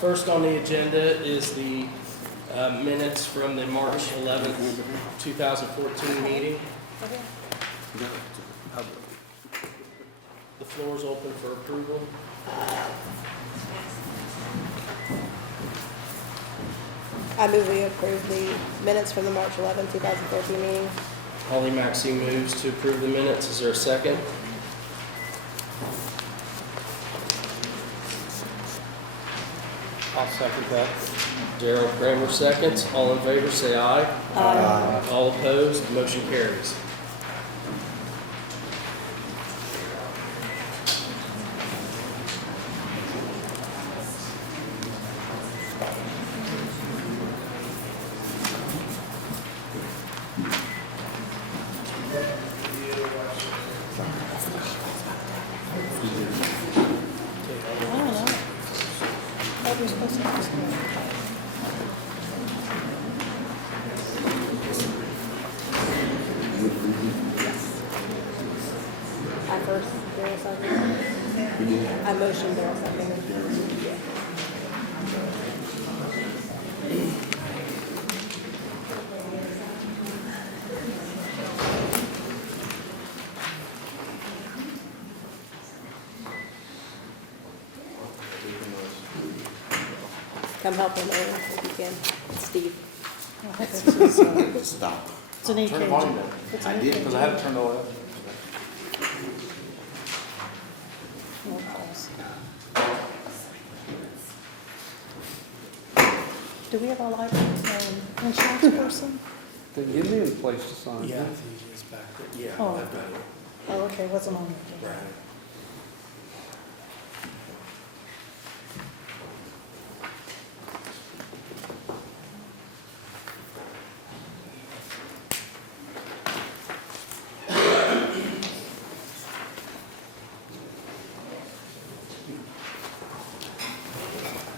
First on the agenda is the minutes from the March 11th, 2014 meeting. The floor is open for approval. I move we approve the minutes from the March 11, 2014 meeting. Holly Maxey moves to approve the minutes. Is there a second? I'll second that. Darrell Kramer seconds. All in favor say aye. Aye. All opposed, motion carries. I first, Darrell second. I motioned, Darrell second. Come help him, Aaron, if you can. Steve. Stop. It's an Turn the volume down. I did. Because I had to turn the oil. Do we have our library insurance person? Then give me a place to sign. Yeah, I think it's back there. Yeah, Oh. I've got it. Oh, okay, wasn't on the Right. agenda.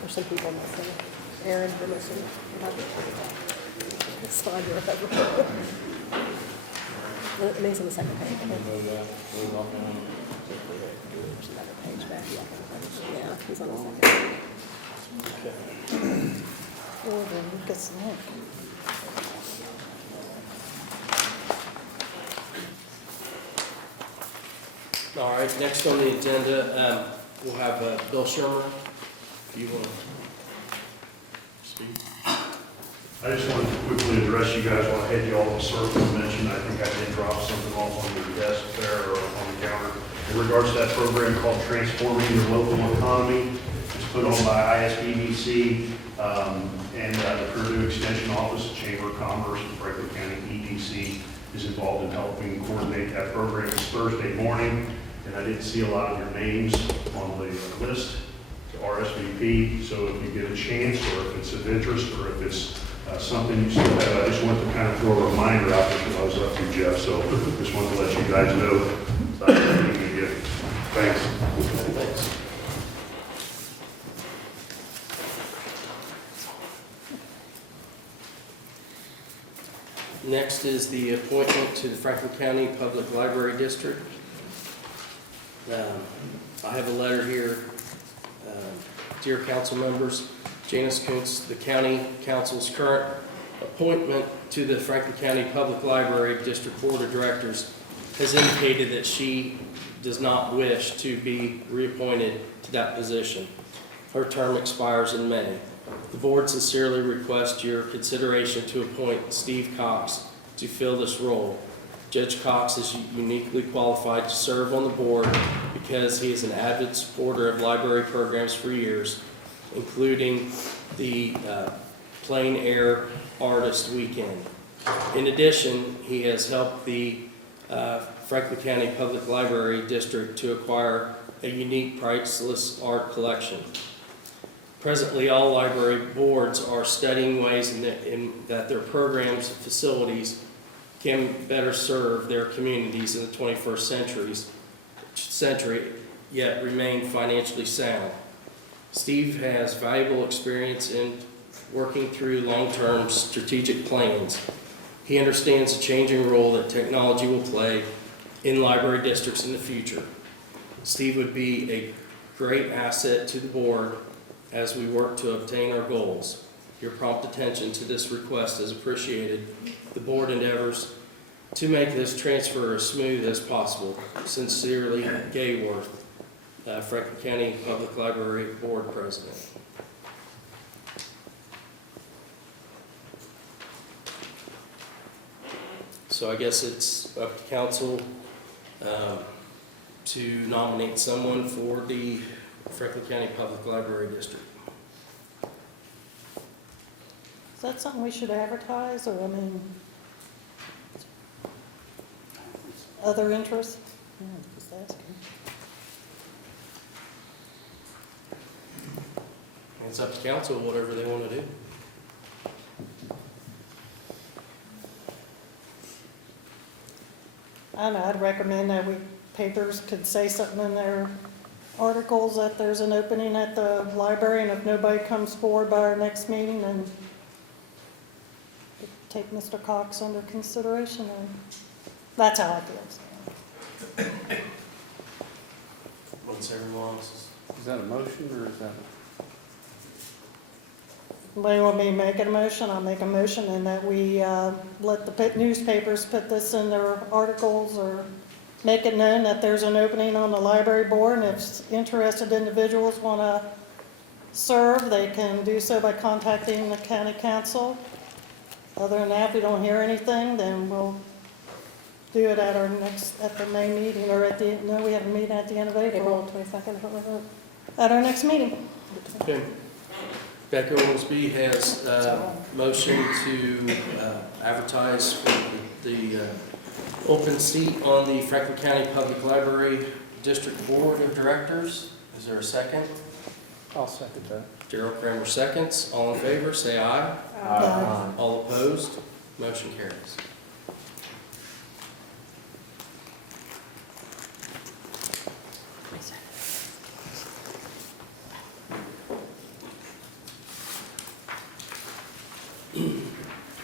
There's some people missing. Aaron, you're missing. Slide your over. It means on the second page. I think. There's another page back. Yeah, he's on the second page. Well, then, Lucas Link. All right, next on the agenda, we'll have Bill Shermer. If you want to speak. I just wanted to quickly address you guys while I had you all in the circle and mention, I think I did drop something off on your desk there or on the counter. In regards to that program called Transforming Your Local Economy, it's put on by ISBDC and the Purdue Extension Office, the Chamber of Commerce, and Franklin County EDC is involved in helping coordinate that program. It's Thursday morning, and I didn't see a lot of your names on the list to RSVP. So if you get a chance, or if it's of interest, or if it's something you still have, I just wanted to kind of throw a reminder out there because I was up to Jeff. So just wanted to let you guys know. Thanks. Thanks. Next is the appointment to the Franklin County Public Library District. I have a letter here. Dear council members, Janice Kuntz, the county council's current appointment to the Franklin County Public Library District Board of Directors has indicated that she does not wish to be reappointed to that position. Her term expires in May. The board sincerely requests your consideration to appoint Steve Cox to fill this role. Judge Cox is uniquely qualified to serve on the board because he is an avid supporter of library programs for years, including the Plein Air Artist Weekend. In addition, he has helped the Franklin County Public Library District to acquire a unique, priceless art collection. Presently, all library boards are studying ways that their programs and facilities can better serve their communities in the 21st century, yet remain financially sound. Steve has valuable experience in working through long-term strategic plans. He understands the changing role that technology will play in library districts in the future. Steve would be a great asset to the board as we work to obtain our goals. Your prompt attention to this request is appreciated. The board endeavors to make this transfer as smooth as possible. Sincerely, Gayworth, Franklin County Public Library Board President. So I guess it's up to council to nominate someone for the Franklin County Public Library District. Is that something we should advertise, or, I mean, other interests? Yeah, just asking. It's up to council, whatever they want to do. I don't know, I'd recommend that papers could say something in their articles that there's an opening at the library, and if nobody comes forward by our next meeting, then take Mr. Cox under consideration, and that's how I feel. What's everyone else's? Is that a motion or is that? Anybody want me to make a motion? I'll make a motion, and that we let the newspapers put this in their articles, or make it known that there's an opening on the library board, and if interested individuals want to serve, they can do so by contacting the county council. Other than that, if we don't hear anything, then we'll do it at the May meeting, or we have a meeting at the end of April April, 22nd, something like that. at our next meeting. Okay. Becca Oglesby has motion to advertise for the open seat on the Franklin County Public Library District Board of Directors. Is there a second? I'll second that. Gerald Kramer seconds. All in favor, say aye. All opposed, motion carries.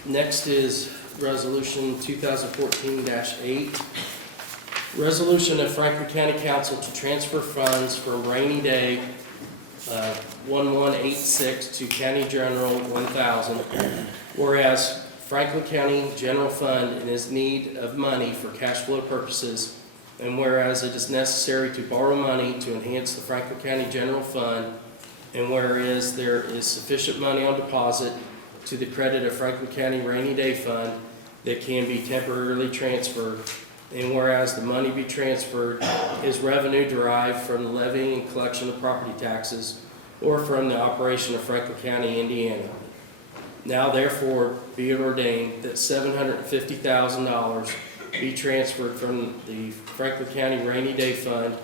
Next is Resolution 2014-8. Resolution of Franklin County Council to transfer funds from rainy day 1186 to County General 1000. Whereas Franklin County General Fund is in need of money for cash flow purposes, and whereas it is necessary to borrow money to enhance the Franklin County General Fund, and whereas there is sufficient money on deposit to the credit of Franklin County Rainy Day Fund that can be temporarily transferred, and whereas the money be transferred is revenue derived from the levying and collection of property taxes or from the operation of Franklin County, Indiana. Now therefore be it ordained that $750,000 be transferred from the Franklin County Rainy Day Fund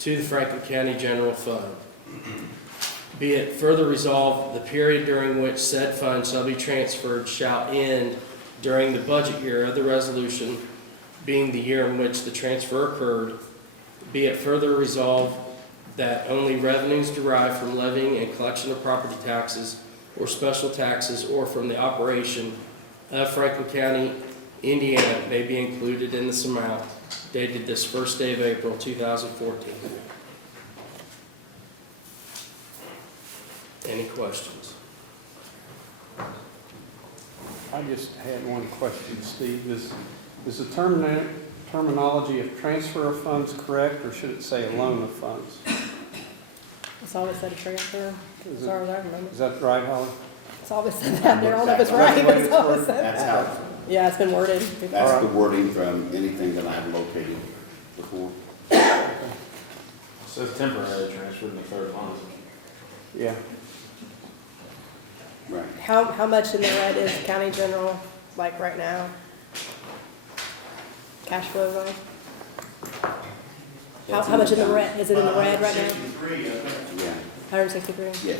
to the Franklin County General Fund. Be it further resolved, the period during which said fund shall be transferred shall end during the budget year of the resolution, being the year in which the transfer occurred. Be it further resolved that only revenues derived from levying and collection of property taxes or special taxes or from the operation of Franklin County, Indiana may be included in this amount, dated this first day of April 2014. Any questions? I just had one question, Steve. Is the terminology of transfer of funds correct, or should it say a loan of funds? It's always said transfer, Is as it- far as I remember. Is that right, Holly? It's always said that, I don't know if it's Is that right, the but way it's it's always worded? said That's that. how, Yeah, it's been worded. that's the wording from anything that I've located before. Says temporary transfer in the third line. Yeah. Right. How much in the red is county general, like right now? Cash flow wise? How much in the red, is it in the red right now? Yeah, 163? yeah.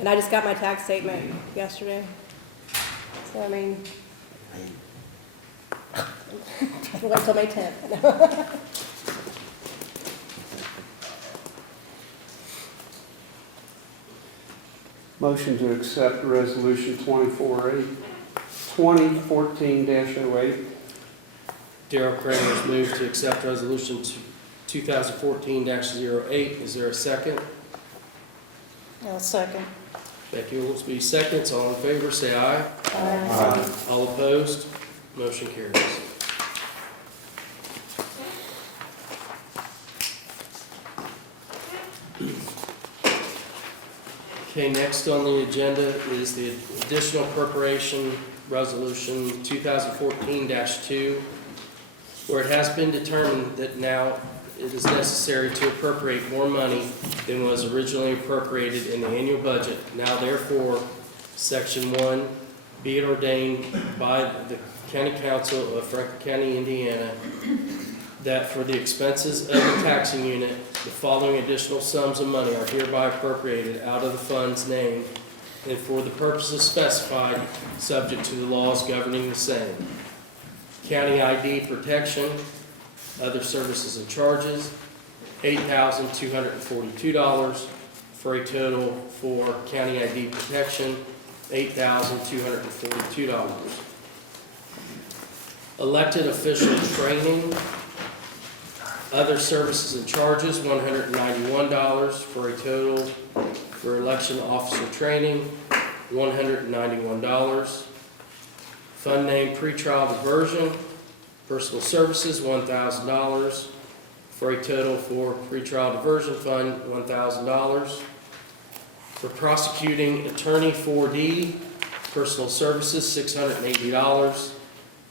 And I just got my tax statement yesterday. So, I mean, wait till May 10th. Motion to accept resolution 2014-08. Darrell Kramer has moved to accept resolution 2014-08. Is there a second? Second. Becky Oldesby seconds. All in favor, say aye. Aye. All opposed? Motion carries. Okay, next on the agenda is the additional appropriation resolution 2014-2, where it has been determined that now it is necessary to appropriate more money than was originally appropriated in the annual budget. Now therefore, Section 1, be it ordained by the County Council of Franklin County, Indiana, that for the expenses of the taxing unit, the following additional sums of money are hereby appropriated out of the funds named and for the purposes specified, subject to the laws governing the same. County ID protection, other services and charges, $8,242, for a total for county ID protection, $8,242. Elected official training, other services and charges, $191, for a total for election officer training, $191. Fund name pretrial diversion, personal services, $1,000, for a total for pretrial diversion fund, $1,000. For prosecuting attorney 4D, personal services, $680,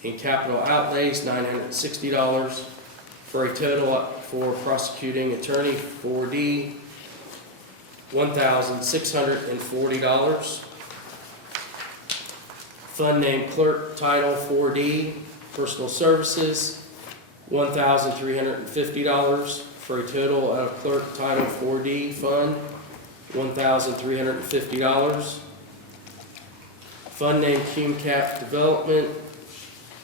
in capital outlays, $960, for a total for prosecuting attorney 4D, $1,640. Fund name clerk title 4D, personal services, $1,350, for a total of clerk title 4D fund, $1,350. Fund name CUMCAP development,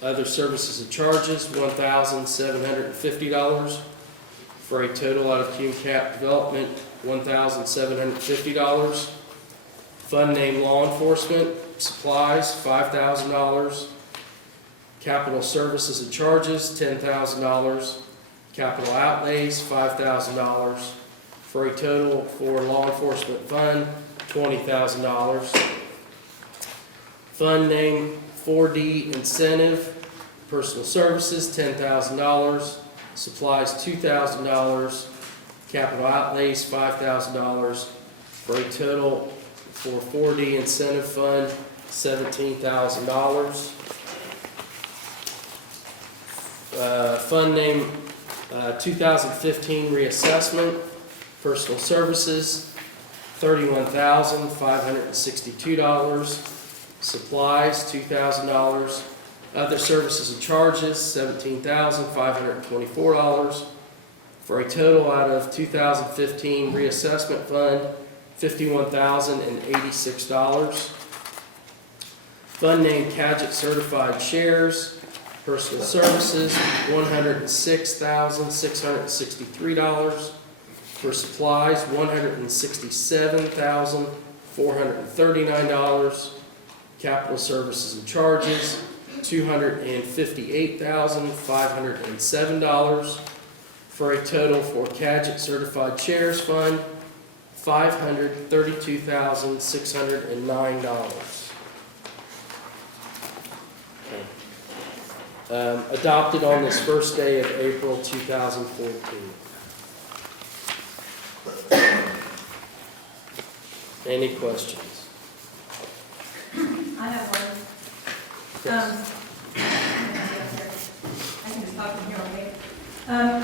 other services and charges, $1,750, for a total out of CUMCAP development, $1,750. Fund name law enforcement, supplies, $5,000. Capital services and charges, $10,000. Capital outlays, $5,000, for a total for law enforcement fund, $20,000. Fund name 4D incentive, personal services, $10,000. Supplies, $2,000. Capital outlays, $5,000, for a total for 4D incentive fund, $17,000. Fund name 2015 reassessment, personal services, $31,562. Supplies, $2,000. Other services and charges, $17,524, for a total out of 2015 reassessment fund, $51,086. Fund name Cadget certified shares, personal services, $106,663. For supplies, $167,439. Capital services and charges, $258,507, for a total for Cadget certified shares fund, $532,609. Adopted on this first day of April 2014. Any questions? I have one. I can just talk from here, okay?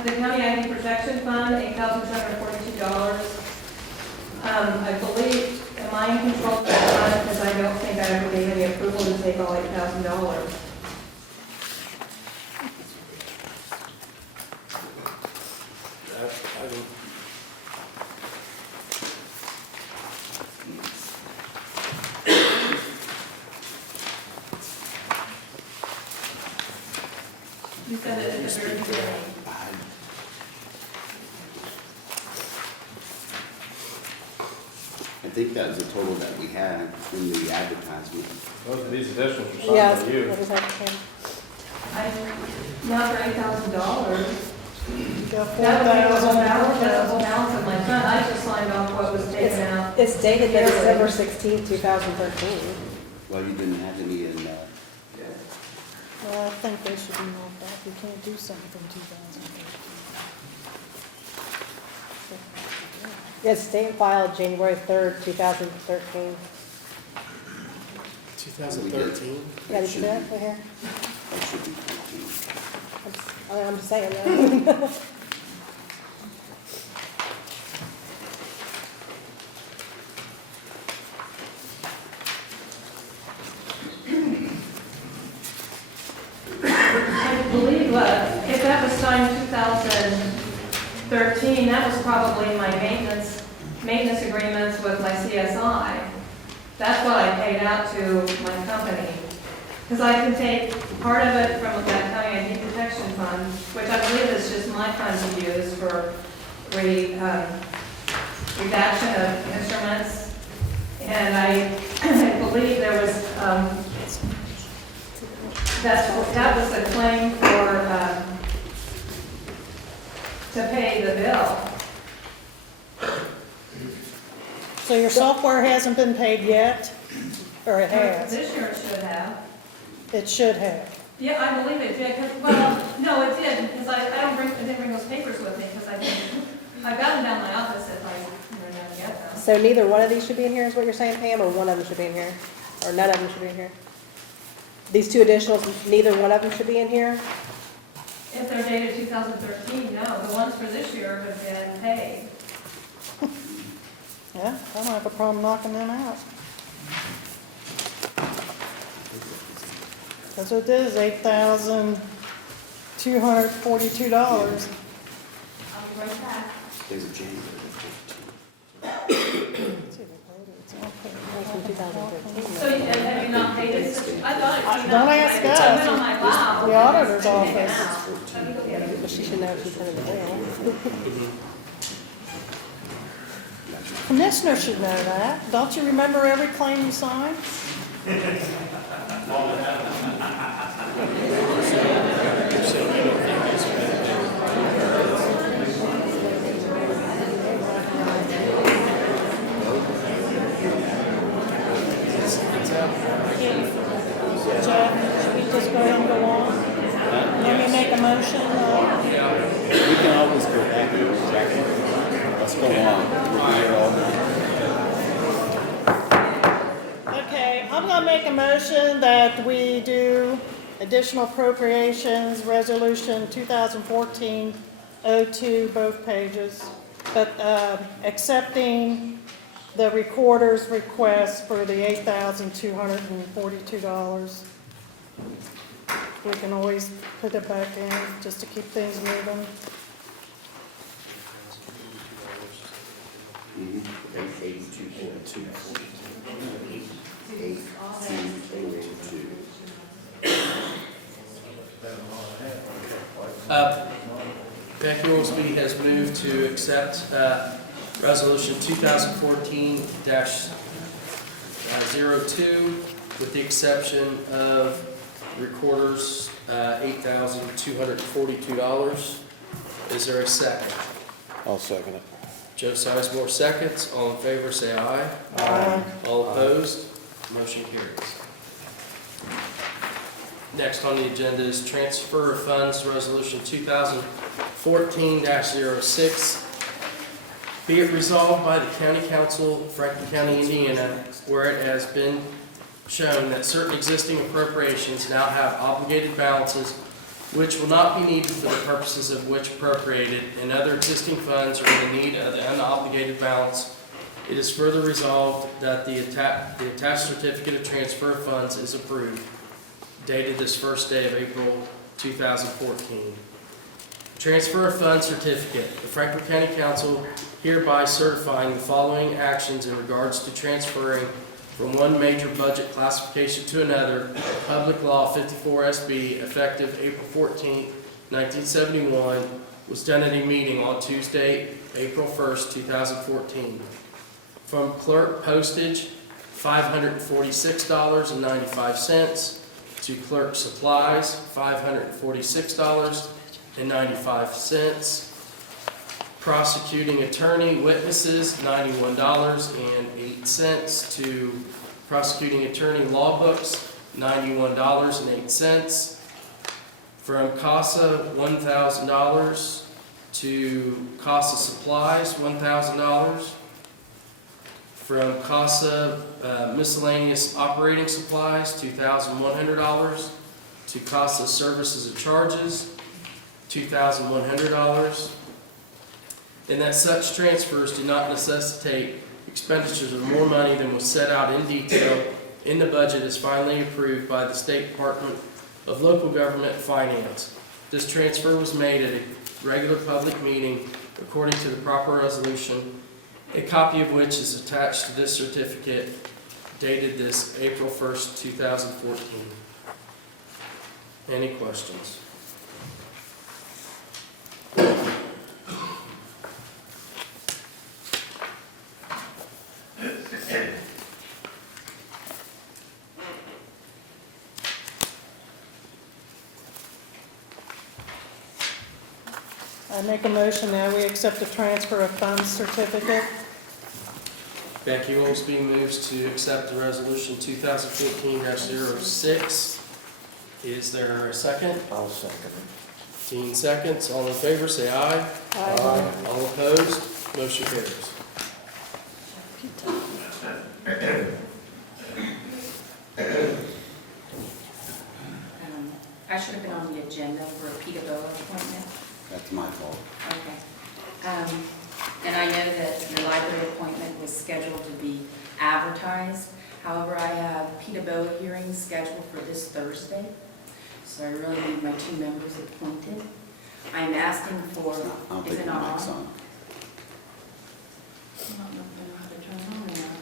The county ID protection fund, $8,742. I believe, am I in control of that fund? Because I don't think I ever gave any approval to take all $8,000. You said it at the very beginning. I think that was the total that we had in the advertisement. Those of these additionals are Yes, signed by you. that is okay. Not for $8,000. got That would be the whole 4,000. balance, that's the whole balance of my fund. I just signed off what was taken out. It's dated December 16th, 2013. Well, you didn't have any in, Well, I think they should be knocked off. You can't do something from 2013. It's date and filed January 3rd, 2013. 2013? Yeah, did you do that right here? that should be 14. I'm just saying that. I believe, if that was signed 2013, that was probably my maintenance agreements with my CSI. That's what I paid out to my company. Because I can take part of it from that county ID protection fund, which I believe is just my fund to use for redaction of instruments. And I believe there was, that was a claim for, to pay the bill. So your software hasn't been paid yet? Or it has? This year it should have. It should have. Yeah, I believe it did, 'cause- well, no, it did, because I didn't bring those papers with me, because I've got them down in my office if I never get them. So neither one of these should be in here is what you're saying, Pam, or one of them should be in here? Or none of them should be in here? These two additionals, neither one of them should be in here? If they're dated 2013, no, the ones for this year have been paid. Yeah, I don't have a problem knocking them out. Because it is $8,242. I'll be right back. There's a January 15. From 2013. So have you not paid it? I thought it came Don't out. ask It's us. been on my file. The auditor's office. Yeah, but she should know if she's sending the bill. Commissioner should know that. Don't you remember every claim you signed? Jeff, should we just go ahead and go on? Let me make a motion. We can always go back to exactly. Let's go on. We'll be here all night. Okay, I'm gonna make a motion that we do additional appropriations, resolution 2014-02, both pages, but accepting the recorder's request for the $8,242. We can always put it back in just to keep things moving. Mm-hmm. 882.2. 882. Becky Oldesby has moved to accept Resolution 2014-02 with the exception of recorder's $8,242. Is there a second? I'll second it. Joe Sizemore seconds. All in favor, say aye. Aye. All opposed? Motion carries. Next on the agenda is transfer of funds, Resolution 2014-06. Be it resolved by the County Council, Franklin County, Indiana, where it has been shown that certain existing appropriations now have obligated balances which will not be needed for the purposes of which appropriated, and other existing funds are in need of the unobligated balance. It is further resolved that the attached certificate of transfer of funds is approved, dated this first day of April 2014. Transfer of funds certificate. The Franklin County Council hereby certifying the following actions in regards to transferring from one major budget classification to another, Public Law 54 SB, effective April 14, 1971, was done at a meeting on Tuesday, April 1st, 2014. From clerk postage, $546.95, to clerk supplies, $546, and 95 cents. Prosecuting attorney witnesses, $91.08 to prosecuting attorney law books, $91.08. From CASA, $1,000 to CASA supplies, $1,000. From CASA miscellaneous operating supplies, $2,100. To CASA services and charges, $2,100. And that such transfers do not necessitate expenditures of more money than was set out in detail in the budget as finally approved by the State Department of Local Government Finance. This transfer was made at a regular public meeting according to the proper resolution, a copy of which is attached to this certificate dated this April 1st, 2014. Any questions? I make a motion that we accept the transfer of funds certificate. Becky Oldesby moves to accept the resolution 2015-06. Is there a second? I'll second it. 15 seconds. All in favor, say aye. Aye. All opposed, motion carries. I should have been on the agenda for a Peter Boa appointment. That's my fault. Okay. And I know that the library appointment was scheduled to be advertised. However, I have Peter Boa hearings scheduled for this Thursday, so I really need my 2 members appointed. I'm asking for, I don't is think it the on? mic's on. I don't know how to turn it on right now.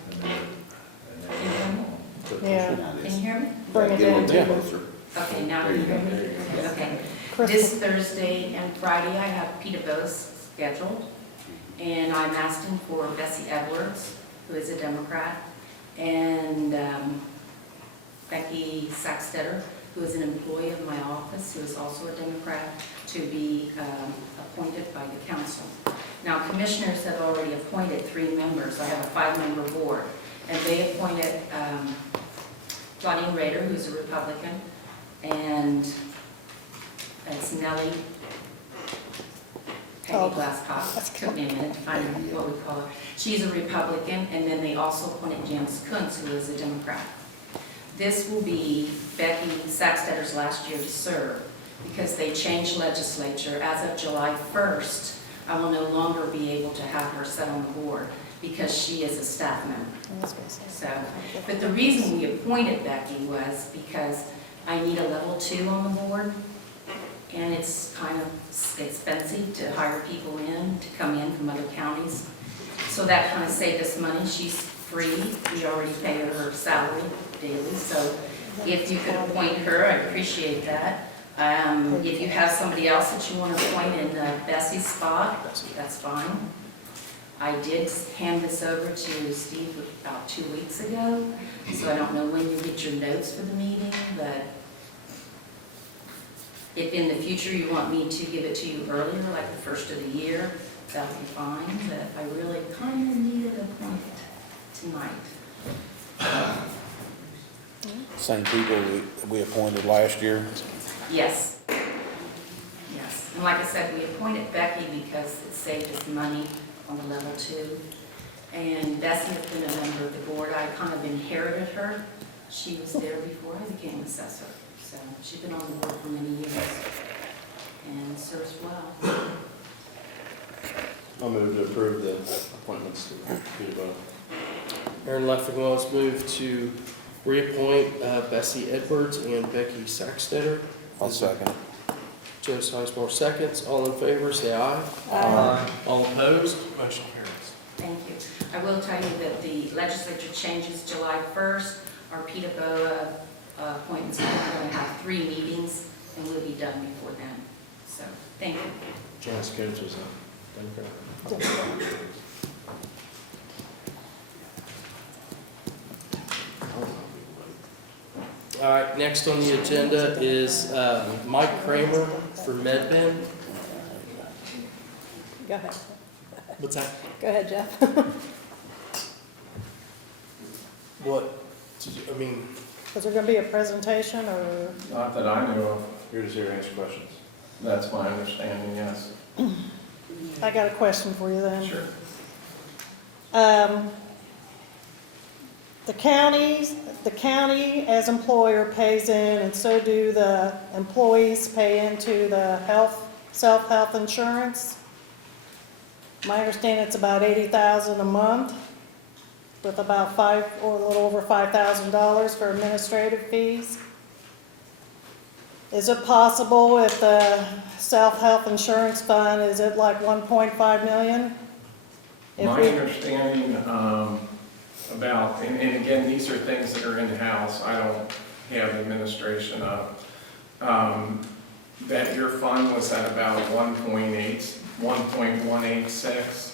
Can you hear me? Yeah. Now it Can is. you hear me? Bring it Get a down little to closer. Okay, now There you you hear go. me? Okay. Crystal. This Thursday and Friday, I have Peter Bose scheduled, and I'm asking for Bessie Edwards, who is a Democrat, and Becky Saxtetter, who is an employee of my office, who is also a Democrat, to be appointed by the council. Now, commissioners have already appointed 3 members. I have a 5-member board, and they appointed Claudine Rader, who's a Republican, and it's Nellie Peggy Oh, Glasscock. Took me a minute to find what we call her. She's a Republican, and then they also appointed Janice Kuntz, who is a Democrat. This will be Becky Saxtetter's last year to serve, because they changed legislature. As of July 1st, I will no longer be able to have her sit on the board, because she is a staff member. So, but the reason we appointed Becky was because I need a level 2 on the board, and it's kind of expensive to hire people to come in from other counties. So that kind of saved us money. She's free. We already pay her salary daily, so if you could appoint her, I appreciate that. If you have somebody else that you want to appoint in Bessie's spot, that's fine. I did hand this over to Steve about 2 weeks ago, so I don't know when you get your notes for the meeting, but if in the future you want me to give it to you earlier, like the first of the year, that would be fine, but I really kind of need it appointed tonight. Same people we appointed last year. Yes. Yes. And like I said, we appointed Becky because it saved us money on the level 2. And Bessie has been a member of the board. I kind of inherited her. She was there before I became assessor. So she's been on the board for many years and serves well. I'll move to approve the appointments to Peter Boa. Aaron Leffingwell has moved to reappoint Bessie Edwards and Becky Saxtetter. I'll second. Joe Sizemore seconds. All in favor, say aye. Aye. All opposed, motion carries. Thank you. I will tell you that the legislature changes July 1st. Our Peter Boa appointments are going to have 3 meetings, and we'll be done before then. So, thank you. Janice Coons was a Democrat. All right, next on the agenda is Mike Kramer for MedBen. Go ahead. What's that? Go ahead, Jeff. What, I mean, Is there gonna be a presentation or? Not that I know of. You're just here to answer questions. That's my understanding, yes. I got a question for you then. Sure. The county as employer pays in, and so do the employees pay into the self-health insurance. My understanding it's about $80,000 a month, with about a little over $5,000 for administrative fees. Is it possible if the self-health insurance fund, is it like 1.5 million? If My we- understanding about, and again, these are things that are in-house, I don't have administration of, that your fund was at about 1.186.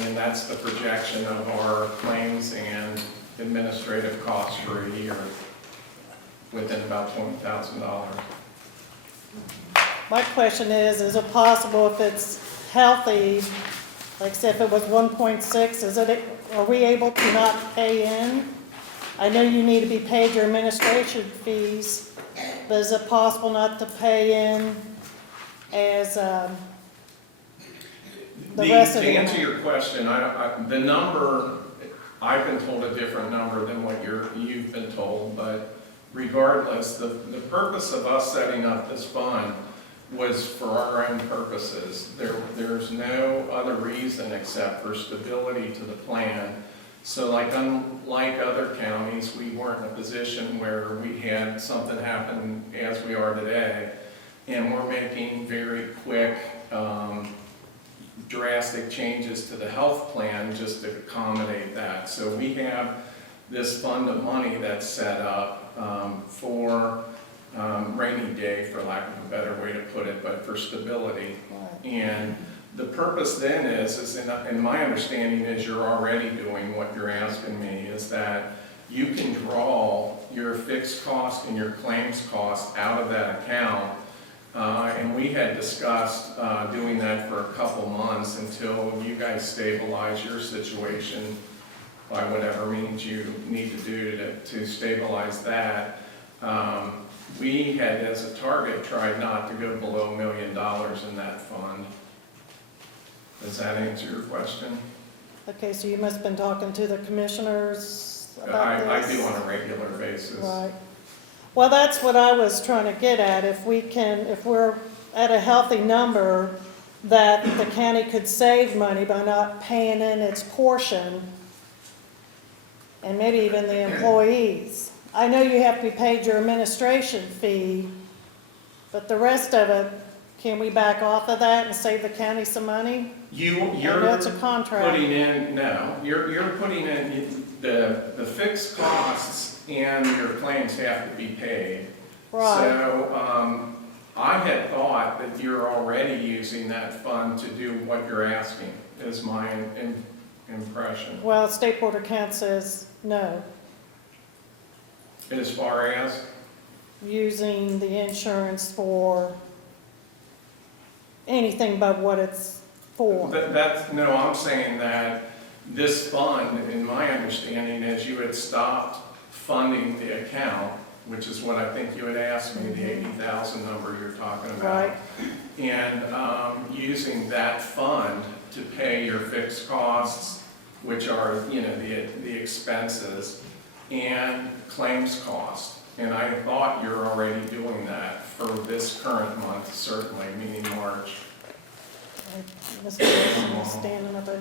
And that's the projection of our claims and administrative costs for a year, within about $20,000. My question is it possible if it's healthy, like say if it was 1.6, are we able to not pay in? I know you need to be paid your administration fees, but is it possible not to pay in as, the rest of To the answer amount? your question, the number, I've been told a different number than what you've been told, but regardless, the purpose of us setting up this fund was for our own purposes. There's no other reason except for stability to the plan. So unlike other counties, we weren't in a position where we had something happen as we are today, and we're making very quick, drastic changes to the health plan just to accommodate that. So we have this fund of money that's set up for rainy day, for lack of a better way to put it, but for stability. And the purpose then is in my understanding is you're already doing what you're asking me, is that you can draw your fixed cost and your claims cost out of that account. And we had discussed doing that for a couple months until you guys stabilize your situation by whatever means you need to do to stabilize that. We had, as a target, tried not to go below $1 million in that fund. Does that answer your question? Okay, so you must have been talking to the commissioners about this? I do on a regular basis. Right. Well, that's what I was trying to get at. If we're at a healthy number, that the county could save money by not paying in its portion, and maybe even the employees. I know you have to be paid your administration fee, but the rest of it, can we back off of that and save the county some money? You're It's a contract. putting in, no, you're putting in, the fixed costs and your claims have to be paid. Right. So, I had thought that you're already using that fund to do what you're asking, is my impression. Well, State Board of Accounts says no, As far as, using the insurance for anything but what it's for. no, I'm saying that this fund, in my understanding, is you had stopped funding the account, which is what I think you had asked me, the 80,000 number you're talking about. Right. And using that fund to pay your fixed costs, which are, the expenses, and claims cost. And I thought you're already doing that for this current month, certainly, meaning March. Mr. Wilson is standing up there.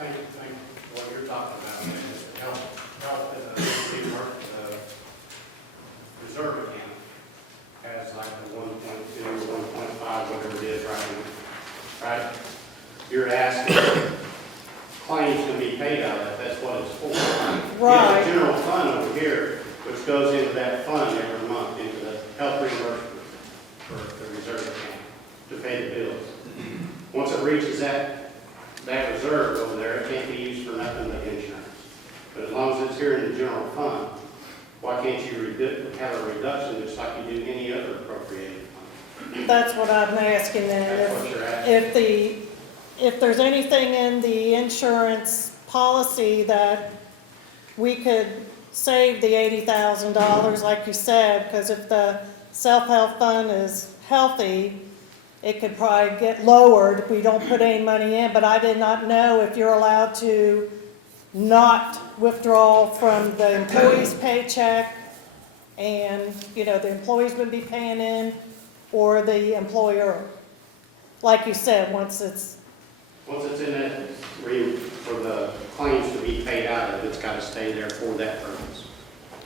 I think what you're talking about is health in the reserve account has like the 1.2, 1.5, whatever it is right now, right? You're asking claims to be paid out of that, that's what it's for. Right. You have a general fund over here, which goes into that fund every month, into the health reimbursement for the reserve account to pay the bills. Once it reaches that reserve over there, it can't be used for nothing but insurance. But as long as it's here in the general fund, why can't you have a reduction just like you do any other appropriated fund? That's what I'm asking then. That's what you're asking. If there's anything in the insurance policy that we could save the $80,000, like you said, because if the self-help fund is healthy, it could probably get lowered if we don't put any money in, but I did not know if you're allowed to not withdraw from the employee's paycheck and, the employees would be paying in, or the employer. Like you said, once it's in that, for the claims to be paid out of, it's gotta stay there for that purpose.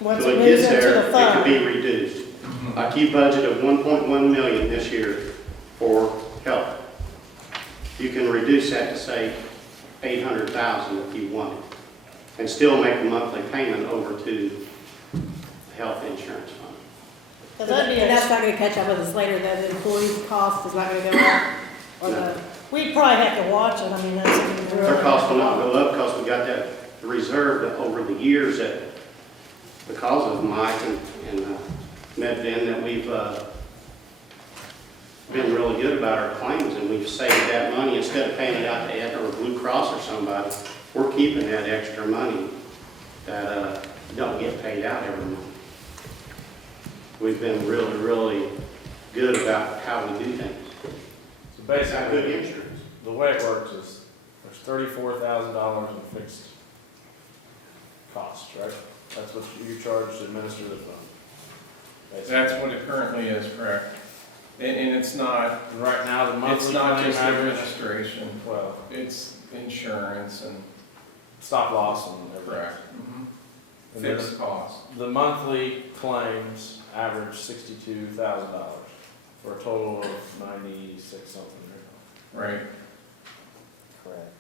Once Till it it moves gets into there, the it fund. can be reduced. Like you budgeted $1.1 million this year for health. You can reduce that to say $800,000 if you want it, and still make a monthly payment over to the health insurance fund. Does that be And that's not gonna catch up with us later, that the employee cost is not gonna go up? Or the, We'd probably have to watch it, I mean, that's. Their cost will not go up because we got that reserve over the years that, because of Mike and MedVin, that we've been really good about our claims, and we've saved that money instead of paying it out to Aetna or Blue Cross or somebody. We're keeping that extra money that don't get paid out every month. We've been really, really good about how we do things. So It's got good basically, insurance. the way it works is there's $34,000 in fixed costs, right? That's what you charge to administer the fund. Basically. That's what it currently is, correct? And it's not, And right now, the monthly it's not claim just average, administration, well, it's insurance and, stop loss and everything. correct, And then fixed costs. the monthly claims average $62,000 for a total of 96 something. Right. Correct.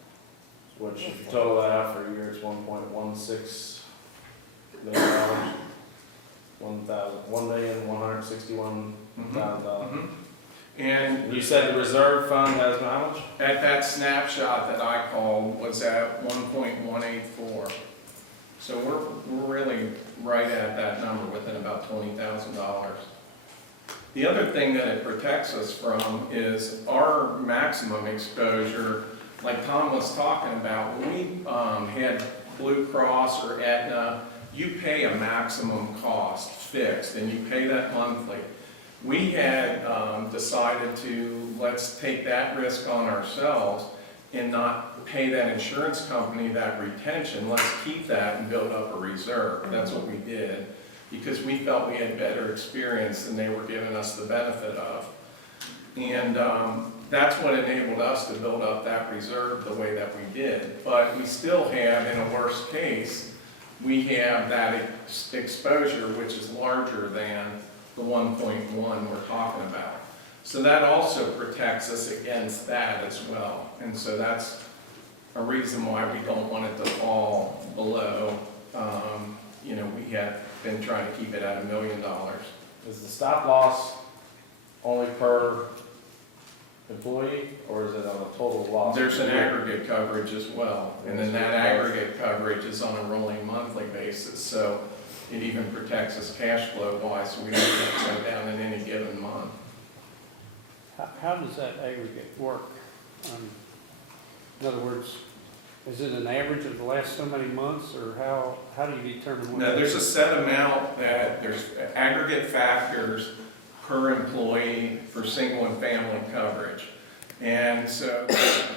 Which, if you total that out for a year, it's $1.16 million. $1,161,000. And You said the reserve fund has how much? at that snapshot that I called was at 1.184. So we're really right at that number, within about $20,000. The other thing that it protects us from is our maximum exposure, like Tom was talking about. When we had Blue Cross or Aetna, you pay a maximum cost fixed, and you pay that monthly. We had decided to, let's take that risk on ourselves and not pay that insurance company that retention. Let's keep that and build up a reserve. That's what we did, because we felt we had better experience than they were giving us the benefit of. And that's what enabled us to build up that reserve the way that we did. But we still have, in a worst case, we have that exposure, which is larger than the 1.1 we're talking about. So that also protects us against that as well. And so that's a reason why we don't want it to fall below, we have been trying to keep it at $1 million. Is the stop loss only per employee, or is it on a total loss? There's an aggregate coverage as well, and then that aggregate coverage is on a rolling monthly basis, so it even protects us cash flow wise, so we don't have to go down in any given month. How does that aggregate work? In other words, is it an average of the last so many months, or how do you determine what? Now, there's a set amount that, there's aggregate factors per employee for single and family coverage. And so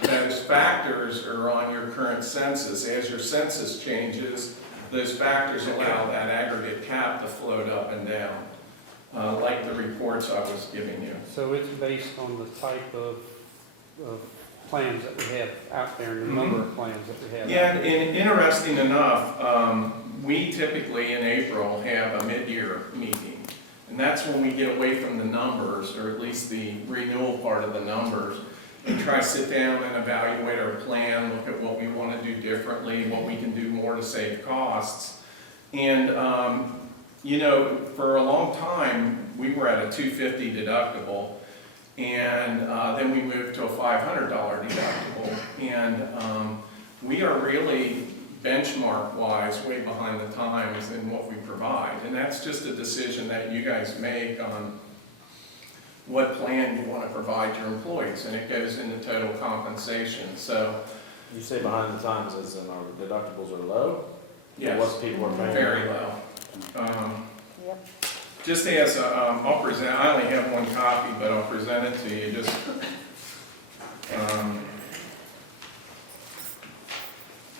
those factors are on your current census. As your census changes, those factors allow that aggregate cap to float up and down, like the reports I was giving you. So it's based on the type of plans that we have out there, and the number of plans that we have. Yeah, out there. and interesting enough, we typically in April have a mid-year meeting. And that's when we get away from the numbers, or at least the renewal part of the numbers, and try to sit down and evaluate our plan, look at what we want to do differently, what we can do more to save costs. And, for a long time, we were at a $250 deductible, and then we moved to a $500 deductible. And we are really benchmark-wise way behind the times in what we provide. And that's just a decision that you guys make on what plan you want to provide to your employees, and it goes into total compensation. So, You say behind the times as in our deductibles are low? yes, What people are paying? very low. Yep. Just as, I'll present, I only have one copy, but I'll present it to you, just,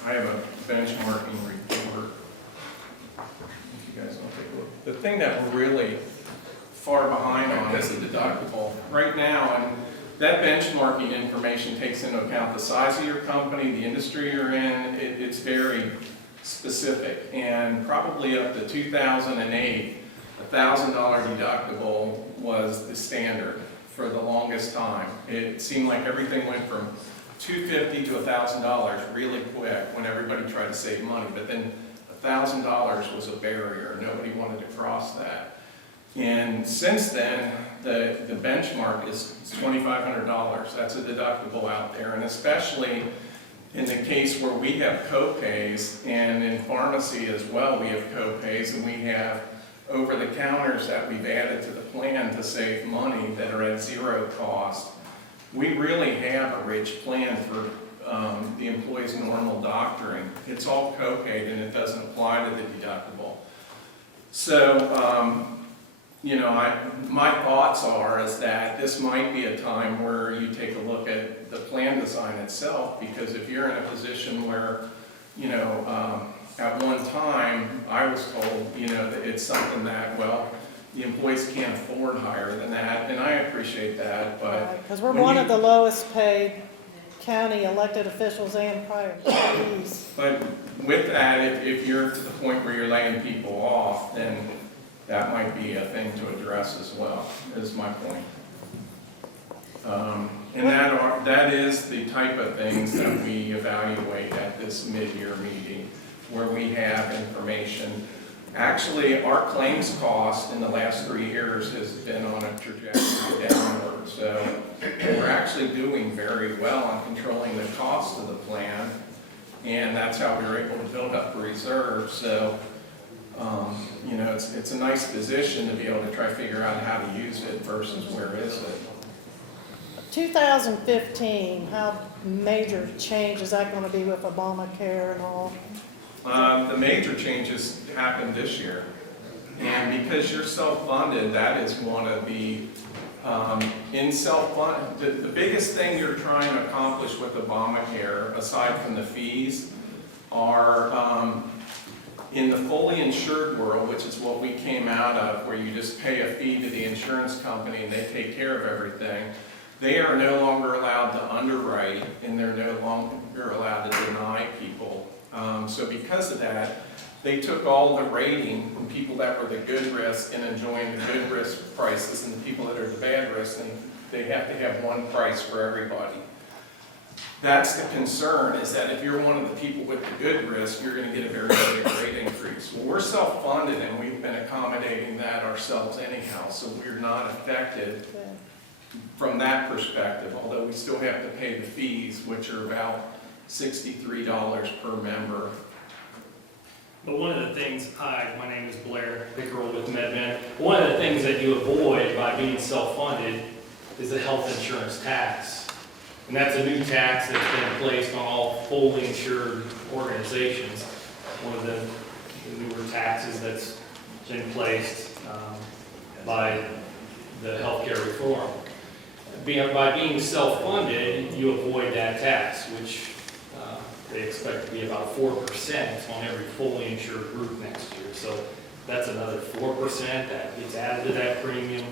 I have a benchmarking report. If you guys want to take a look. The thing that we're really far behind on is the deductible. Right now, and that benchmarking information takes into account the size of your company, the industry you're in, it's very specific. And probably up to 2008, $1,000 deductible was the standard for the longest time. It seemed like everything went from $250 to $1,000 really quick when everybody tried to save money, but then $1,000 was a barrier. Nobody wanted to cross that. And since then, the benchmark is $2,500. That's a deductible out there, and especially in the case where we have co-pays, and in pharmacy as well, we have co-pays, and we have over-the-counters that we've added to the plan to save money that are at zero cost. We really have a rich plan for the employee's normal doctoring. It's all co-paid and it doesn't apply to the deductible. So, you know, my thoughts are is that this might be a time where you take a look at the plan design itself, because if you're in a position where, you know, at one time, I was told, you know, that it's something that, well, the employees can't afford higher than that, and I appreciate that, but. Because we're when one you- of the lowest paid county elected officials and private employees. But with that, if you're to the point where you're laying people off, then that might be a thing to address as well, is my point. And that is the type of things that we evaluate at this mid-year meeting, where we have information. Actually, our claims cost in the last 3 years has been on a trajectory downward. So we're actually doing very well on controlling the cost of the plan, and that's how we were able to build up a reserve. So, you know, it's a nice position to be able to try to figure out how to use it versus where is it. 2015, how major change is that going to be with Obamacare and all? The major changes happened this year. And because you're self-funded, that is one of the, in self-funded, the biggest thing you're trying to accomplish with Obamacare, aside from the fees, are in the fully insured world, which is what we came out of, where you just pay a fee to the insurance company and they take care of everything. They are no longer allowed to underwrite, and they're no longer allowed to deny people. So because of that, they took all the rating from people that were the good risk and enjoying the good risk prices, and the people that are the bad risk, and they have to have one price for everybody. That's the concern, is that if you're one of the people with the good risk, you're going to get a very big rate increase. Well, we're self-funded, and we've been accommodating that ourselves anyhow, so we're not affected from that perspective, although we still have to pay the fees, which are about $63 per member. But one of the things, hi, my name is Blair Pickerel with MedMen. One of the things that you avoid by being self-funded is the health insurance tax. And that's a new tax that's been placed on all fully insured organizations. One of the newer taxes that's been placed by the healthcare reform. By being self-funded, you avoid that tax, which they expect to be about 4% on every fully insured group next year. So that's another 4% that gets added to that premium.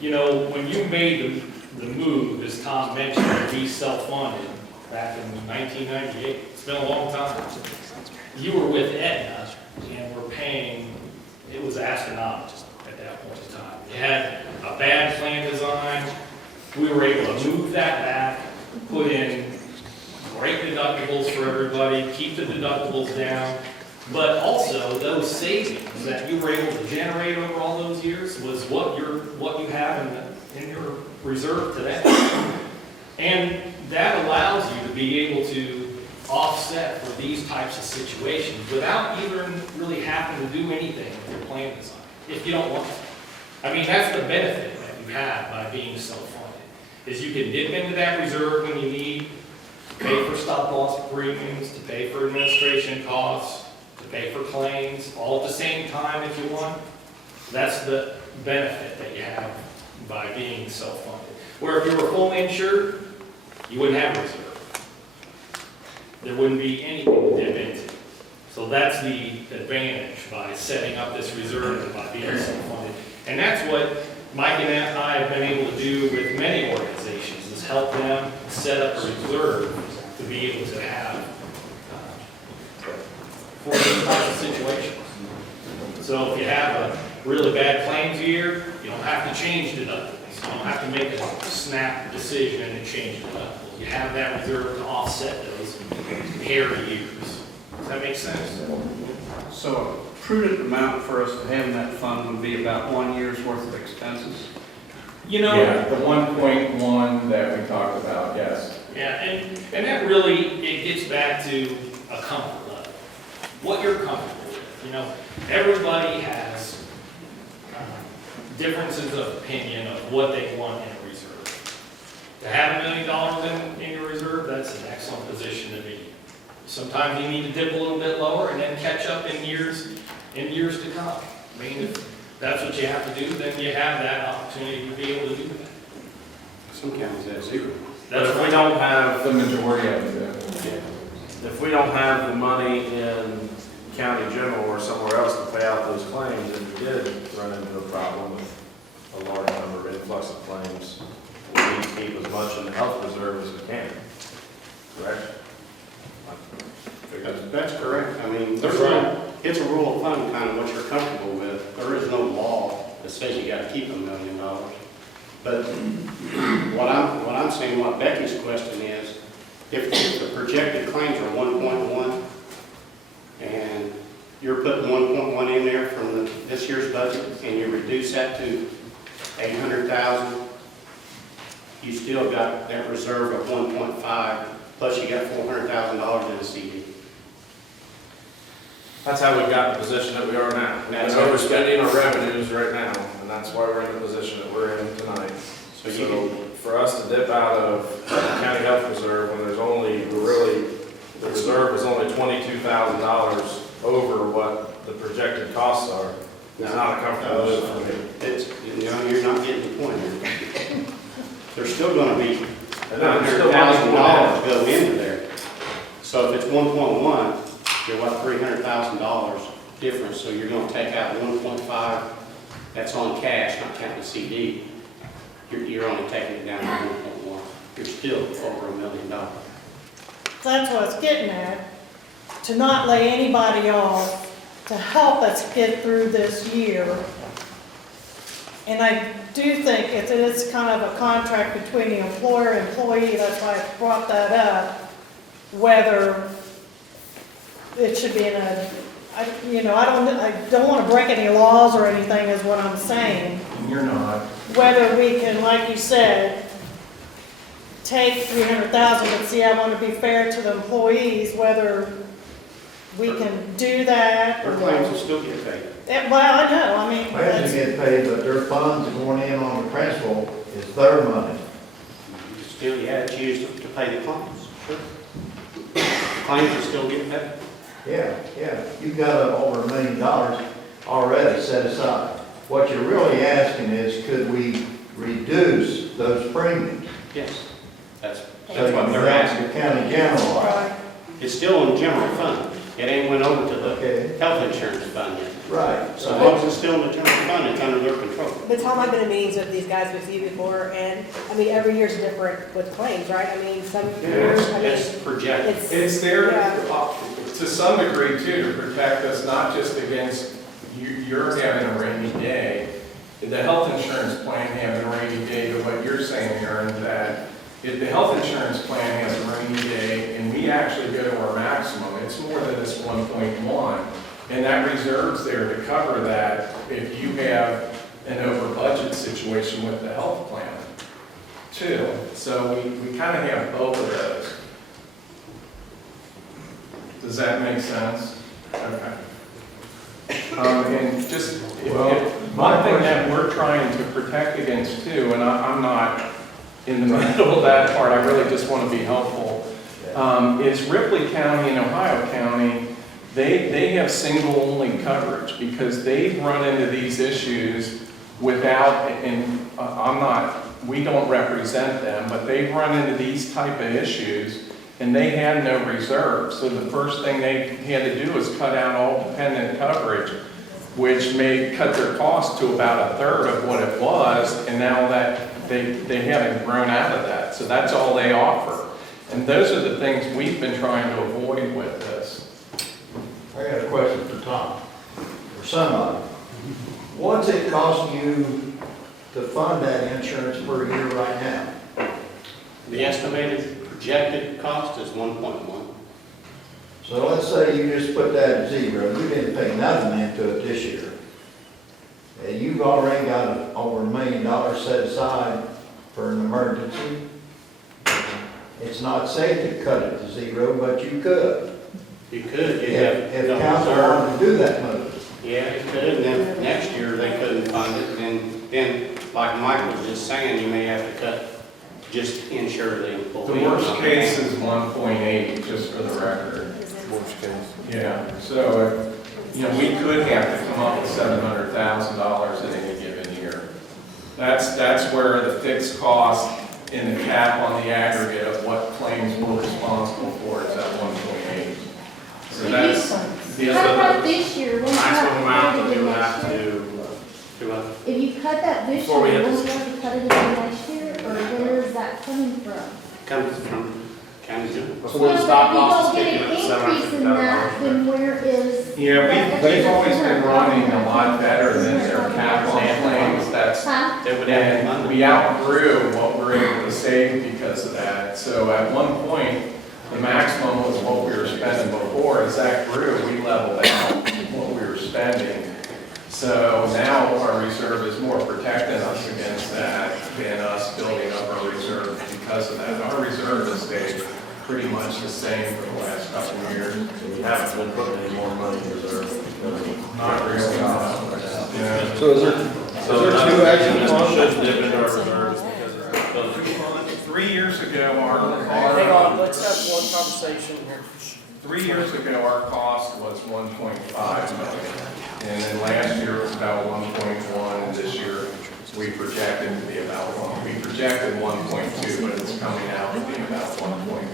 You know, when you made the move, as Tom mentioned, to be self-funded back in 1998, it's been a long time. You were with Aetna and were paying, it was astronomical at that point in time. You had a bad plan design. We were able to move that back, put in great deductibles for everybody, keep the deductibles down, but also those savings that you were able to generate over all those years was what you have in your reserve today. And that allows you to be able to offset for these types of situations without even really having to do anything with your plan design, if you don't want to. I mean, that's the benefit that you you have by being self-funded, is you can dip into that reserve when you need, to pay for stop loss premiums, to pay for administration costs, to pay for claims, all at the same time if you want. That's the benefit that you have by being self-funded. Where if you were fully insured, you wouldn't have a reserve. There wouldn't be anything to dip into. So that's the advantage by setting up this reserve and by being self-funded. And that's what Mike and I have been able to do with many organizations, is help them set up a reserve to be able to have for these types of situations. So if you have a really bad claims year, you don't have to change deductibles. You don't have to make a snap decision and change deductibles. You have that reserve to offset those hairy years. Does that make sense? So a prudent amount for us to have in that fund would be about 1 year's worth of expenses? You know, Yeah, the 1.1 that we talked about, yes. yeah, and that really, it gets back to a comfort level. What you're comfortable with, you know, everybody has differences of opinion of what they want in a reserve. To have $1 million in your reserve, that's an excellent position to be in. Sometimes you need to dip a little bit lower and then catch up in years to come. I mean, if that's what you have to do, then you have that opportunity to be able to do that. Some counties have zero. But if we don't have, The majority of it. if we don't have the money in county general or somewhere else to pay out those claims, and we did run into a problem with a large number of influx of claims, we need to keep as much in the health reserve as we can, correct? That's correct. I mean, there's no, it's a rule of thumb, kind of what you're comfortable with. There is no law that says you gotta keep $1 million. But what I'm saying, what Becky's question is, if the projected claims are 1.1, and you're putting 1.1 in there from this year's budget, and you reduce that to 800,000, you still got that reserve of 1.5, plus you got $400,000 in a CD. That's how we got in the position that we are now. We're overspending our revenues right now, and that's why we're in the position that we're in tonight. So you So for us to dip out of the county health reserve when there's only, the reserve is only $22,000 over what the projected costs are, is not a comfortable move for me. It's, you know, you're not getting the point here. There's still gonna be And there's still money $100,000 go into there. So if it's 1.1, you're what, $300,000 difference, so you're gonna take out 1.5, that's on cash, not counting the CD. You're only taking it down to 1.1. You're still over $1 million. That's what it's getting at, to not lay anybody off, to help us get through this year. And I do think it is kind of a contract between the employer and employee, that's why I brought that up, whether it should be in a, I don't want to break any laws or anything is what I'm saying. You're not. Whether we can, like you said, take 300,000, but see, I want to be fair to the employees, whether we can do that. Their claims will still get paid. Well, I know, I mean, Claims get paid, but their funds going in on the transfer is their money. Still, yeah, it's used to pay the claims. Sure. Claims will still get paid. Yeah, you've got over $1 million already set aside. What you're really asking is, could we reduce those premiums? Yes. That's So what you they're have asking. the county general. right. It's still in the general fund. It ain't went over to Okay. the health insurance fund yet. Right. So as long as it's still in the general fund, it's under their control. But Tom, I've been in meetings with these guys with you before, and, I mean, every year's different with claims, right? I mean, some years, I mean, It's projected. It's there, Yeah. to some degree too, to protect us, not just against you're having a rainy day. The health insurance plan having a rainy day, to what you're saying, Aaron, that if the health insurance plan has a rainy day and we actually go to our maximum, it's more than this 1.1. And that reserve's there to cover that if you have an over budget situation with the health plan too. So we kind of have both of those. Does that make sense? Okay. And just, Well, one thing that we're trying to protect against too, and I'm not in the middle of that part, I really just want to be helpful, is Ripley County and Ohio County, they have single-only coverage because they've run into these issues without, and we don't represent them, but they've run into these type of issues and they had no reserves. So the first thing they had to do was cut out all dependent coverage, which may cut their cost to about a third of what it was, and now that they haven't grown out of that. So that's all they offer. And those are the things we've been trying to avoid with this. I got a question for Tom, or somebody. What's it cost you to fund that insurance per year right now? The estimated projected cost is 1.1. So let's say you just put that at zero, you didn't pay nothing into it this year. And you've already got over $1 million set aside for an emergency. It's not safe to cut it to zero, but you could. You could, If council wanted to do that move. Yeah, you could, and then next year they couldn't fund it, and then, like Mike was just saying, you may have to cut, just insure the employee. The worst case is 1.8, just for the record. Worst case. Yeah, so, we could have to come up with $700,000 in any given year. That's where the fixed cost in the cap on the aggregate of what claims we're responsible for is at 1.8. So that's, How about this year? When Maximum amount cut that it we would next have year? to, If you cut that this Before we year, hit will this- you have to cut it again next year, or where is that coming from? Comes from county general. before the Well, stop but loss is if kicking you in don't get an increase in that, $750,000. then where is? yeah, that they've extra always been running a lot better than their $200,000? cap on claims. That's, Huh? They would have to fund and it. we outgrew what we're able to save because of that. So at one point, the maximum was what we were spending before. As that grew, we leveled out what we were spending. So now our reserve is more protecting us against that than us building up our reserve because of that. Our reserve has stayed pretty much the same for the last couple of years. We haven't been putting any more money in reserve. Not really. Yeah. So is there two action funds? Should dip into our reserves because it's building. 3 years ago, Hang on, let's have one conversation here. 3 years ago, our cost was 1.5 million. And then last year it was about 1.1, and this year we projected to be about 1. We projected 1.2, but it's coming out to be about 1.1.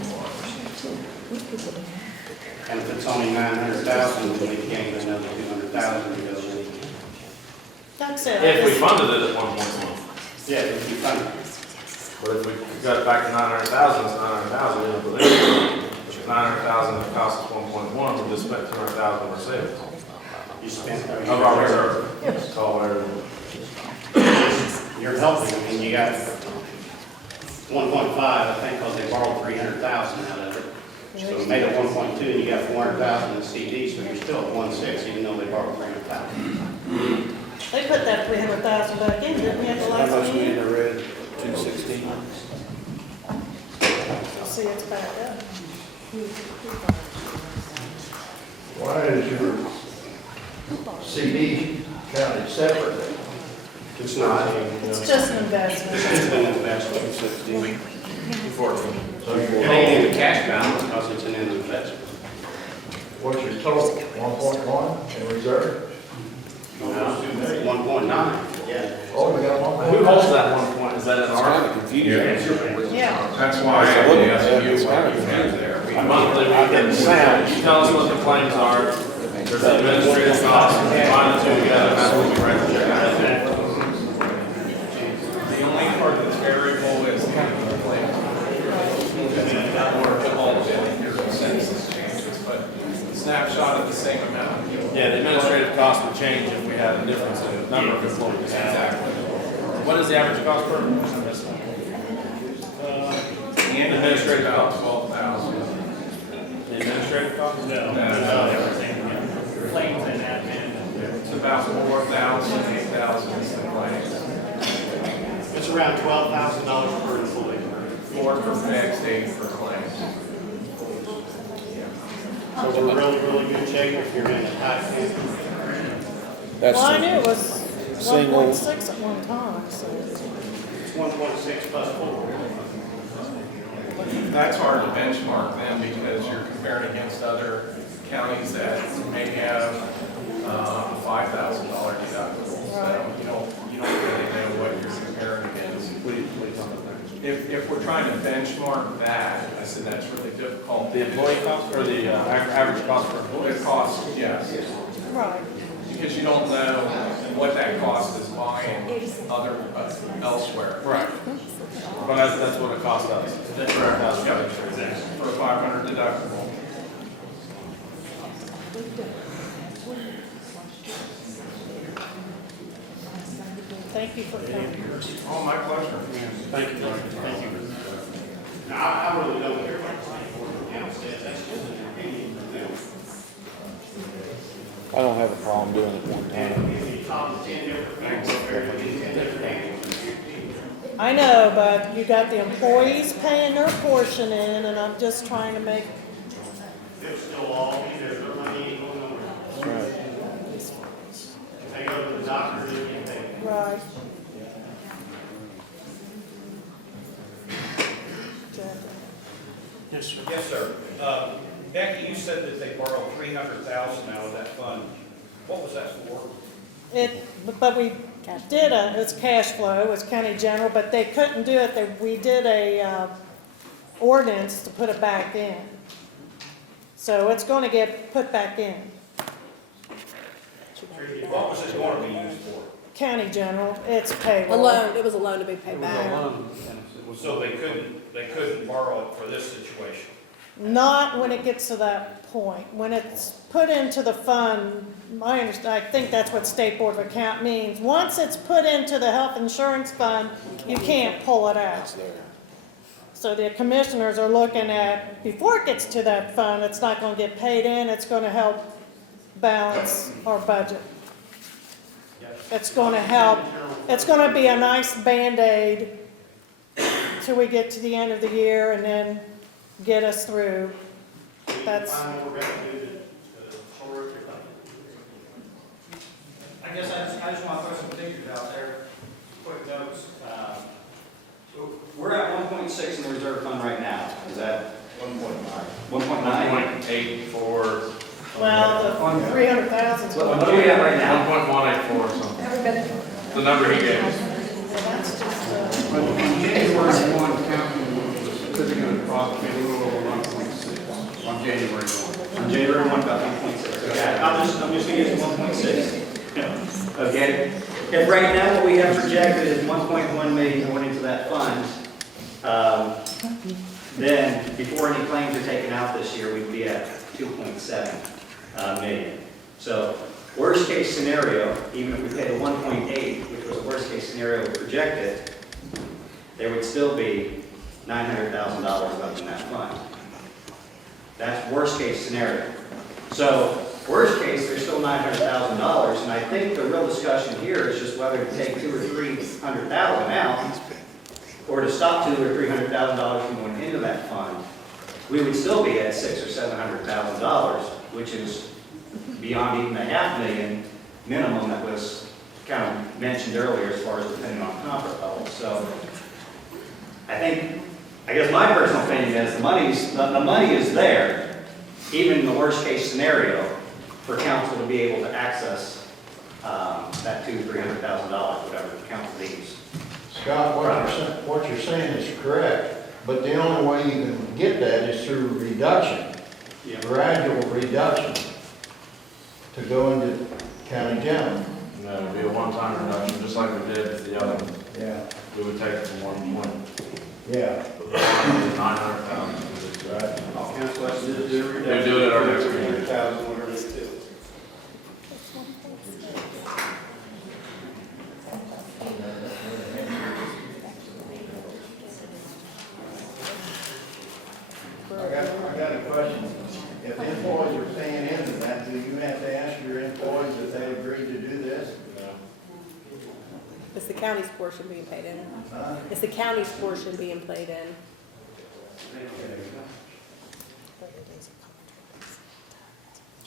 And if it's only 900,000, then we gained another 200,000 to go in. That's it. If we funded it at 1.1. Yeah, if you fund it. But if we got it back to 900,000, it's 900,000, we don't believe it. If it's 900,000, it costs us 1.1, we just spent 200,000 of our savings. You spent. Of our reserve. It's called whatever. You're helping, I mean, you got 1.5, I think, because they borrowed 300,000 out of it. So it made it 1.2, and you got 400,000 in CD, so you're still at 1.6, even though they borrowed 300,000. They put that 300,000 back in, didn't we, at the last meeting? I read? 216. See, it's back up. Why is your CD counted separately? It's not, It's just an investment. it's just an investment. 14. So It your ain't in total, the cash balance because it's an investment. what's your total? 1.1 in reserve? 1.9, yeah. Oh, you got 1.1. Who holds that 1 point? Is that in our? Yeah. That's why I asked you what you have there. Monthly, we can sound. Tell us what the claims are. There's administrative costs. Combine the two together, that's what we write the check out. The only part that's variable is the claim. Or all of it, your census changes, but snapshot of the same amount. Yeah, the administrative cost would change if we had a difference in the number of employees. Exactly. What is the average cost per? And administrative about 12,000. The administrative cost? Claims and admin. It's about 4,000, 8,000 is the claims. It's around $12,000 per employee. 4 for fixed, 8 for claims. So we're really, really good shape if you're in a tight end. Well, I knew it was Single. 1.6 at one time, so. It's 1.6 plus 4. That's hard to benchmark then because you're comparing against other counties that may have $5,000 deductible. So you don't really know what you're comparing against. What are you talking about If we're trying to benchmark that, I said that's really difficult. there? The employee cost or the average cost per employee? The cost, yes. Right. Because you don't know what that cost is buying elsewhere. Right. But that's what it cost us. For our house. Yep. For a 500 deductible. Thank you for coming. Oh, my pleasure. Thank you, Mark. Thank you. Now, I really don't care what the planning board of council says, that's just an opinion from them. I don't have a problem doing it one time. If you talk to 10 different people, everybody gets 10 different answers. I know, but you got the employees paying their portion in, and I'm just trying to make, They'll still all be there, their money ain't going nowhere. That's right. If they go to the doctor, they get paid. right. Yes, sir. Yes, sir. Becky, you said that they borrowed $300,000 out of that fund. What was that for? But we did it's cash flow, it's county general, but they couldn't do it, we did a ordinance to put it back in. So it's gonna get put back in, What was it going to be used for? county general, it's A payroll. loan, it was a loan to be It paid was a back. loan, and it was. So they couldn't borrow it for this situation? Not when it gets to that point. When it's put into the fund, I think that's what State Board of Account means. Once it's put into the health insurance fund, you can't pull it out. So the commissioners are looking at, before it gets to that fund, it's not gonna get paid in, it's gonna help balance our budget. It's gonna help, it's gonna be a nice Band-Aid till we get to the end of the year and then get us through. That's, Find more revenue to shore it. I guess I just want to throw some figures out there, quick notes. We're at 1.6 in the reserve fund right now. Is that 1.9? 1.9? 1.8 for. well, the 300,000. What do we have right now? 1.184 or something. The number he gave us. That's just, On January 1, county was sitting at approximately a little over 1.6 on January 1. On January 1, about 1.6. Okay, I'm just going to use 1.6. Okay, and right now what we have projected is 1.1 million going into that fund. Then, before any claims are taken out this year, we'd be at 2.7 million. So, worst case scenario, even if we pay the 1.8, which was the worst case scenario we projected, there would still be $900,000 left in that fund. That's worst case scenario. So, worst case, there's still $900,000, and I think the real discussion here is just whether to take $200,000 or $300,000 out, or to stop $200,000 or $300,000 from going into that fund. We would still be at $600,000 or $700,000, which is beyond even the $500,000 minimum that was kind of mentioned earlier as far as depending on comfort level. So, I guess my personal opinion is the money is there, even in the worst case scenario, for council to be able to access that $200,000 or $300,000, whatever the council needs. Scott, what you're saying is correct, but the only way you can get that is through reduction, gradual reduction, to go into county general. No, it'd be a one-time reduction, just like we did with the other one. Yeah. We would take it from 1 point. Yeah. 900,000. Right. I'll cancel that, do it. We'll do it at our next meeting. 300,000, whatever it is. I got a question. If employees are paying into that, do you have to ask your employees if they agreed to do this? It's the county's portion being paid in. Huh? It's the county's portion being paid in.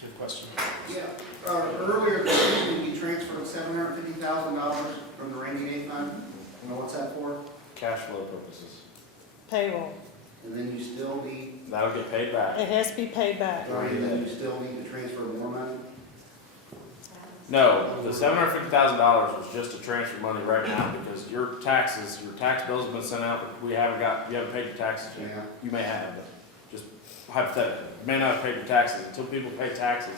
Good question. Yeah, earlier this week, you transferred $750,000 from the rainy day fund. You know what's that for? Cash flow purposes. Payroll. And then you still need, That'll get paid back. It has to be paid back. and then you still need to transfer more money? No, the $750,000 was just to transfer money right now because your taxes, your tax bills have been sent out, but you haven't paid your taxes yet. Yeah. You may have, but just hypothetically, you may not have paid your taxes. Until people pay taxes,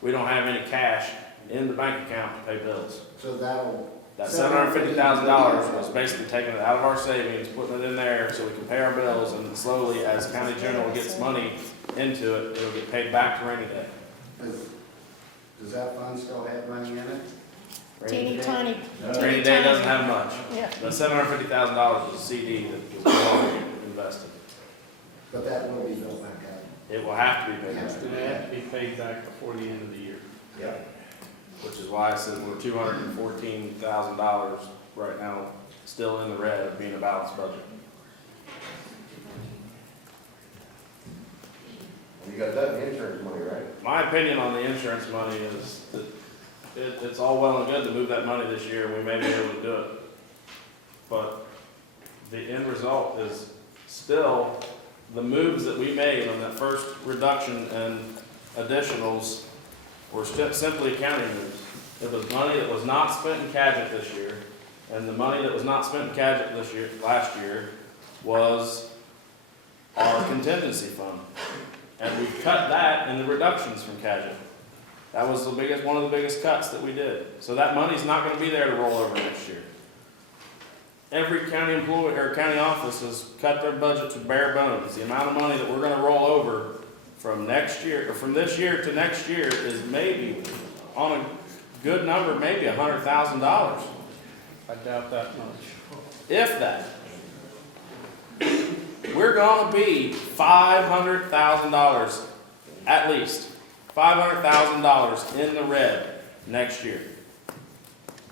we don't have any cash in the bank account to pay bills. So that'll. That $750,000 was basically taking it out of our savings, putting it in there so we can pay our bills, and slowly, as county general gets money into it, it'll get paid back to rainy day. Does that fund still have money in it? Teeny tiny. Rainy day doesn't have much. Yeah. The $750,000 is a CD that was already invested. But that will be built back up. It will have to be paid It's back, gonna have to be paid back before the end of the year. Yeah. which is why I said we're $214,000 right now, still in the red of being a balanced budget. You got that insurance money, right? My opinion on the insurance money is that it's all well and good to move that money this year, and we may be able to do it. But the end result is still the moves that we made on that first reduction and additionals were simply accounting moves. It was money that was not spent in Cadget this year, and the money that was not spent in Cadget last year was our contingency fund. And we cut that in the reductions from Cadget. That was one of the biggest cuts that we did. So that money's not gonna be there to roll over next year. Every county employee or county office has cut their budget to bare bones. The amount of money that we're gonna roll over from next year, or from this year to next year is maybe, on a good number, maybe $100,000, I doubt that much. if that. We're gonna be $500,000, at least, $500,000 in the red next year,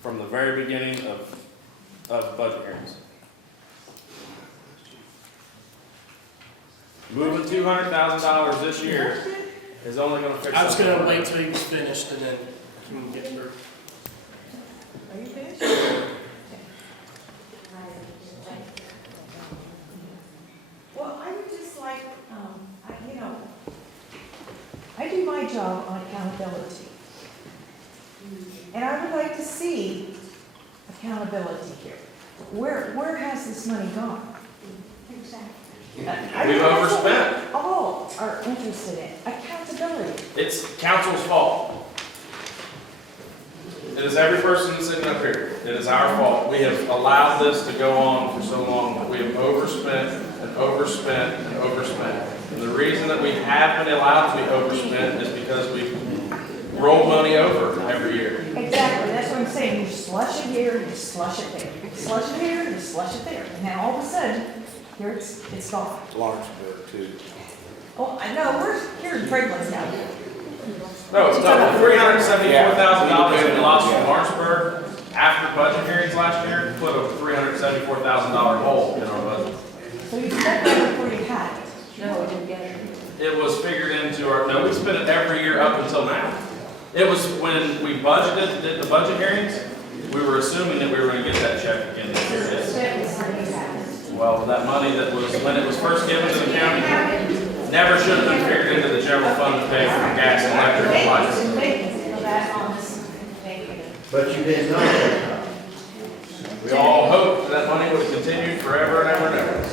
from the very beginning of budget hearings. Moving $200,000 this year is only gonna fix. I was gonna something. wait till he was finished and then we can get through. Are you finished? Well, I would just like, I do my job on accountability. And I would like to see accountability here. Where has this money gone? Exactly. We've overspent. All are interested in accountability. It's council's fault. It is every person sitting up here. It is our fault. We have allowed this to go on for so long that we have overspent and overspent and overspent. And the reason that we have been allowed to be overspent is because we roll money over every year. Exactly, that's what I'm saying. You slush it here, you slush it there. You slush it here, you slush it there. And now all of a sudden, here it's gone. Lawrenceburg too. Oh, I know, we're here in Franklin's now. No, it's total $374,000 we lost from Lawrenceburg after budget hearings last year, put a $374,000 hole in our budget. So you spent that before you had it. No, we didn't get it. It was figured into our, no, we spent it every year up until now. It was when we did the budget hearings, we were assuming that we were gonna get that check again this year. Well, that money that was, when it was first given to the county, never should have been figured into the general fund to pay for gas and electric and lights. But you didn't know that. We all hoped that money would continue forever and ever and ever.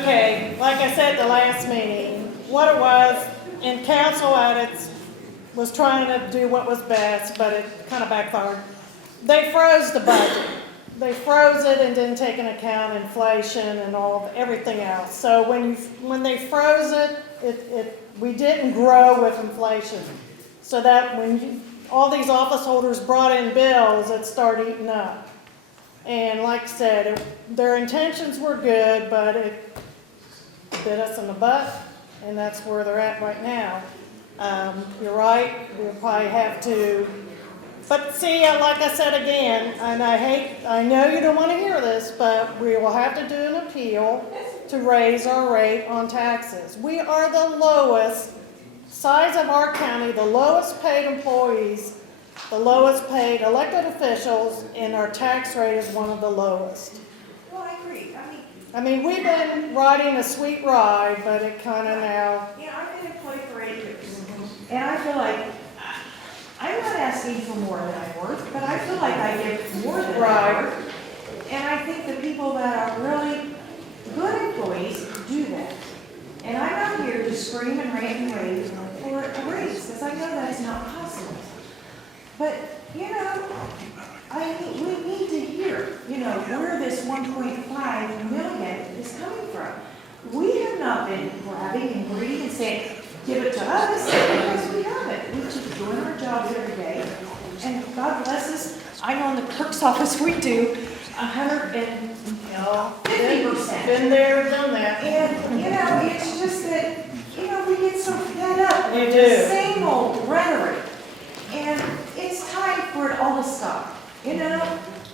Okay, like I said at the last meeting, what it was, and council at its, was trying to do what was best, but it kind of backfired. They froze the budget. They froze it and didn't take into account inflation and everything else. So when they froze it, we didn't grow with inflation. So that when all these office holders brought in bills, it started eating up. And like I said, their intentions were good, but it bit us in the butt, and that's where they're at right now. You're right, we'll probably have to, but see, like I said again, and I know you don't want to hear this, but we will have to do an appeal to raise our rate on taxes. We are the lowest size of our county, the lowest paid employees, the lowest paid elected officials, and our tax rate is one of the lowest. Well, I agree. I mean, we've been riding a sweet ride, but it kind of now, I've been employed for 8 years, and I feel like, I'm not asking for more than I'm worth, but I feel like I give more than I'm worth. And I think the people that are really good employees do that. And I'm not here to scream and rant and rave for a raise, because I know that's not possible. But, we need to hear, where this 1.5 million is coming from. We have not been grabbing and greedy and saying, give it to us, because we haven't. We just doing our jobs every day. And God bless us, I know in the clerk's office, we do 150%. been there, done that. And, it's just that, we get so fed up You with do. the same old rhetoric. And it's time for it all to stop.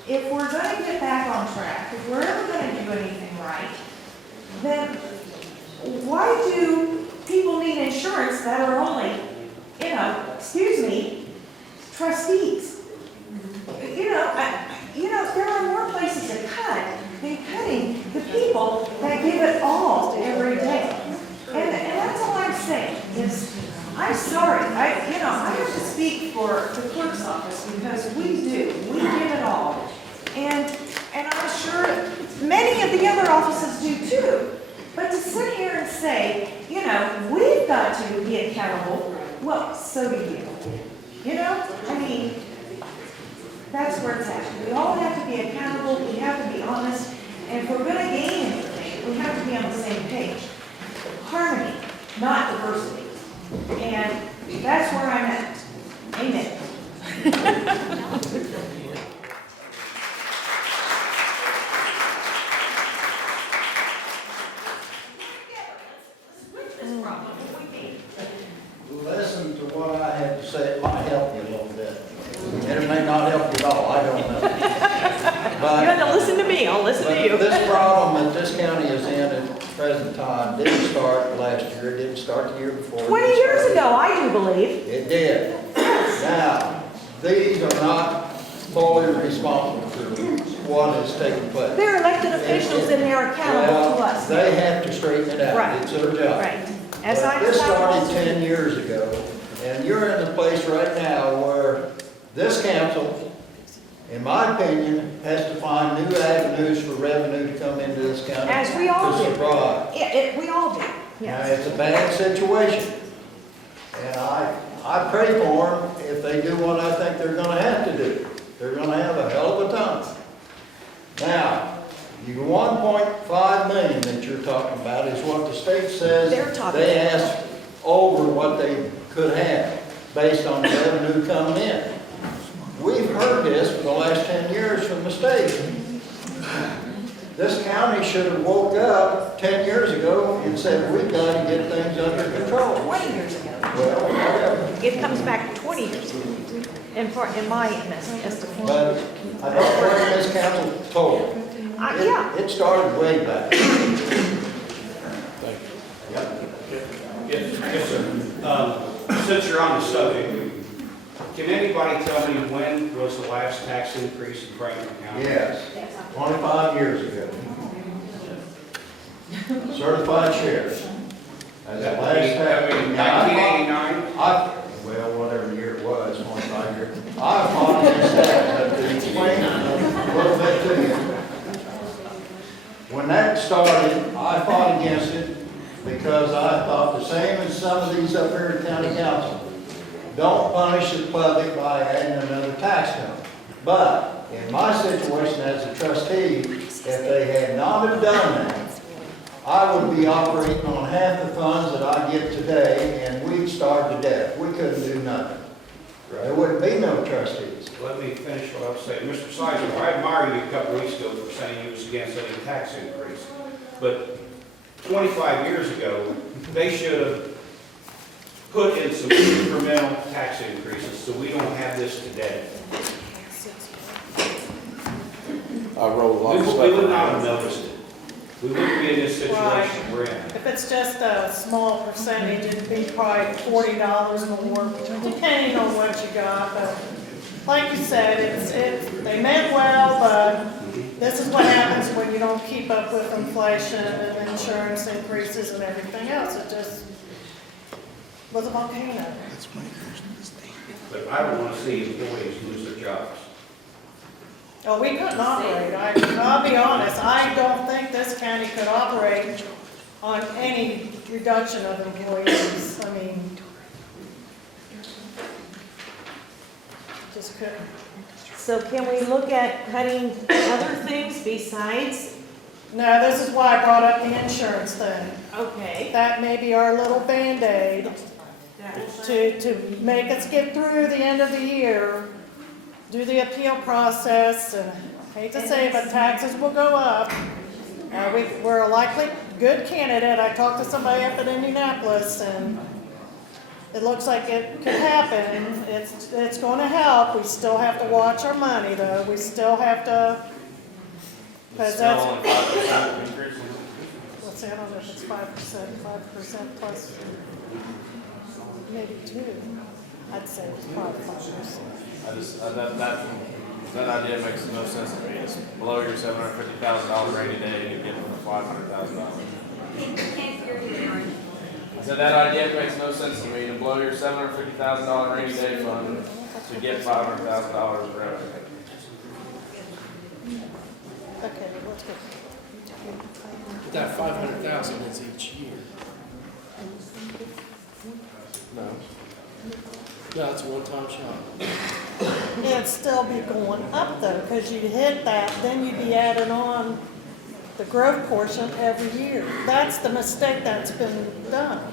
If we're gonna get back on track, if we're ever gonna do anything right, then why do people need insurance that are only, trustees? There are more places to cut than cutting the people that give it all every day. And that's all I'm saying, is, I'm sorry, I have to speak for the clerk's office, because we do, we give it all. And I'm sure many of the other offices do too. But to sit here and say, we've got to be accountable, well, so do you. That's where it's at. We all have to be accountable, we have to be honest, and if we're gonna gain anything, we have to be on the same page. Harmony, not diversity. And that's where I'm at. Amen. Listen to what I have to say, it might help you a little bit. And it may not help you at all, I don't know. But You have to listen to me, I'll listen to you. this problem that this county is in at the present time didn't start last year, it didn't start the year before. 20 years ago, I do believe. It did. Now, these are not fully responsible for what is taking place. They're elected officials and they're accountable to Well, us. they have to straighten it out. Right. It's their job. Right. As But I this started understand. 10 years ago, and you're in the place right now where this council, in my opinion, has to find new avenues for revenue to come into this county. As we all to do. survive. We all do, Now, yes. it's a bad situation. And I pray for them if they do what I think they're gonna have to do. They're gonna have a hell of a time. Now, the 1.5 million that you're talking about is what the state says They're talking they about. asked over what they could have based on the revenue coming in. We've heard this for the last 10 years from the state. This county should have woke up 10 years ago and said, we've got to get things under control. 20 years ago. Well, whatever. It comes back 20 years ago, in my estimation. But I don't blame this council totally. Yeah. It started way back. Yes, sir. Since you're on the subject, can anybody tell me when was the last tax increase in Franklin County? Yes, 25 years ago. Certified sheriff. As the last tax. 1989? Well, whatever year it was, 25 years. I fought against that, but to explain a little bit to you. When that started, I fought against it because I thought the same as some of these up here at county council. Don't punish the public by adding another tax bill. But in my situation as a trustee, if they had not have done that, I would be operating on half the funds that I get today, and we'd starve to death. We couldn't do nothing. There wouldn't be no trustees. Let me finish what I was saying. Mr. Sizer, I admire you a couple weeks ago for saying you was against any tax increase. But 25 years ago, they should have put in some incremental tax increases so we don't have this today. I wrote a lot We of stuff. would not have noticed it. we wouldn't be in this situation we're in. If it's just a small percentage, it'd be probably $40 more, depending on what you got, but like you said, they meant well, but this is what happens when you don't keep up with inflation and insurance increases and everything else. It just was a volcano. But I don't want to see employees lose their jobs. Oh, we couldn't operate. I'll be honest, I don't think this county could operate on any reduction of employees. I mean, just couldn't. So can we look at cutting other things besides? No, this is why I brought up the insurance thing. Okay. That may be our little Band-Aid to make us get through the end of the year, do the appeal process, and I hate to say it, but taxes will go up. We're a likely good candidate. I talked to somebody up in Indianapolis, and it looks like it could happen. It's going to help. We still have to watch our money, though. We still have to, because Still that's, only 5% increase. let's see, I don't know if it's 5% plus maybe 2. I'd say it's probably 5%. That idea makes no sense to me. It's below your $750,000 rainy day, and you get $500,000. I said that idea makes no sense to me, to blow your $750,000 rainy day fund to get $500,000 of revenue. Okay, let's go. But that 500,000 is each year. No. No, it's a one-time shot. It'd still be going up though, because you'd hit that, then you'd be adding on the growth portion every year. That's the mistake that's been done.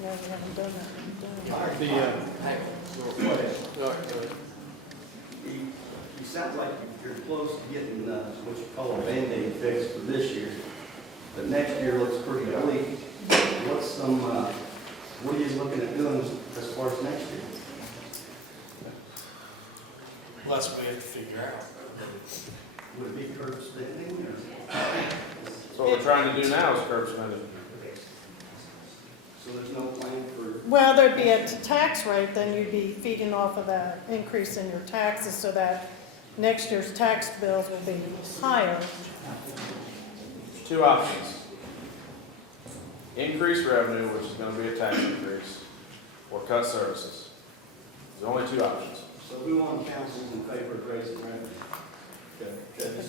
No, we haven't done that. You sound like you're close to getting what you call a Band-Aid fix for this year, but next year looks pretty bleak. What are you looking at doing as far as next year? Well, that's what we have to figure out. Would it be curb spending or? So what we're trying to do now is curb spending. So there's no plan for? Well, there'd be a tax rate, then you'd be feeding off of that increase in your taxes so that next year's tax bills will be higher. Two options. Increase revenue, which is going to be a tax increase, or cut services. There's only two options. So who on council is in favor of raising revenue?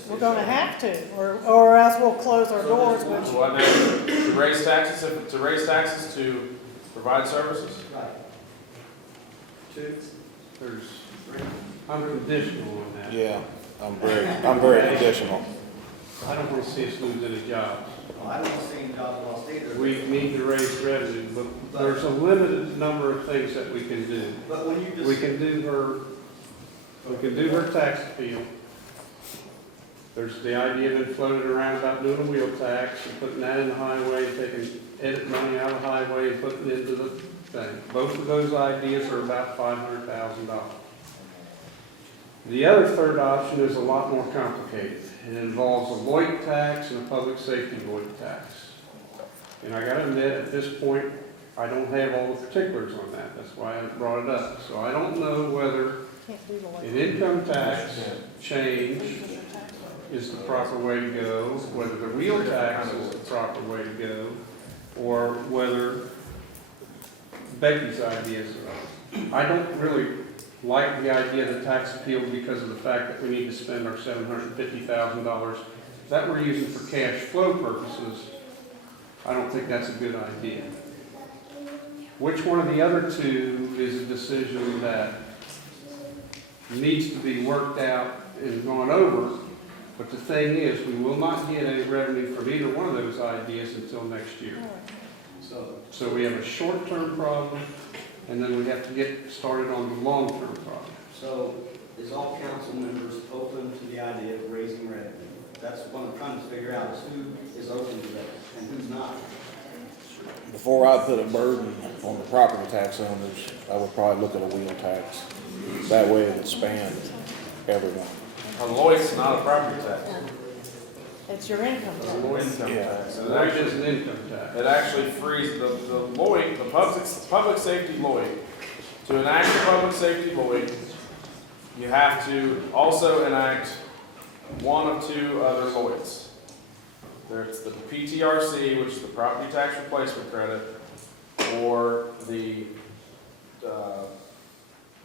We're gonna have to, or else we'll close our doors, which, So what now? To raise taxes to provide services? Right. 2, I'm conditional on that. Yeah, I'm very conditional. I don't want to see us lose any jobs. Well, I don't see any jobs lost either. We need to raise revenue, but there's a limited number of things that we can do. But when you just. We can do her tax appeal. There's the idea that's floated around about doing a wheel tax and putting that in the highway, taking edit money out of the highway and putting it into the thing. Both of those ideas are about $500,000. The other third option is a lot more complicated. It involves a Lloyd tax and a public safety Lloyd tax. And I gotta admit, at this point, I don't have all the particulars on that. That's why I brought it up. So I don't know whether an income tax change is the proper way to go, whether the wheel tax is the proper way to go, or whether Becky's ideas are. I don't really like the idea of the tax appeal because of the fact that we need to spend our $750,000 that we're using for cash flow purposes. I don't think that's a good idea. Which one of the other two is a decision that needs to be worked out and gone over? But the thing is, we will not get any revenue from either one of those ideas until next year. So we have a short-term problem, and then we have to get started on the long-term problem. So is all council members open to the idea of raising revenue? That's what I'm trying to figure out, is who is open to that and who's not. Before I put a burden on the property tax owners, I would probably look at a wheel tax. That way it would span everyone. On Lloyd's, not a property tax. It's your income It's a tax. Lloyd income Yeah. tax. And That is an income tax. it actually frees the Lloyd, the public safety Lloyd. To enact the public safety Lloyd, you have to also enact one of two other Lloyds. There's the PTRC, which is the property tax replacement credit, or the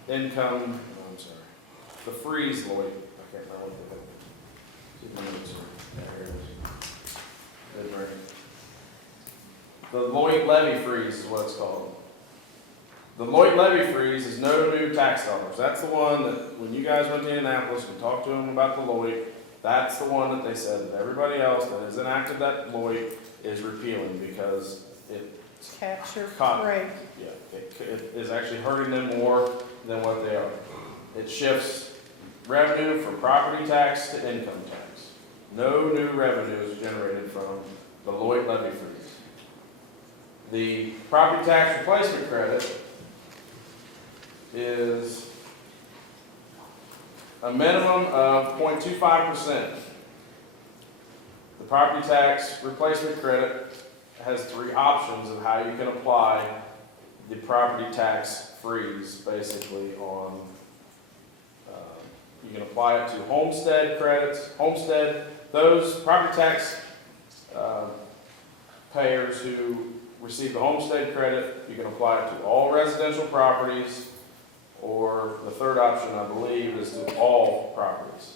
income, I'm sorry, the freeze Lloyd. I can't remember what the There it is. Good word. The Lloyd levy freeze is what it's called. The Lloyd levy freeze is no new tax dollars. That's the one that when you guys went to Indianapolis and talked to them about the Lloyd, that's the one that they said that everybody else that has enacted that Lloyd is repealing because it's Capture caught. rate. Yeah, it is actually hurting them more than what they are. It shifts revenue from property tax to income tax. No new revenue is generated from the Lloyd levy freeze. The property tax replacement credit is a minimum of 0.25%. The property tax replacement credit has three options of how you can apply the property tax freeze, basically on, you can apply it to homestead credits, those property tax payers who receive the homestead credit, you can apply it to all residential properties, or the third option, I believe, is to all properties.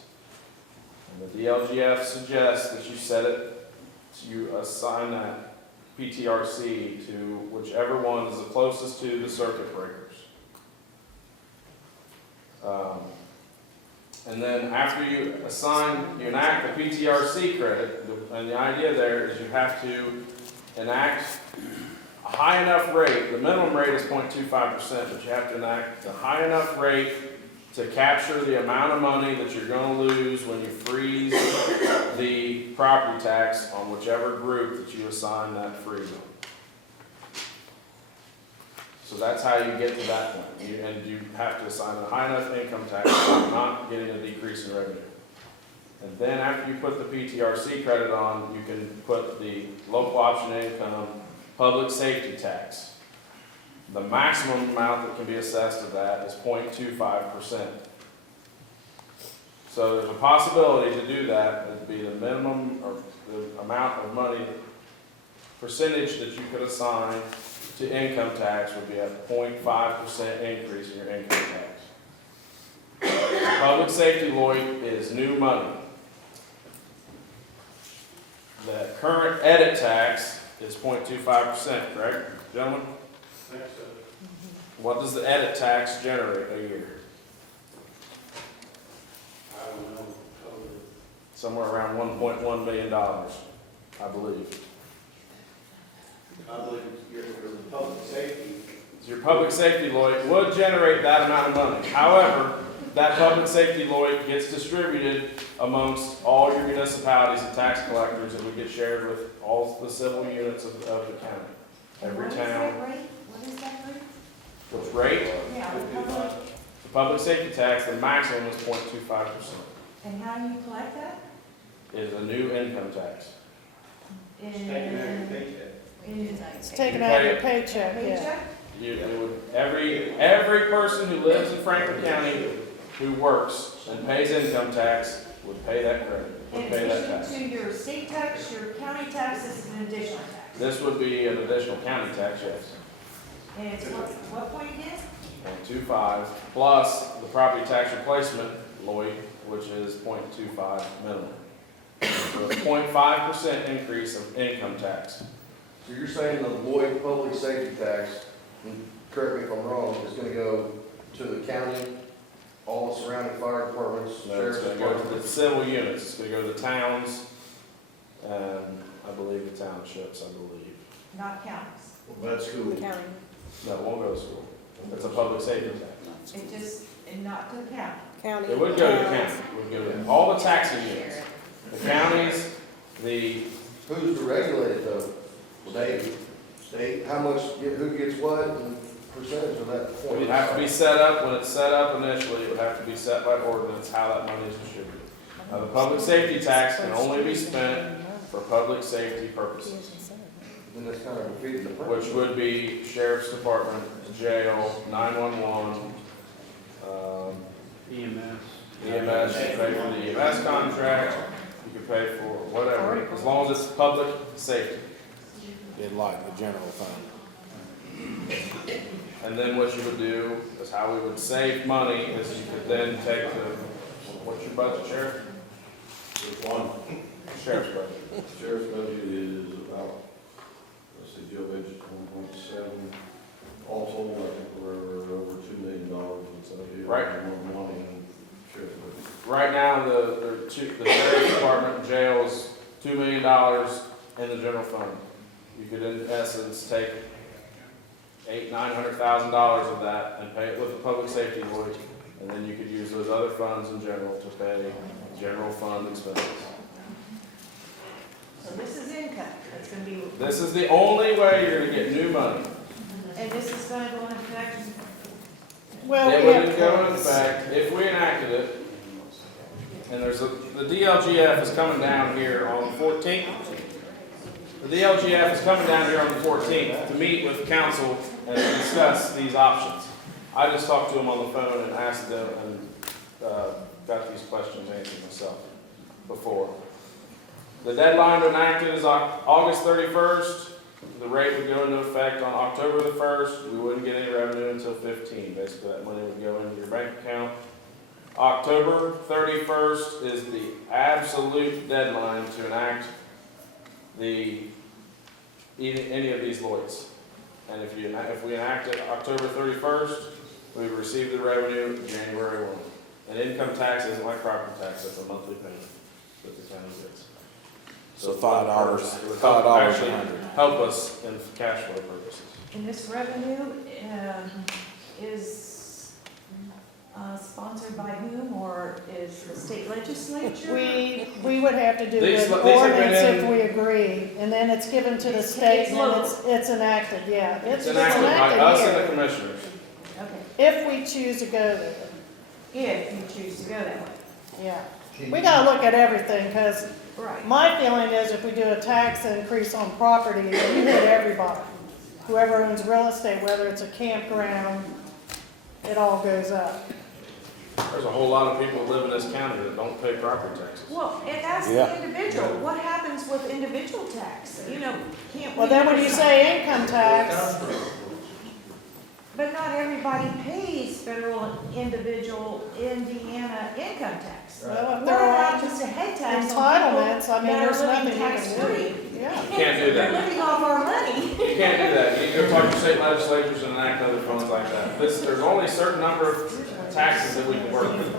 And the DLGF suggests that you set it, you assign that PTRC to whichever one is the closest to the circuit breakers. And then after you enact the PTRC credit, and the idea there is you have to enact a high enough rate, the minimum rate is 0.25%, but you have to enact a high enough rate to capture the amount of money that you're going to lose when you freeze the property tax on whichever group that you assign that freeze on. So that's how you get to that point. And you have to assign a high enough income tax so you're not getting a decrease in revenue. And then after you put the PTRC credit on, you can put the local option income public safety tax. The maximum amount that can be assessed of that is 0.25%. So there's a possibility to do that. It'd be the minimum or the amount of money, percentage that you could assign to income tax would be a 0.5% increase in your income tax. Public safety Lloyd is new money. The current edit tax is 0.25%, correct, gentlemen? What does the edit tax generate a year? I don't know, totally. Somewhere around $1.1 million, I believe. I believe your public safety. So your public safety Lloyd would generate that amount of money. However, that public safety Lloyd gets distributed amongst all your municipalities and tax collectors, and we get shared with all the civil units of the county. Every town. What is that rate? The rate, Yeah, the public safety tax, the maximum is 0.25%. and how do you collect that? It is a new income tax. It's taken out of your paycheck. It's taken out of your paycheck, yeah. Every person who lives in Franklin County who works and pays income tax would pay that credit, would In pay that addition tax. to your state tax, your county tax, this is an additional tax. This would be an additional county tax, yes. And it's what point again? 0.25 plus the property tax replacement, Lloyd, which is 0.25 minimum. So a 0.5% increase of income tax. So you're saying the Lloyd public safety tax, and correct me if I'm wrong, is gonna go to the county, all the surrounding fire departments, No, it's sheriff's gonna go to the departments? civil units, it's gonna go to the towns, and I believe the townships, I believe. Not counties. Well, that's cool. County. No, it won't go to school. It's a public safety tax. It just, and not to the county. County. It would go to the county, it would go to all the taxing units. The counties, the, Who's to regulate it though? State? State, how much, who gets what and percentage of that It point? would have to be set up, when it's set up initially, it would have to be set by ordinance how that money is distributed. Now, the public safety tax can only be spent for public safety purposes, Then that's kind of defeating the purpose. which would be sheriff's department, jail, 911, EMS. EMS, you pay for the EMS contract, you could pay for whatever, as long as it's public safety. In like the general fund. And then what you would do is how we would save money is you could then take the, what's your budget, Sheriff? Which one? Sheriff's budget. Sheriff's budget is about, let's see, Joe budget's 1.7. Also, I think we're over $2 million. So Right. more money in sheriff's budget. Right now, the sheriff's department jail is $2 million in the general fund. You could in essence take $900,000 of that and pay it with the public safety void, and then you could use those other funds in general to pay general fund expenses. So this is income, that's gonna be, This is the only way you're gonna get new money. and this is gonna go into effect. Well, It wouldn't go into effect if we enacted it, and the DLGF is coming down here on the 14th. The DLGF is coming down here on the 14th to meet with council and discuss these options. I just talked to them on the phone and asked them and got these questions answered myself before. The deadline to enact it is August 31st. The rate would go into effect on October the 1st. We wouldn't get any revenue until 15. Basically, that money would go into your bank account. October 31st is the absolute deadline to enact any of these Lloyds. And if we enact it October 31st, we receive the revenue January 1. And income tax isn't like property tax, it's a monthly payment that the county gets. So $5, it would $5 actually a hundred. help us in cash flow purposes. And this revenue, is, sponsored by whom, or is the state legislature? We would have to do These an have been ordinance if in- we agree, and then it's given to the It's state, and then local. it's enacted, yeah. It's enacted by us and the commissioners. Okay, If we choose to go there, if you choose to go that way. yeah. We gotta look at everything, because Right. my feeling is if we do a tax increase on property, you hit everybody. Whoever owns real estate, whether it's a campground, it all goes up. There's a whole lot of people that live in this county that don't pay property taxes. Well, and that's Yeah. the individual. What happens with individual tax? You know, can't we? Well, then when you say income tax, But not everybody pays federal individual Indiana income tax. well, if What there about are just a head tax on entitlements, I people mean, that there's are nothing living you can tax-free? do. Yeah. You can't do They're that. living off our money. You can't do that. You can go talk to state legislatures and enact other funds like that. There's only a certain number of taxes that we can work with.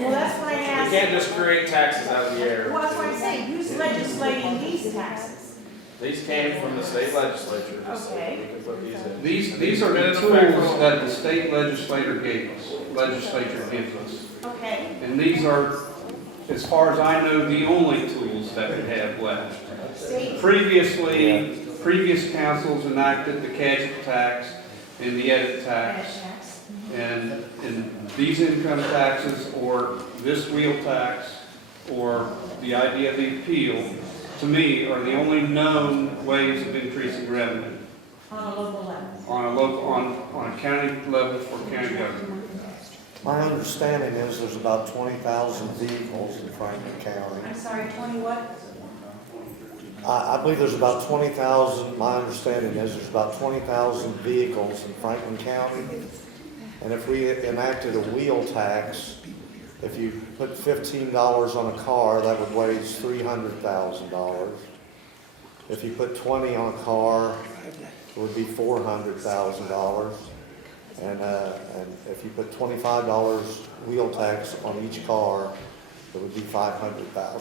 Well, that's what I We asked. can't just create taxes out of the air. Well, that's what I'm saying. Who's legislating these taxes? These came from the state legislature. Just so Okay. we can put these in. These are the tools that the state legislature gives us. Okay. And these are, as far as I know, the only tools that we have left. State. Previously, previous councils enacted the casual tax and the edit tax. Tax. And these income taxes, or this wheel tax, or the idea of the appeal, to me, are the only known ways of increasing revenue On a local level. on a county level for county government. My understanding is there's about 20,000 vehicles in Franklin County. I'm sorry, 20 what? I believe there's about 20,000, my understanding is there's about 20,000 vehicles in Franklin County. And if we enacted a wheel tax, if you put $15 on a car, that would raise $300,000. If you put 20 on a car, it would be $400,000. And if you put $25 wheel tax on each car, it would be $500,000.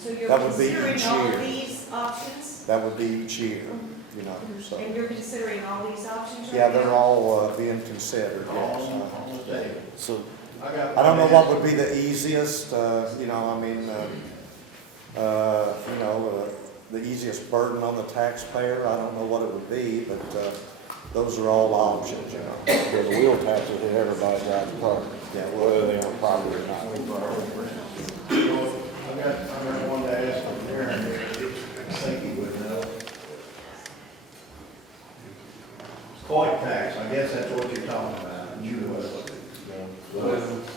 So you're That would be considering each all year. of these options? That would be each year, you know, so. And you're considering all these options right Yeah, now? they're all being considered, yes. So I don't know what would be the easiest, you know, I mean, you know, the easiest burden on the taxpayer. I don't know what it would be, but those are all options, you know. Because the wheel tax will hit everybody that drives a car, Yeah, whether they own property or not. I got one to ask from Karen, I think he would know. Coin tax, I guess that's what you're talking about, you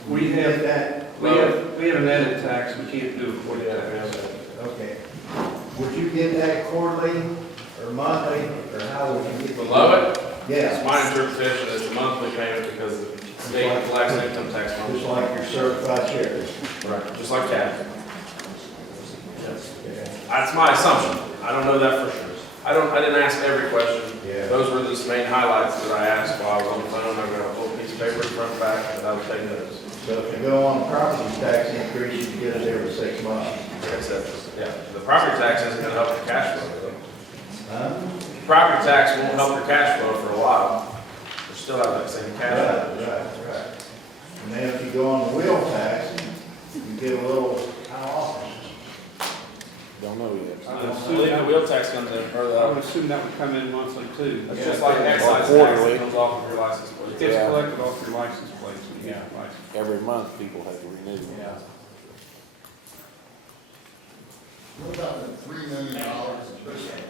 We have, that, we have an edit tax, we can't do a quarter tax. okay. Would you get that quarterly or monthly, or how would you get? Below it? Yeah, It's my interpretation, it's a monthly payment because the state collects income tax monthly. just like your certified shares. Right, just like that. That's my assumption. I don't know that for sure. I didn't ask every question. Yeah. Those were the main highlights that I asked while I was on the phone. I got a little piece of paper front and back that I was taking notes. So if you go on property tax increase, you get it every 6 months. Yeah, the property tax isn't gonna help the cash flow. Huh? Property tax won't help the cash flow for a while. We still have that same cash flow. Right. And then if you go on the wheel tax, you get a little, how often? Don't know yet. I believe the wheel tax comes in I further. would assume that would come in monthly too. It's just like excise tax quarterly. that comes off of your license plate. It gets collected off your license plates when you get your license. Every month, people have to renew. Yeah. What about the $3 million in Brookville?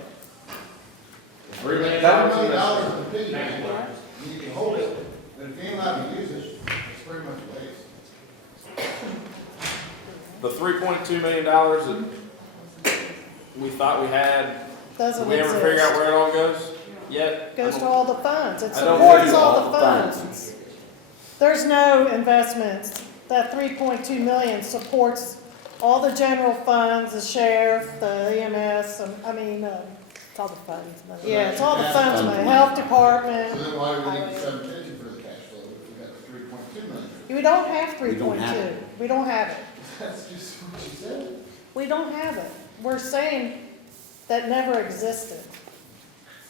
$3 million? $3 million in fee, you can hold it, but if you ain't allowed to use it, it's pretty much waste. The $3.2 million that we thought we had, Doesn't did we ever figure out where it all goes yet? Goes to all the funds. It I don't supports think all the funds. There's no investments. That 3.2 million supports all the general funds, the sheriff, the EMS, and, It's all the funds. money. yeah, it's all the funds, money, health department. So then why do we need 750 for the cash flow if we got the 3.2 million? We don't have We don't have 3.2. it. We don't have it. That's just what you said. We don't have it. We're saying that never existed.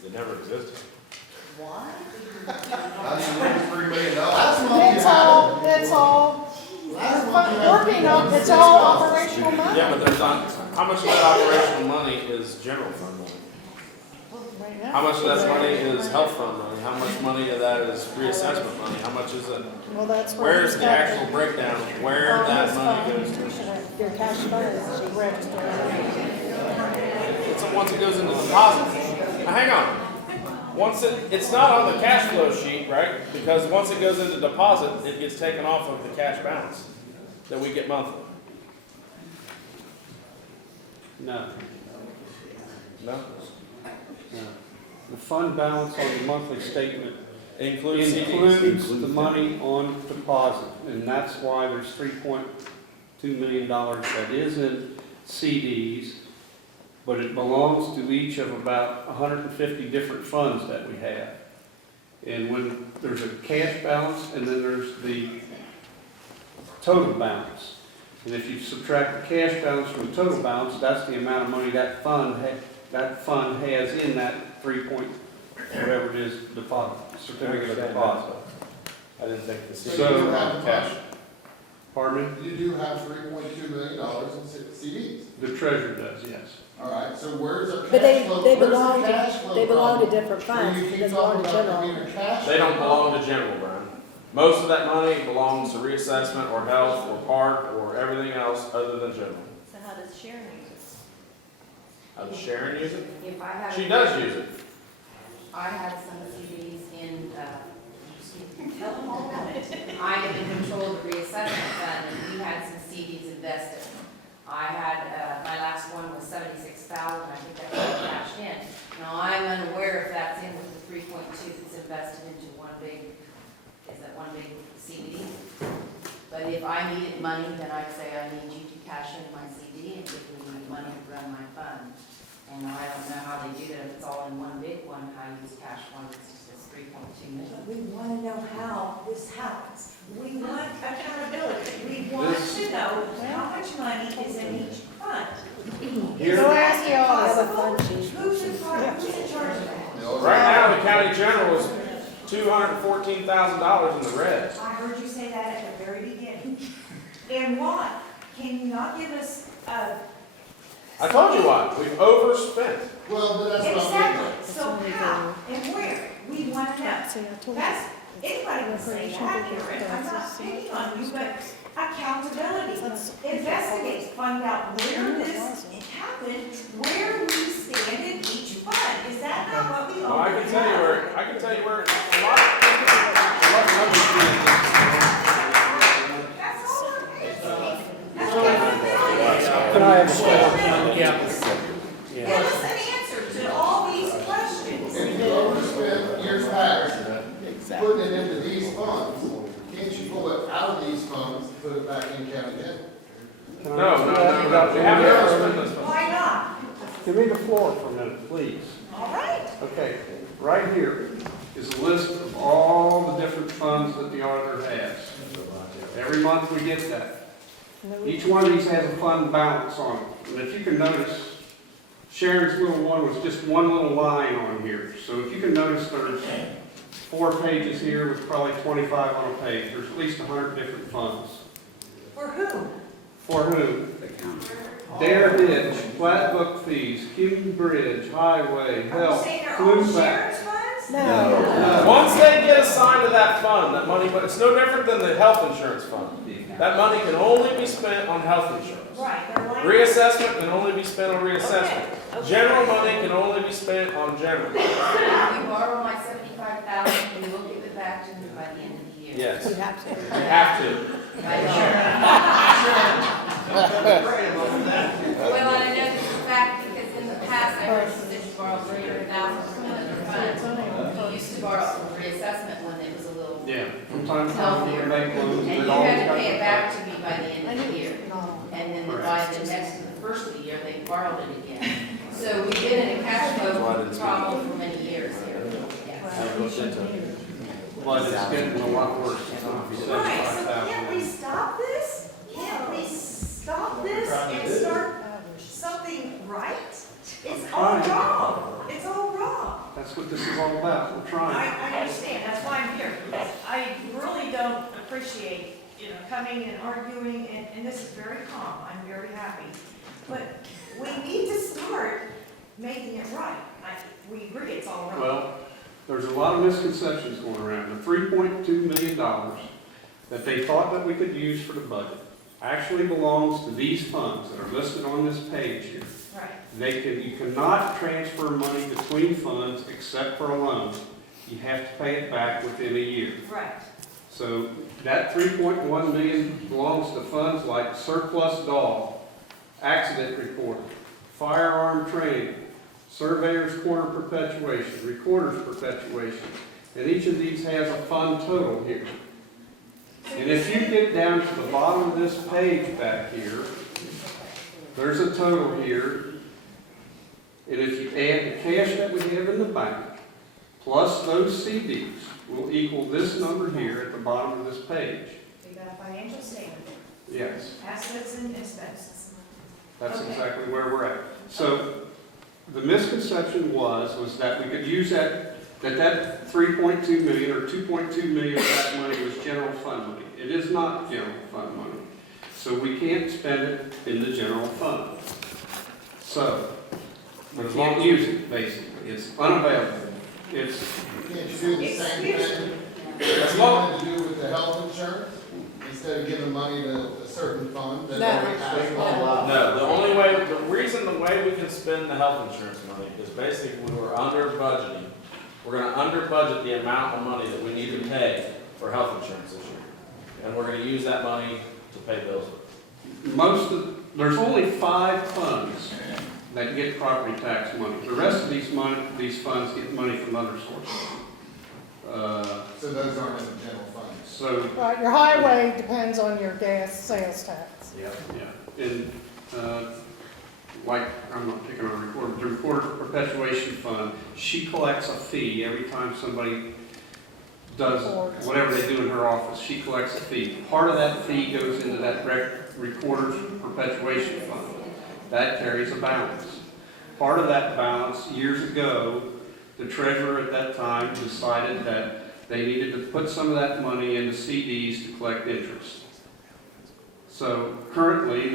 It never existed. Why? That's $3 million. Last month you It's had all, it. it's all, Last month you had working on, it's all operational money. Yeah, but there's not, how much of that operational money is general fund money? Right now. How much of that money is health fund money? How much money of that is reassessment money? How much is it? Well, that's where. Where's it's the got actual breakdown of where that money goes to? Your cash funds. Registered. So once it goes into deposit, now hang on. Once it's not on the cash flow sheet, right? Because once it goes into deposit, it gets taken off of the cash balance that we get monthly. No, No? no. The fund balance on the monthly statement Includes CDs. includes the money on deposit, and that's why there's $3.2 million that is in CDs, but it belongs to each of about 150 different funds that we have. And when there's a cash balance, and then there's the total balance. And if you subtract the cash balance from the total balance, that's the amount of money that fund has in that 3 point, whatever it is, deposit, certificate of deposit. I didn't think the So CDs you do were have on the cash. money. Pardon me? You do have $3.2 million in CDs. The treasurer does, yes. All right, so where's our But cash flow? they Where's the belong cash to, flow they belong to problem? different When funds. you It keep doesn't belong talking to about general. there being a cash They don't flow belong to general, Brian. Most of that money belongs to reassessment or health or park or everything else other than general. So how does Sharon use it? How does Sharon use it? If I have. She does use it. I had some CDs in, tell them all about it. I am in control of the reassessment fund, and we had some CDs invested. I had, my last one was $76,000, I think that got cashed in. Now, I'm unaware if that's in with the 3.2 that's invested into one big, is that one big CD? But if I needed money, then I'd say I need you to cash in my CD and give me money to run my fund. And I don't know how they do that, if it's all in one big one, how you use cash one, it's just 3.2 million. We want to know how this happens. We want accountability. We want to know how much money is in each fund. Go ask the auditor. Who's in charge of that? Right now, the county general is $214,000 in the red. I heard you say that at the very beginning. And why? Can you not give us I told you what, we've overspent. Well, but that's what I'm getting Exactly, so how and where? We want to know. See, I told you. That's, anybody can say that here, and I'm not picking on you, but accountability. Investigate, find out where this happened, where we stand in each fund. Is that not what we Well, all? I can tell you where, a lot of That's all Can I have Give us an answer to all these questions. If you overspent years past, putting it into these funds, can't you pull it out of these funds, put it back in county general? No. We haven't overspent this one. Why not? Give me the floor for a minute, please. All right. Okay, right here is a list of all the different funds that the auditor has. Every month we get that. Each one of these has a fund balance on it. And if you can notice, Sharon's little one was just one little line on here. So if you can notice, there's 4 pages here with probably 25 on a page. There's at least 100 different funds. For who? For whom? Dare Ditch, flat book fees, Cuban Bridge, Highway, Are you Health, saying they're all flu back. Sharon's funds? No. Once they get assigned to that fund, that money, but it's no different than the health insurance fund. That money can only be spent on health insurance. Right, they're like. Reassessment can only be spent on reassessment. Okay. General money can only be spent on general. If you borrow my $75,000, you will give it back to me by the end of the year. Yes. You have to. You have to. Well, I know this is a fact because in the past, I heard that you borrow $300,000 from another fund. We used to borrow from reassessment when it was a little Yeah, from time to time, we healthier. make loans. And they you always had to got pay the- it back to me by the end of the year. And then by the next, the first of the year, they borrowed it again. So we've been in a cash flow problem for many years here. Yes. But it's getting a lot worse. It's not Right, so can't we 75,000. stop this? Can't we stop this and start something right? It's all wrong. It's all wrong. That's what this is all about. We're trying. I understand, that's why I'm here, because I really don't appreciate, coming and arguing, and this is very calm, I'm very happy. But we need to start making it right. We agree it's all wrong. Well, there's a lot of misconceptions going around. The $3.2 million that they thought that we could use for the budget actually belongs to these funds that are listed on this page here. Right. You cannot transfer money between funds except for a loan. You have to pay it back within a year. Right. So that $3.1 million belongs to funds like surplus dog, accident report, firearm training, surveyor's corner perpetuation, recorder's perpetuation. And each of these has a fund total here. And if you get down to the bottom of this page back here, there's a total here. And if you add the cash that we have in the bank, plus those CDs, will equal this number here at the bottom of this page. We got a financial statement, Yes, assets and expenses. that's Okay. exactly where we're at. So the misconception was that we could use that 3.2 million or 2.2 million of that money was general fund money. It is not general fund money. So we can't spend it in the general fund. So we can't use it, basically. It's unavailable. It's, Can't you do the same thing As that you long- wanted to do with the health insurance? Instead of giving money to a certain fund that No. already has one? No, the way we can spend the health insurance money is basically we're under budgeting. We're gonna under budget the amount of money that we need to pay for health insurance this year. And we're gonna use that money to pay bills. there's only 5 funds that get property tax money. The rest of these funds get money from other sources. So those aren't in the general fund? So, Right, your highway depends on your gas sales tax. yeah, and, like, I'm not picking on a recorder, but the recorder perpetuation fund, she collects a fee every time somebody does whatever they do in her office. She collects a fee. Part of that fee goes into that recorder's perpetuation fund. That carries a balance. Part of that balance, years ago, the treasurer at that time decided that they needed to put some of that money into CDs to collect interest. So currently,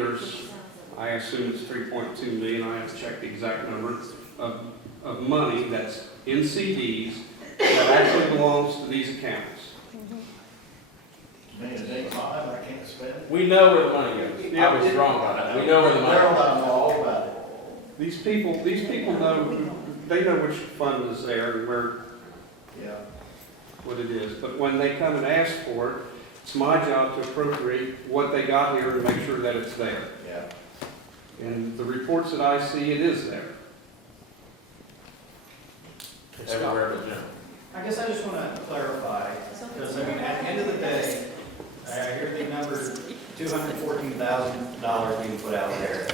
I assume it's 3.2 million, I have to check the exact number, of money that's in CDs that actually belongs to these accounts. Man, it ain't mine, I can't spend it. We know where the money goes. I was wrong about that. We know where the money Daryl goes. and I know all about it. These people know, they know which fund is there and where, Yeah. what it is. But when they come and ask for it, it's my job to appropriate what they got here and make sure that it's there. Yeah. And the reports that I see, it is there. Everywhere but Jim. I guess I just want to clarify, because I mean, at the end of the day, I hear the number $214,000 being put out there.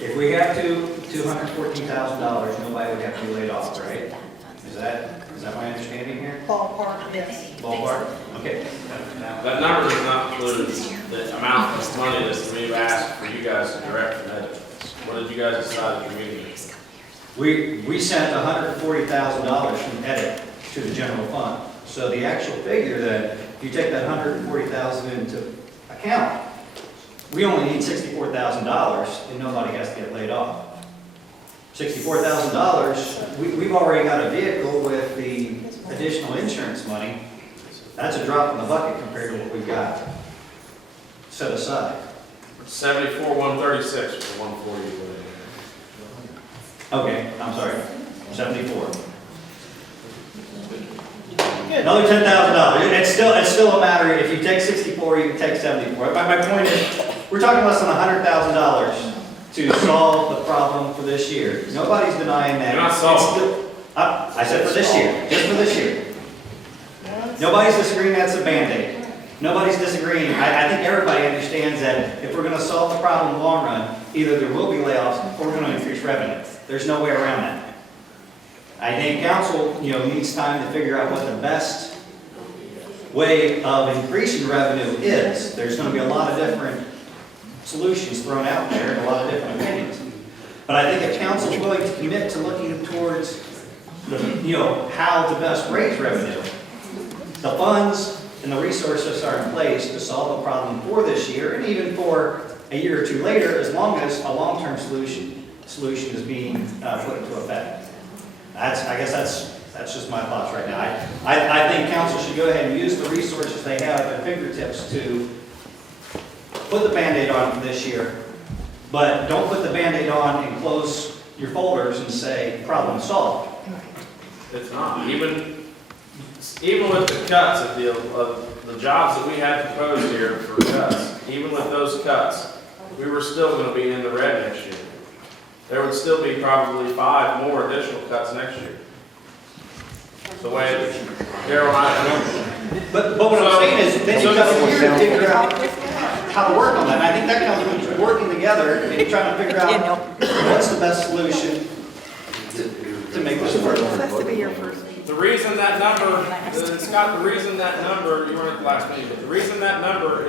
If we have $214,000, nobody would have to be laid off, right? Is that my understanding here? Ballpark, yes. Ballpark? Okay. Now, That number does not include the amount of money that we've asked for you guys to direct from edit. What did you guys decide at your meeting? we sent $140,000 from edit to the general fund. So the actual figure that, if you take that $140,000 into account, we only need $64,000 and nobody has to get laid off. $64,000, we've already got a vehicle with the additional insurance money. That's a drop in the bucket compared to what we've got set aside. 74,136 for 140. Okay, I'm sorry, 74. Another $10,000. It's still a matter, if you take 64, you can take 74. My point is, we're talking less than $100,000 to solve the problem for this year. Nobody's denying that. You're not solving. I said for this year, just for this year. Nobody's disagreeing that's a Band-Aid. Nobody's disagreeing. I think everybody understands that if we're going to solve the problem in the long run, either there will be layoffs or we're going to increase revenue. There's no way around that. I think council, needs time to figure out what the best way of increasing revenue is. There's going to be a lot of different solutions thrown out there and a lot of different opinions. But I think if council's willing to commit to looking towards how to best raise revenue, the funds and the resources are in place to solve the problem for this year and even for a year or two later, as long as a long-term solution is being put into effect. I guess that's just my thoughts right now. I think council should go ahead and use the resources they have at their fingertips to put the Band-Aid on for this year, but don't put the Band-Aid on and close your folders and say, problem solved. It's not. Even with the cuts of the jobs that we had proposed here for cuts, even with those cuts, we were still going to be in the red next year. There would still be probably 5 more additional cuts next year. The way Daryl and I. But what I'm saying is, then you come here to figure out how to work on that. And I think that comes from working together and trying to figure out what's the best solution to make this work. The reason that number, Scott, the reason that number, you weren't at the last meeting, but the reason that number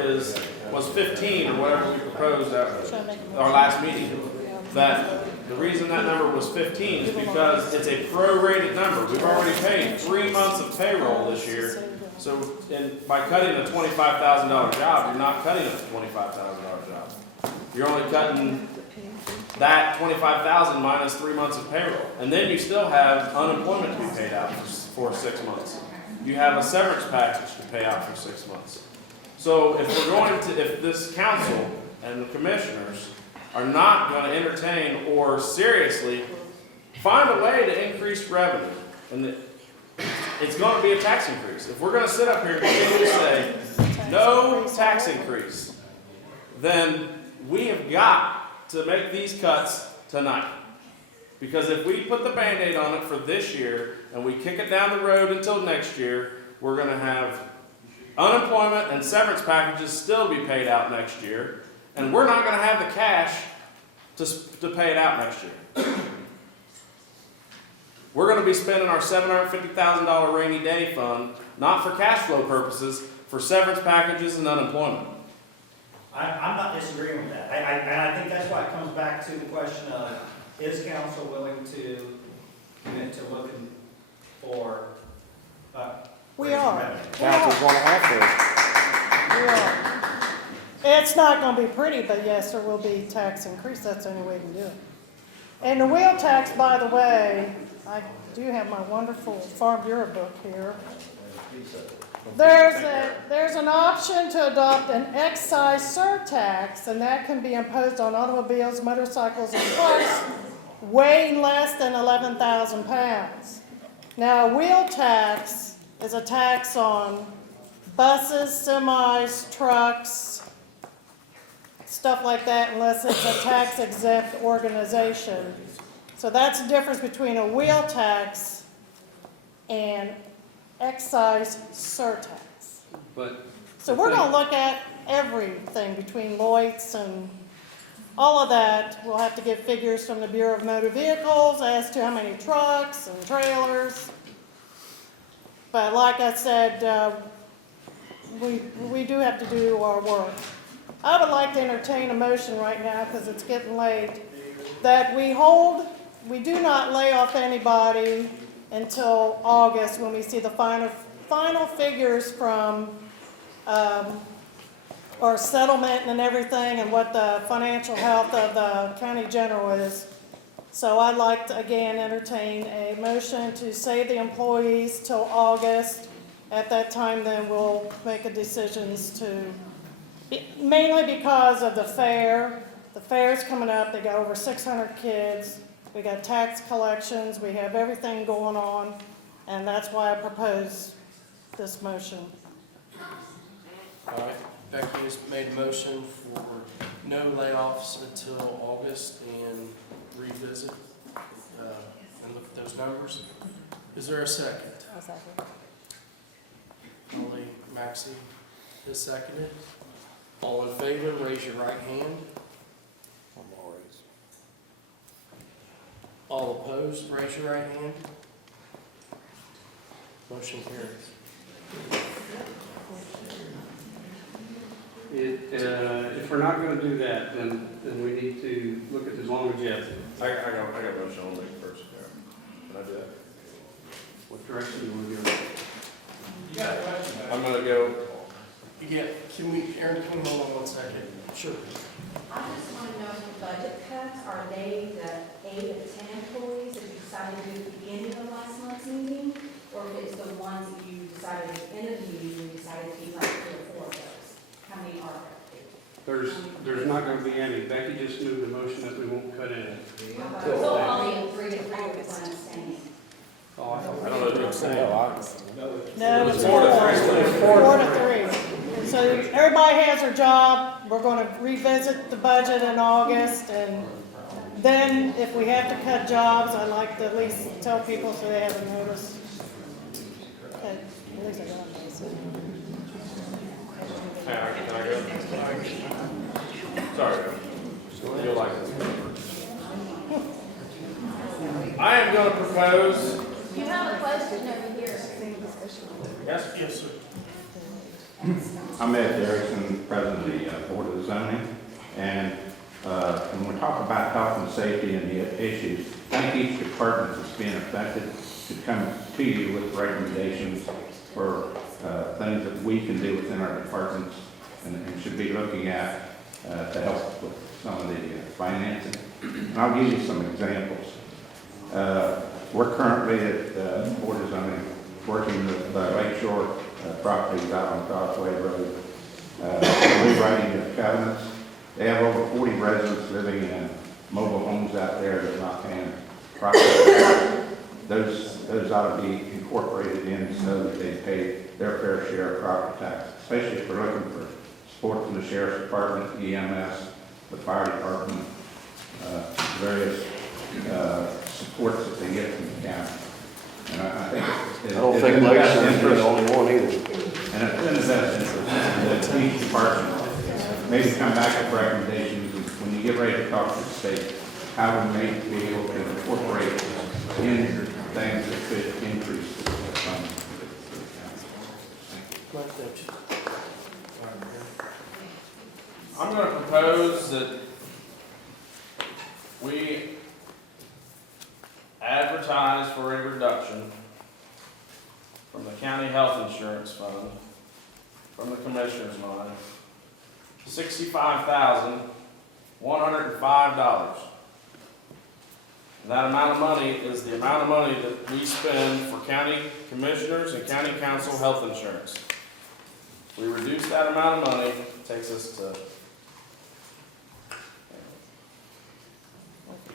was 15 or whatever we proposed at our last meeting, that the reason that number was 15 is because it's a prorated number. We've already paid 3 months of payroll this year. So by cutting a $25,000 job, you're not cutting a $25,000 job. You're only cutting that $25,000 minus 3 months of payroll. And then you still have unemployment to be paid out for 6 months. You have a severance package to pay out for 6 months. So if this council and the commissioners are not going to entertain or seriously find a way to increase revenue, and it's going to be a tax increase. If we're going to sit up here and continue to say no tax increase, then we have got to make these cuts tonight. Because if we put the Band-Aid on it for this year and we kick it down the road until next year, we're going to have unemployment and severance packages still be paid out next year, and we're not going to have the cash to pay it out next year. We're going to be spending our $750,000 rainy day fund, not for cash flow purposes, for severance packages and unemployment. I'm not disagreeing with that. And I think that's why it comes back to the question of, is council willing to commit to looking for We are. Council's going to have to. We are. It's not gonna be pretty, but yes, there will be tax increase, that's the only way we can do it. And the wheel tax, by the way, I do have my wonderful Farm Bureau book here. There's an option to adopt an excise surtax, and that can be imposed on automobiles, motorcycles, and trucks weighing less than 11,000 pounds. Now, a wheel tax is a tax on buses, semis, trucks, stuff like that, unless it's a tax exempt organization. So that's the difference between a wheel tax and excise surtax. But. So we're gonna look at everything between Lloyd's and all of that. We'll have to get figures from the Bureau of Motor Vehicles as to how many trucks and trailers. But like I said, we do have to do our work. I would like to entertain a motion right now, because it's getting late, that we do not lay off anybody until August, when we see the final figures from our settlement and everything, and what the financial health of the county general is. So I'd like to, again, entertain a motion to save the employees till August. At that time, then we'll make a decisions to, mainly because of the fair. The fair's coming up, they got over 600 kids. We got tax collections, we have everything going on, and that's why I propose this motion. All right, Becky has made a motion for no layoffs until August and revisit and look at those numbers. Is there a second? I'll second. Holly Maxey is seconded. All in favor, raise your right hand. I'm always. All opposed, raise your right hand. Motion carries. If we're not gonna do that, then we need to look at the longevity. I got a motion on it first. Can I do that? What direction do you wanna go? I'm gonna go, Aaron, can we hold on 1 second? Sure. I just want to know if the budget cuts, are they the 8 of 10 employees that you decided to do at the beginning of last month's meeting? Or if it's the ones that you decided at the end of the meeting, you decided to keep like 3 or 4 of those? How many are there? There's not gonna be any. Becky just moved a motion that we won't cut in. So only 3 to 4 is what I'm saying. Oh, I thought. I don't know what you're saying. No, it's Four to 3. So everybody has their job, we're gonna revisit the budget in August, and then if we have to cut jobs, I'd like to at least tell people so they have a notice. Okay, at least I got this. Can I go? Sorry. You'll like it. I am going to propose. You have a question over here. Yes? Yes, sir. I'm Ed Erickson, President of the Board of Zoning, and when we talk about health and safety and the issues, I think each department that's being affected should come to you with recommendations for things that we can do within our departments, and should be looking at to help with some of the financing. And I'll give you some examples. We're currently at Board of Zoning working with Lakeshore properties out on Causeway Road, rewriting the covenants. They have over 40 residents living in mobile homes out there that are not paying property tax. Those ought to be incorporated in so that they pay their fair share of property tax, especially if we're looking for support from the Sheriff's Department, EMS, the Fire Department, various supports that they get from the county. And I think I don't think Lakeshore is the only one either. And it's in the best interest that each department maybe come back with recommendations when you get ready to talk to the state, how we may be able to incorporate in things that could increase the funding. I'm going to propose that we advertise for a reduction from the county health insurance fund, from the commissioner's line, $65,105. And that amount of money is the amount of money that we spend for county commissioners and county council health insurance. We reduce that amount of money, it takes us to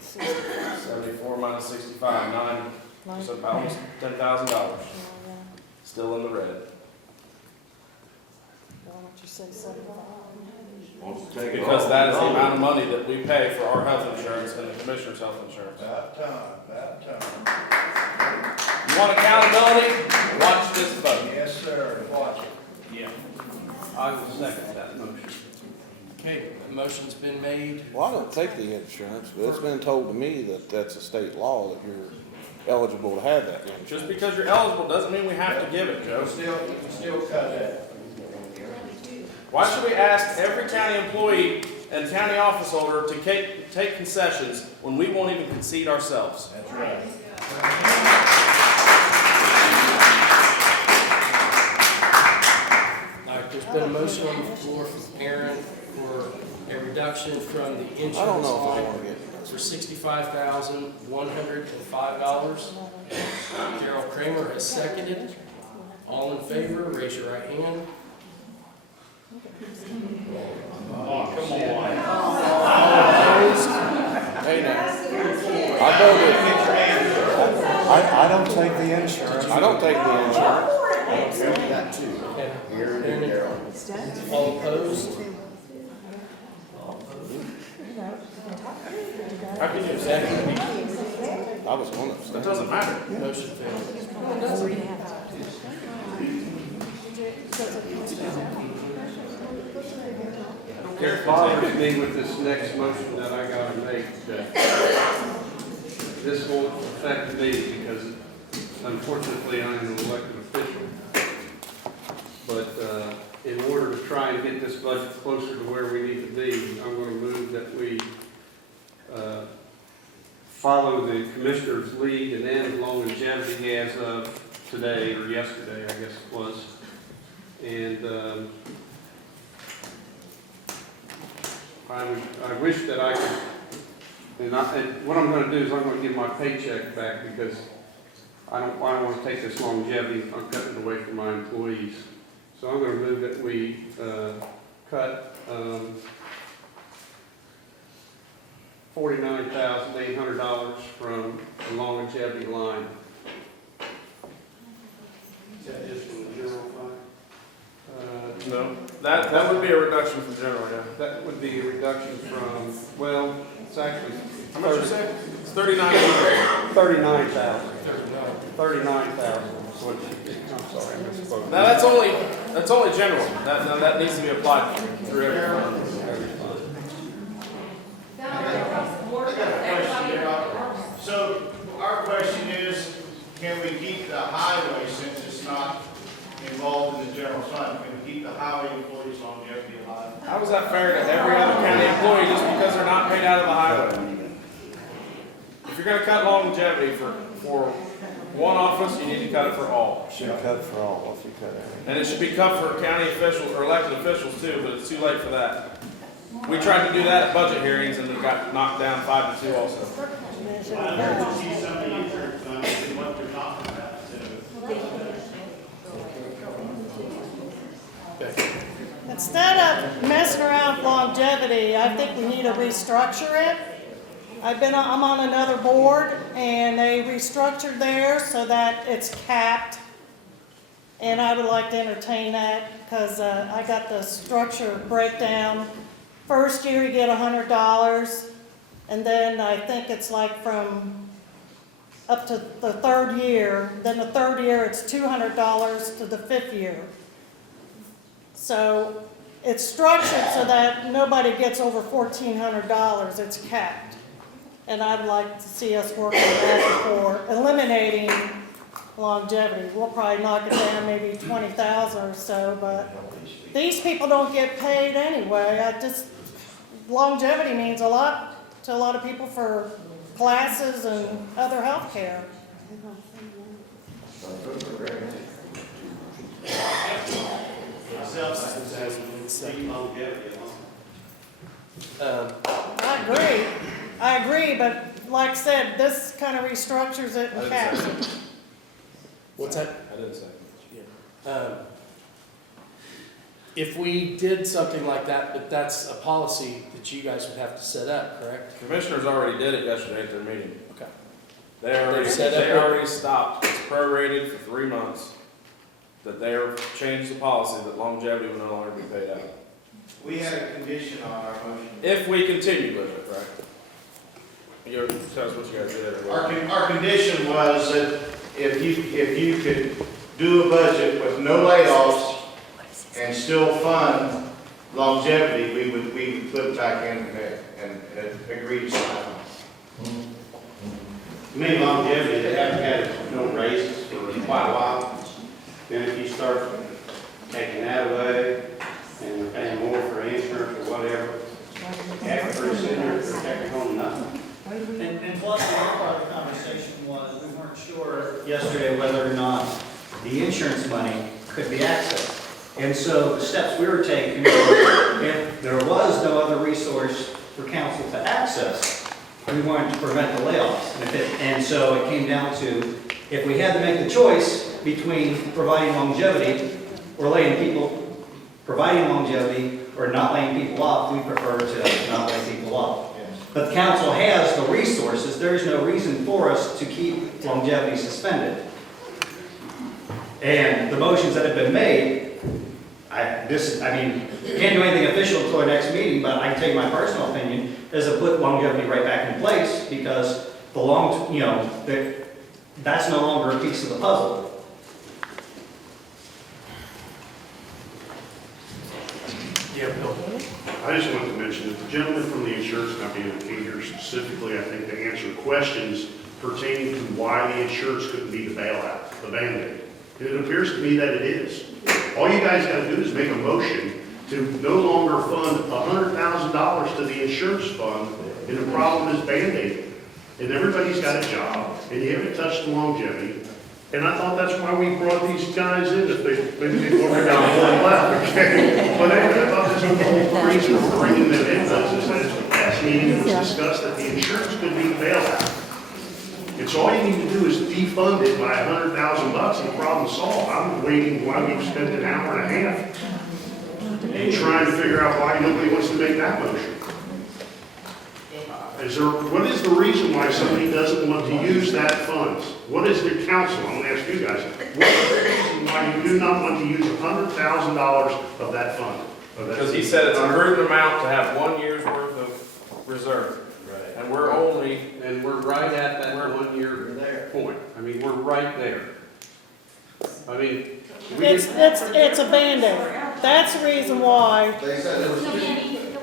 74 minus 65, so almost $10,000. Still in the red. Why don't you say 75? Because that is the amount of money that we pay for our health insurance and the commissioner's health insurance. About time. You want accountability? Watch this vote. Yes, sir, watch it. Yeah. I will second that motion. Okay, the motion's been made. Well, I don't take the insurance, but it's been told to me that that's a state law that you're eligible to have that insurance. Just because you're eligible doesn't mean we have to give it, Joe. You can still cut that. Why should we ask every county employee and county office holder to take concessions when we won't even concede ourselves? That's right. All right, there's been a motion on the floor from Aaron for a reduction from the insurance I don't know if I line want to get. for $65,105. Darrell Kramer has seconded. All in favor, raise your right hand. Oh, come on. Opposed? Hey now, I voted. I don't take the insurance. I don't take the insurance. That too. Aaron and Darrell. All opposed? How can you second? I was going to abstain. It doesn't matter. Motion failed. It bothers me with this next motion that I gotta make, that this won't affect me because unfortunately I'm an elected official. But in order to try and get this budget closer to where we need to be, I'm gonna move that we follow the Commissioners' League and end longevity as of today, or yesterday, I guess it was. And I wish that I could, and what I'm gonna do is I'm gonna give my paycheck back because I don't want to take this longevity, I'm cutting it away from my employees. So I'm gonna move that we cut $49,800 from the longevity line. Is that just from the general fund? No, that would be a reduction from general, yeah. That would be a reduction from, well, it's actually. How much you say? It's 39,000. 39,000. 39,000. I'm sorry, I misspoke. Now, that's only general. That needs to be applied through every fund. So our question is, can we keep the highway, since it's not involved in the general fund, can we keep the highway employees' longevity alive? How is that fair to every other county employee just because they're not paid out of the highway? If you're gonna cut longevity for one office, you need to cut it for all. Should cut it for all, if you cut it. And it should be cut for county officials or elected officials too, but it's too late for that. We tried to do that at budget hearings and it got knocked down 5-2 also. I'd like to see some of the insurance funds and what they're talking about, too. Instead of messing around with longevity, I think we need to restructure it. I'm on another board, and they restructured theirs so that it's capped. And I would like to entertain that, because I got the structure breakdown. First year you get $100, and then I think it's like from up to the third year. Then the third year it's $200 to the fifth year. So it's structured so that nobody gets over $1,400, it's capped. And I'd like to see us work on that for eliminating longevity. We'll probably knock it down maybe 20,000 or so, but these people don't get paid anyway. Longevity means a lot to a lot of people for classes and other health care. Myself, I can say longevity alone. I agree, but like I said, this kind of restructures it and caps it. What's that? I didn't say. If we did something like that, but that's a policy that you guys would have to set up, correct? Commissioners already did it yesterday at their meeting. Okay. They already stopped, it's prorated for 3 months, that they're changed the policy that longevity will no longer be paid out. We had a condition on our motion. If we continue with it, right? Tell us what you guys did. Our condition was that if you could do a budget with no layoffs and still fund longevity, we would put it back in and agree to sign. I mean, longevity, they haven't had no raises for quite a while. Then if you start taking that away and paying more for insurance or whatever, after it's in there, they're taking home nothing. And plus, the other part of the conversation was, we weren't sure yesterday whether or not the insurance money could be accessed. And so the steps we were taking were, if there was no other resource for council to access, we wanted to prevent the layoffs. And so it came down to, if we had to make the choice between providing longevity or providing longevity or not laying people off, we prefer to not lay people off. But the council has the resources. There's no reason for us to keep longevity suspended. And the motions that have been made, can't do anything official until our next meeting, but I can tell you my personal opinion, is to put longevity right back in place, because that's no longer a piece of the puzzle. Yeah, Bill. I just wanted to mention that the gentleman from the insurance company that came here specifically, I think, to answer questions pertaining to why the insurance couldn't be the bailout, the Band-Aid. And it appears to me that it is. All you guys gotta do is make a motion to no longer fund $100,000 to the insurance fund, and the problem is Band-Aid. And everybody's got a job, and you haven't touched the longevity. And I thought that's why we brought these guys in, if they worked out one left, okay? But anyway, I thought this was the whole reason for bringing them in, was that at the last meeting, it was discussed that the insurance could be bailed out. And so all you need to do is defund it by $100,000 and the problem solved. I'm waiting while we've spent an hour and a half and trying to figure out why nobody wants to make that motion. What is the reason why somebody doesn't want to use that funds? What is the council, I'm gonna ask you guys, what is the reason why you do not want to use $100,000 of that fund? Because he said it's a prudent amount to have 1 year's worth of reserve. Right. And we're only, And we're right at that 1 year point. I mean, we're right there. I mean, It's a Band-Aid. That's the reason why. They said there was two, they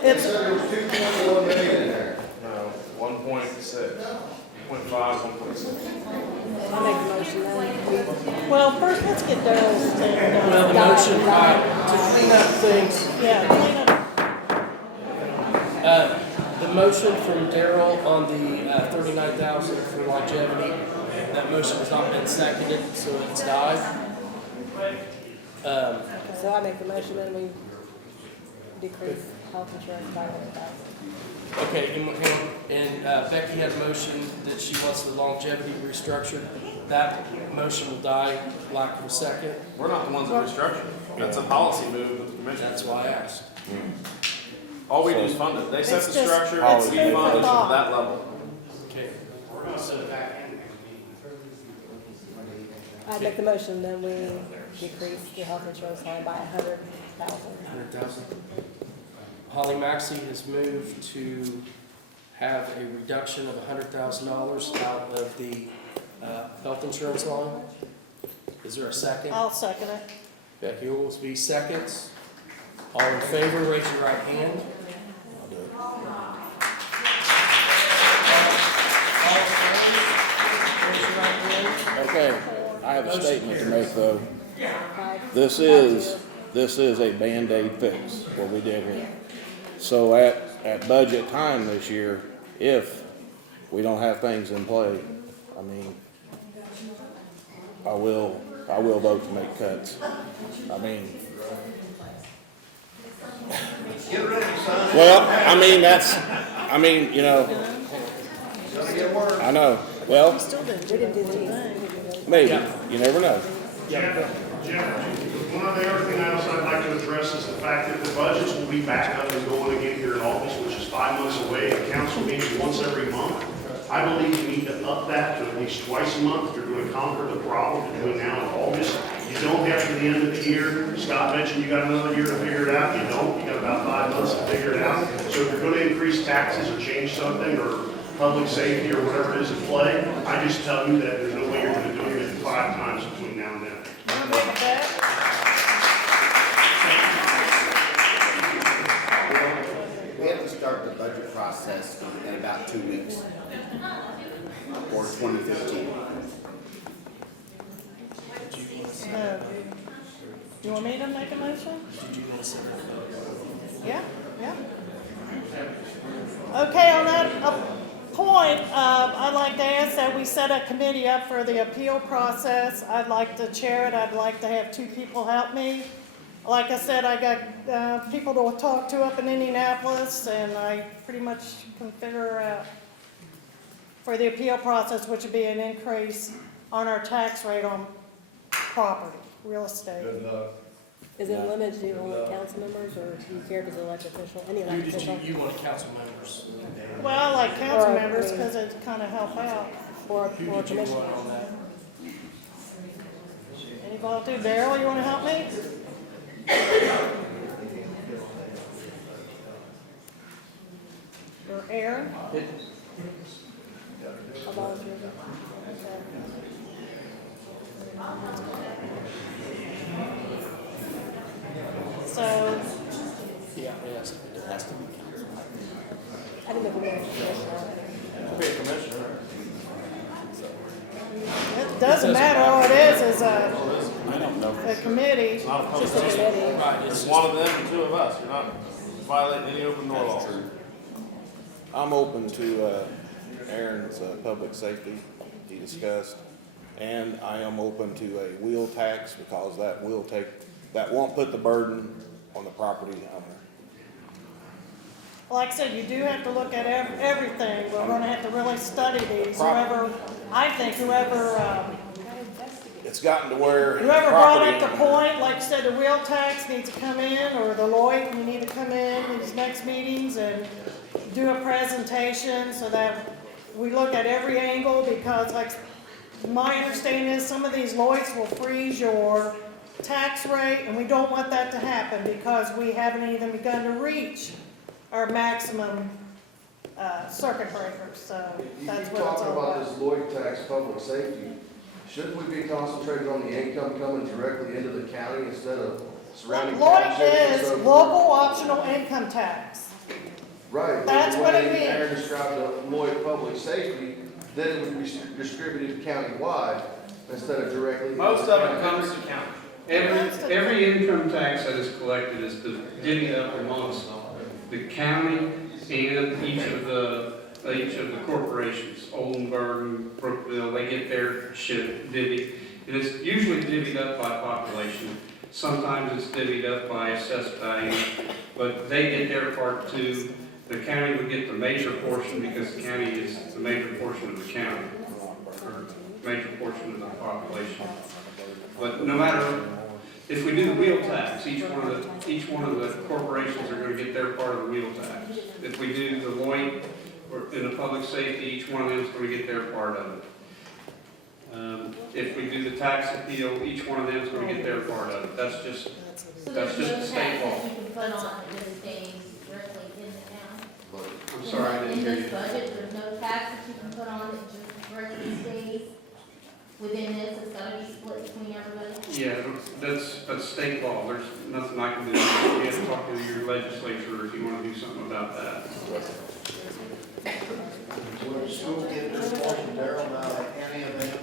It's, said there was $2.1 million in there. no, 1.6, 1.5, 1.6. I'll make a motion then. well, first, let's get Daryl's take. Well, the motion, to clean up things, Yeah, clean up. the motion from Daryl on the 39,000 for longevity, that motion has not been seconded, so it's died. So I make the motion, then we decrease health insurance by 100,000. Okay, and Becky had a motion that she wants the longevity restructured. That motion will die, lack of a second. We're not the ones that restructure. That's a policy move with the commission. That's why I asked. All we do is fund it. They set the It's just- structure, we it's fund it food to for thought. that level. Okay. we're gonna set it back in. I'd make the motion, then we decrease the health insurance line by 100,000. 100,000. Holly Maxey has moved to have a reduction of $100,000 out of the health insurance line. Is there a second? I'll second it. Becky Oglesby seconds. All in favor, raise your right hand. Okay, I have a statement to make though. This is a Band-Aid fix, what we did here. So at budget time this year, if we don't have things in play, I mean, I will vote to make cuts. I mean, Get ready, son. Well, you know, It's gonna get worse. I know. Well, We didn't do these. maybe. You never know. Jeff, one of the other things else I'd like to address is the fact that the budgets will be back up and going again here in August, which is 5 months away, and council meets once every month. I believe you need to up that to at least twice a month if you're going to conquer the problem between now and August. You don't have to the end of the year. Scott mentioned you got another year to figure it out. You don't. You got about 5 months to figure it out. So if you're going to increase taxes or change something or public safety or whatever it is at play, I just tell you that there's no way you're going to do it 5 times between now and then. We have to start the budget process in about 2 weeks, or 2015. You want me to make a motion? Yeah, yeah. Okay, on that point, I'd like to ask that we set a committee up for the appeal process. I'd like to chair it. I'd like to have 2 people help me. Like I said, I got people to talk to up in Indianapolis, and I pretty much can figure out for the appeal process, which would be an increase on our tax rate on property, real estate. Good luck. Is it limited to only council members, or do you care if it's an elected official, any elected official? You want council members. Well, I like council Or, members because it kind of help out. Or Who did you want commissioners? on that? Any volunteer? Daryl, you want to help me? Or Aaron? I'll volunteer. So, Yeah, yes, it has to be council. I didn't know if we were a commissioner. Be a commissioner. it doesn't matter, all it is I don't know. a committee. It's not a public Just a safety. committee. Right, It's one of them and 2 of us. You're not violating any open door laws. I'm open to Aaron's public safety he discussed, and I am open to a wheel tax because that won't put the burden on the property owner. Like I said, you do have to look at everything. We're going to have to really study these. It's gotten to where Whoever brought property up the point, like you said, the wheel tax needs to come in, or the Lloyd, you need to come in these next meetings and do a presentation so that we look at every angle, because like my understanding is some of these Lloyds will freeze your tax rate, and we don't want that to happen because we haven't even begun to reach our maximum circuit breakers, so You talking that's what it's all about about. this Lloyd tax public safety. Shouldn't we be concentrated on the income coming directly into the county instead of surrounding Lloyd townships and is so forth? local optional income tax. Right. but That's the what way it means. Aaron described the Lloyd public safety, then it would be distributed countywide instead of directly. Most of it comes to county. Every income tax that is collected is divvied up amongst the county and each of the corporations, Oldenburg, Brookville, they get their shit divvied. And it's usually divvied up by population. Sometimes it's divvied up by assessed value, but they get their part too. The county would get the major portion because the county is the major portion of the county, or major portion of the population. But no matter, if we do the wheel tax, each one of the corporations are gonna get their part of the wheel tax. If we do the Lloyd, or in the public safety, each one of them is gonna get their part of it. If we do the tax appeal, each one of them is gonna get their part of it. That's just So the there's state no law. tax that you can put on it that stays directly in the county? I'm sorry, I didn't hear In you. this budget, there's no tax that you can put on it just directly stays within this, it's gotta be split between everybody? Yeah, that's state law. There's nothing I can do. You have to talk to your legislature if you wanna do something about that. Will the school get their portion, Daryl, now, any of them?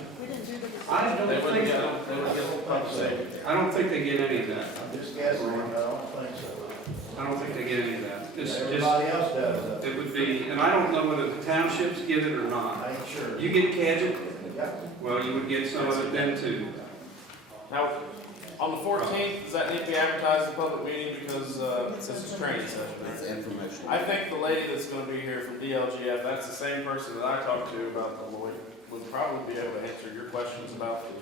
I don't They wouldn't think get, so. they would get public safety. I don't think they get any of that. I'm just guessing, I don't think so. I don't think they get any of that. It's just, Everybody else does, it would be, and I don't know whether the townships get it or not. I ain't sure. You get Cadgett, Yep. well, you would get some of it then too. Now, On the 14th, does that need to be advertised as a public meeting because this is training That's session? information. I think the lady that's going to be here from DLGF, that's the same person that I talked to about the Lloyd, would probably be able to answer your questions about the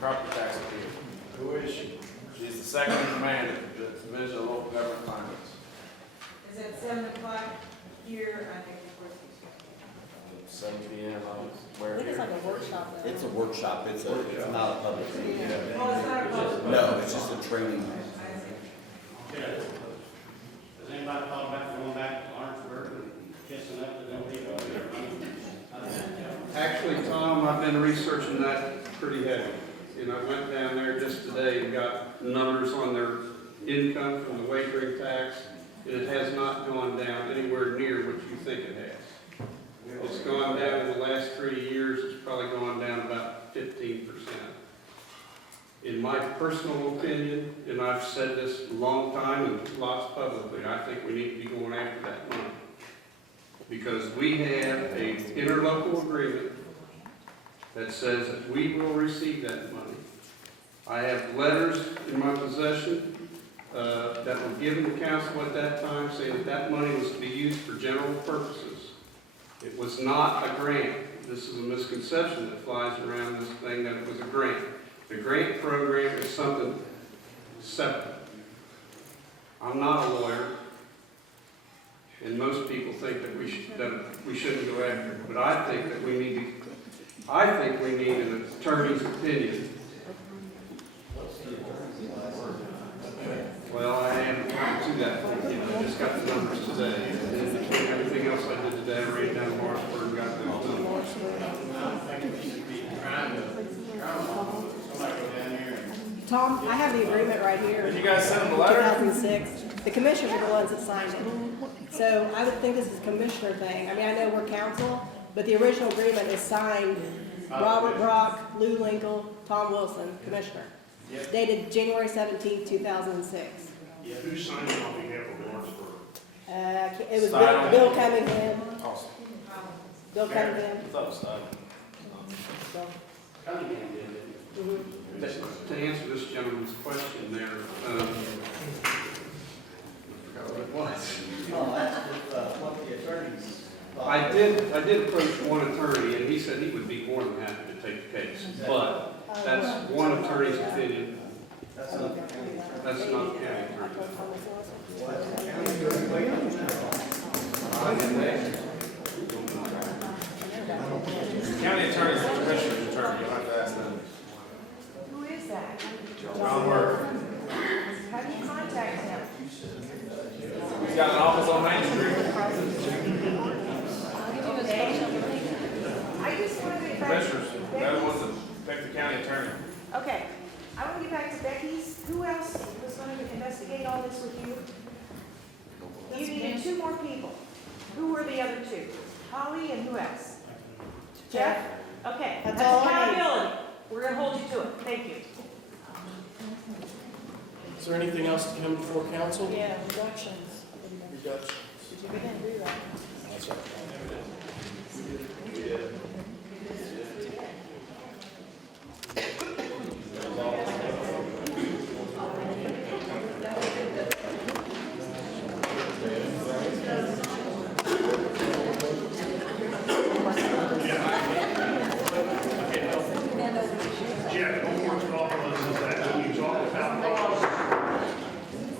property tax appeal. Who is she? She's the second in command of the Division of Local Government Finance. Is it 7 o'clock here? I think it's 7 p.m. Where I think it's here? like a workshop though. It's a workshop, it's not a public meeting. Oh, it's not a public. No, it's just a training. Does anybody thought about going back to Lawrenceburg and kissing up to them people there? Actually, Tom, I've been researching that pretty heavy. And I went down there just today and got numbers on their income from the wagering tax, and it has not gone down anywhere near what you think it has. It's gone down in the last 3 years, it's probably gone down about 15%. In my personal opinion, and I've said this a long time and lots publicly, I think we need to be going after that money. Because we have an interlocal agreement that says that we will receive that money. I have letters in my possession that were given to council at that time saying that that money was to be used for general purposes. It was not a grant. This is a misconception that flies around this thing that it was a grant. The grant program is something separate. I'm not a lawyer, and most people think that we shouldn't go after it. But I think that we need an attorney's opinion. Well, I am to that point, I just got the numbers today, and then between everything else I did today, I ran down to Marshburg and got those numbers. Tom, I have the agreement right here. Did you guys send them a letter? 2006. The commissioners are the ones that signed it. So I would think this is a commissioner thing. I mean, I know we're council, but the original agreement is signed Robert Brock, Lou Linkle, Tom Wilson, commissioner. Dated January 17, 2006. Who signed it on behalf of Lawrenceburg? It was Signed. Bill Cunningham. Awesome. Bill Cunningham. What's up, Stud? Cunningham did it. Mhm. To answer this gentleman's question there, I forgot what it was. Oh, that's what the attorneys I did approach one attorney, and he said he would be more than happy to take the case, but that's one attorney's opinion. That's not. That's not the county attorney. County attorney's the commissioner's attorney. You'll have to ask them. Who is that? Ron Work. How do you contact him? He's got an office on Main Street. I just wanted to get back Commissioners, to they're the ones Becky's. that pick the county attorney. Okay, I want to get back to Becky's. Who else was going to investigate all this with you? You needed 2 more people. Who were the other 2? Holly and who else? Jeff? Okay, That's that's all I need. accountability. We're going to hold you to it. Thank you. Is there anything else to come before council? Yeah, reductions. Reductions. Did you begin to do that? That's right. Jeff, one more thought was that when you talk about dogs,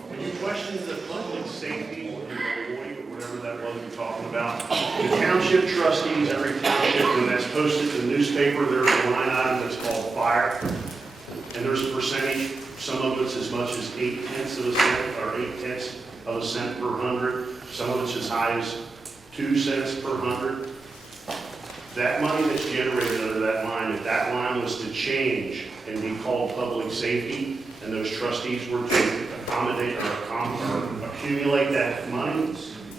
when you question the public safety or whatever that was you're talking about, the township trustees, every township, when that's posted in the newspaper, there's a line item that's called fire. And there's a percentage, some of it's as much as 0.8 of a cent or 0.8 of a cent per 100. Some of it's as high as 2 cents per 100. That money that's generated under that line, if that line was to change and be called public safety, and those trustees were to accommodate or accumulate that money,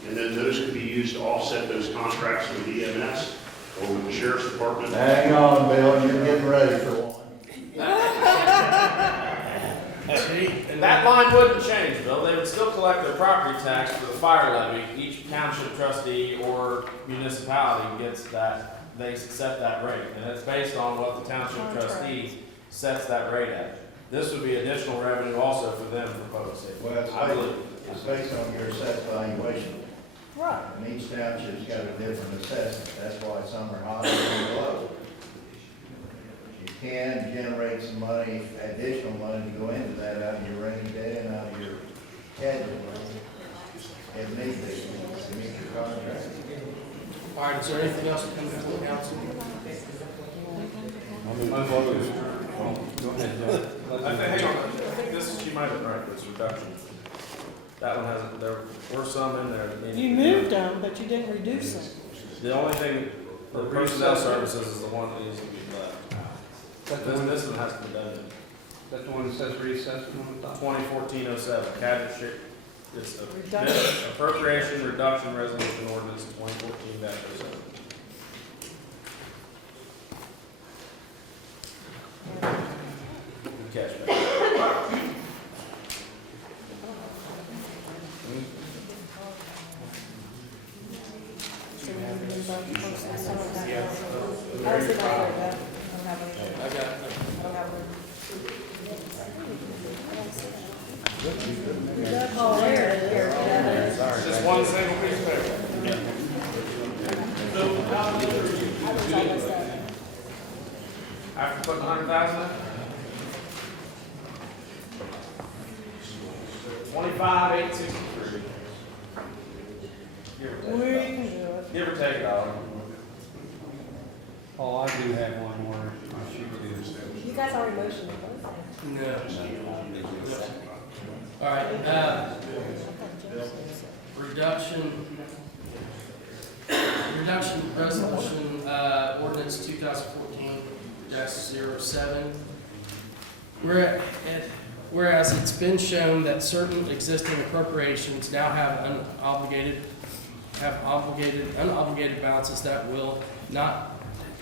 and then those could be used to offset those contracts with EMS or with the sheriff's department. Hang on, Bill, you're getting ready for one. That line wouldn't change, Bill. They would still collect their property tax for the fire levy. Each township trustee or municipality gets that, they set that rate. And it's based on what the township trustee sets that rate at. this would be additional revenue also for them for public safety. Well, I believe. it's based on your assessed valuation. Right. And each township's got a different assessment, that's why some are high and some are low. You can generate some money, additional money to go into that out of your rainy day and out of your capital money, if need be, to meet your contract. All right, is there anything else that comes before the council? Go ahead, John. Hang on, I think this, you might have, right, this reduction. That one hasn't, there were some in there. that You needed- moved them, but you didn't reduce them. The only thing, the personnel services is the one that needs to be left. This one has to be done. That's the one that says reassessment on the top? 2014-07, cabinet share, it's a Reduction. appropriation reduction resolution ordinance 2014-07. Good catch, man. I was thinking about that. I don't have any. I got, I don't have any. Oh, there. Just one single piece of paper. I was almost done. After putting 100,000 in? 25,863. Give or take. We can do it. Give or take a dollar. Oh, I do have one more. I shoot it. You guys already motioned to close it. no. All right, reduction resolution, ordinance 2014-07. Whereas it's been shown that certain existing appropriations now have unobligated balances that will not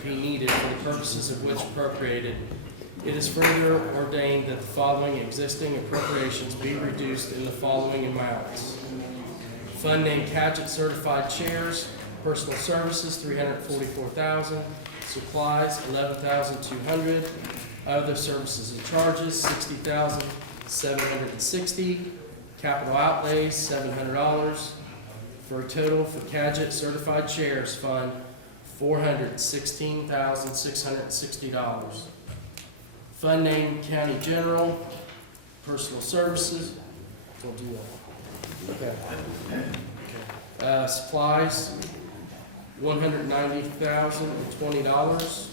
be needed for the purposes of which appropriated. It is further ordained that the following existing appropriations be reduced in the following amounts. Fund name Cadget certified chairs, personal services, $344,000, supplies, $11,200, other services and charges, $60,760, capital outlays, $700, for a total for Cadget certified chairs fund, $416,660. Fund name County General, personal services, we'll do that. Okay. Supplies, $190,020.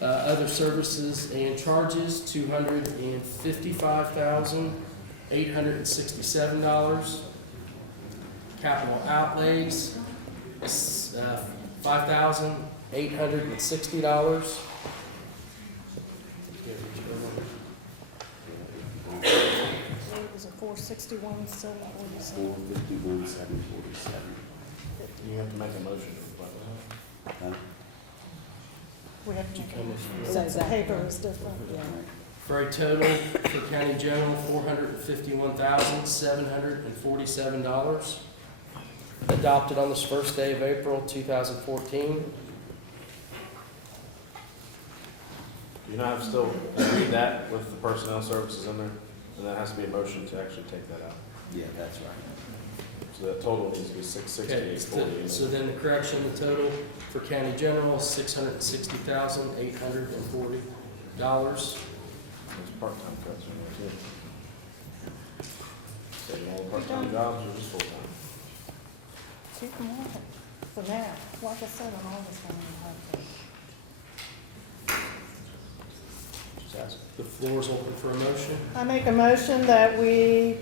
Other services and charges, $255,867. Capital outlays, $5,860. It was a 461, 747. 451,747. You have to make a motion. We have to make a motion. So Since the that- paper is different. For a total for County General, $451,747. Adopted on this first day of April, 2014. You know, I've still read that with the personnel services in there, and that has to be a motion to actually take that out. Yeah, that's right. So that total needs to be 668.40. So then the correction, the total for County General is $660,840. There's part-time cuts in there too. Taking all the part-time jobs or just full-time? Keep them on for now. Like I said, I'm always going to have to. Just ask. The floor is open for a motion. I make a motion that we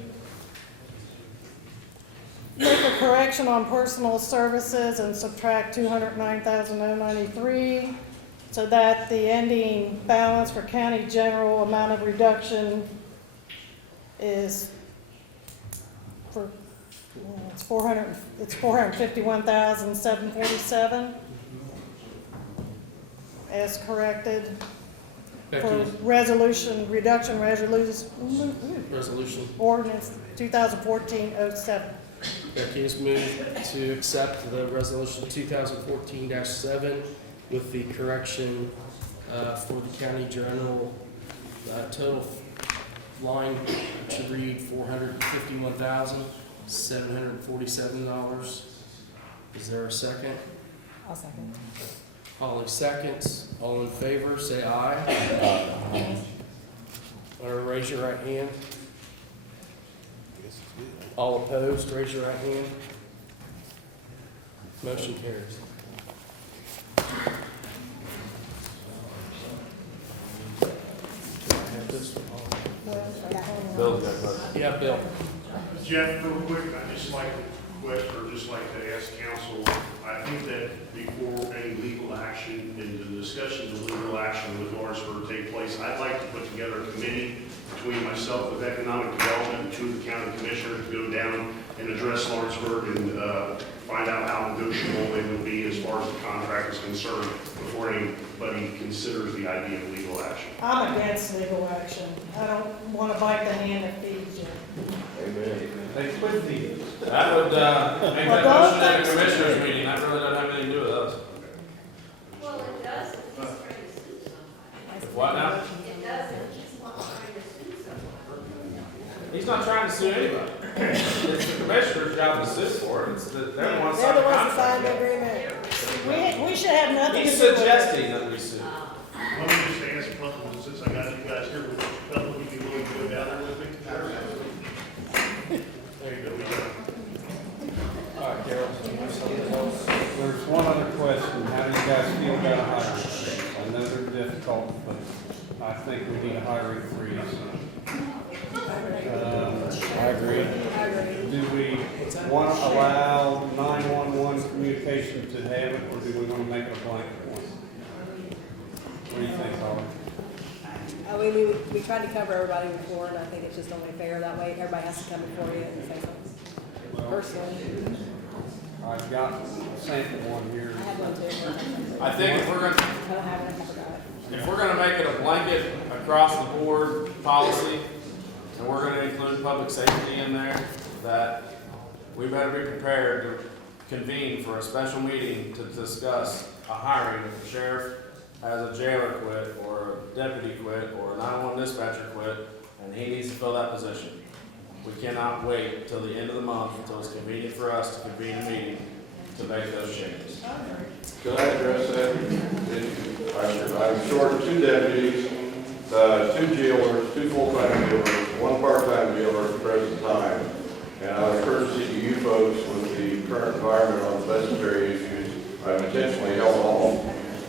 make a correction on personal services and subtract 209,093, so that the ending balance for county general amount of reduction is for, it's 451,747 as corrected. For Becky, resolution ordinance 2014-07. Becky has moved to accept the resolution 2014-7 with the correction for the County General Total line to read $451,747. Is there a second? I'll second. Holly seconds. All in favor, say aye. Or raise your right hand. All opposed, raise your right hand. Motion carries. Have this one. Bill's got it. Yeah, Bill. Jeff, real quick, I'd just like to request, or just like to ask council, I think that before any legal action and the discussions of legal action with Lawrenceburg take place, I'd like to put together a committee between myself with economic development and two of the county commissioners to go down and address Lawrenceburg and find out how negotiable they would be as far as the contract is concerned before anybody considers the idea of legal action. I'm against legal action. I don't want to bite the hand that feeds you. They quit feeding. That would, make that motion at the commissioners meeting, that really doesn't have anything to do with us. Well, it does, if he's trying to sue someone. What now? It does, if he's not trying to sue someone. He's not trying to sue anybody. It's the commissioner's job to sue for it, it's the, they're the ones They're signing the the ones that signed the contract. agreement. We should have nothing to He's do with it. suggesting that we sue. Let me just ask a couple, since I got you guys here, would a couple of you be willing to go down there with me? There you go, we got it. All right, Carol, do you have something else? There's one other question. How do you guys feel about a hiring freeze? I know they're difficult, but I think we need a hiring freeze. I agree. Do we want to allow 911 communication to have it, or do we want to make it a blanket one? What do you think, Holly? We tried to cover everybody before, and I think it's just only fair that way. Everybody has to come before you and say something. Personally, I've got a sample one here. I have one too. I think if we're gonna, I don't have it, I forgot. if we're gonna make it a blanket across the board policy, and we're gonna include public safety in there, that we better be prepared to convene for a special meeting to discuss a hiring if the sheriff has a jailer quit, or a deputy quit, or a 911 dispatcher quit, and he needs to fill that position. We cannot wait till the end of the month, until it's convenient for us to convene a meeting to make those changes. Can I address that? I'm short 2 deputies, 2 jailers, 2 full-time jailers, 1 part-time jailer at the present time. And out of courtesy to you folks with the current environment on the budgetary issues, I've intentionally held off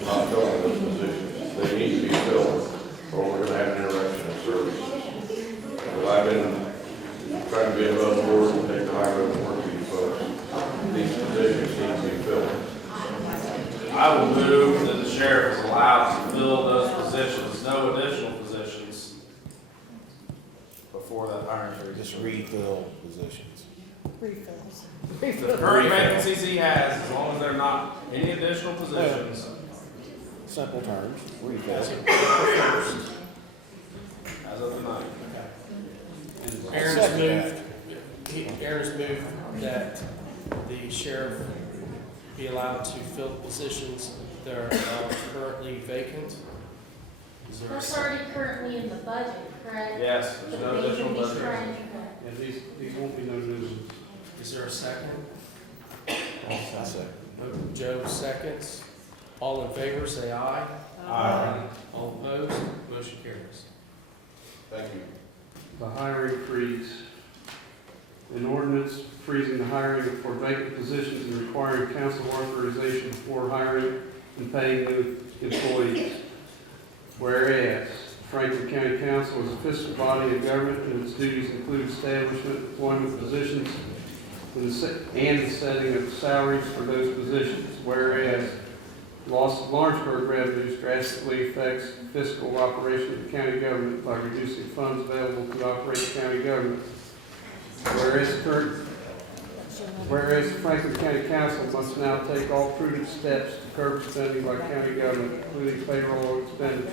not filling those positions. They need to be filled, or we're going to have an interruption in service. But I've been trying to be above board and take the high road and work with you folks. These positions need to be filled. I will move that the sheriff is allowed to fill those positions, no additional positions, before that hiring freeze. Just refill positions. Refills. The current vacancies he has, as long as they're not any additional positions. Simple terms, refill. As of tonight. Aaron's moved that the sheriff be allowed to fill positions that are currently vacant. Is there a That's second? already currently in the budget, correct? Yes, there's no But they additional can be budget. trying to- And these won't be no nuisance. Is there a second? I'll second. Joe seconds. All in favor, say aye. Aye. All opposed, motion carries. Thank you. The hiring freeze. An ordinance freezing the hiring for vacant positions and requiring council authorization before hiring and paying new employees. Whereas Franklin County Council is a fiscal body of government and its duties include establishment, employment positions, and the setting of salaries for those positions. Whereas loss of Lawrenceburg revenues drastically affects fiscal operation of the county government by reducing funds available to operate the county government. Whereas Franklin County Council must now take all prudent steps to curb spending by county government, including payroll expenditures.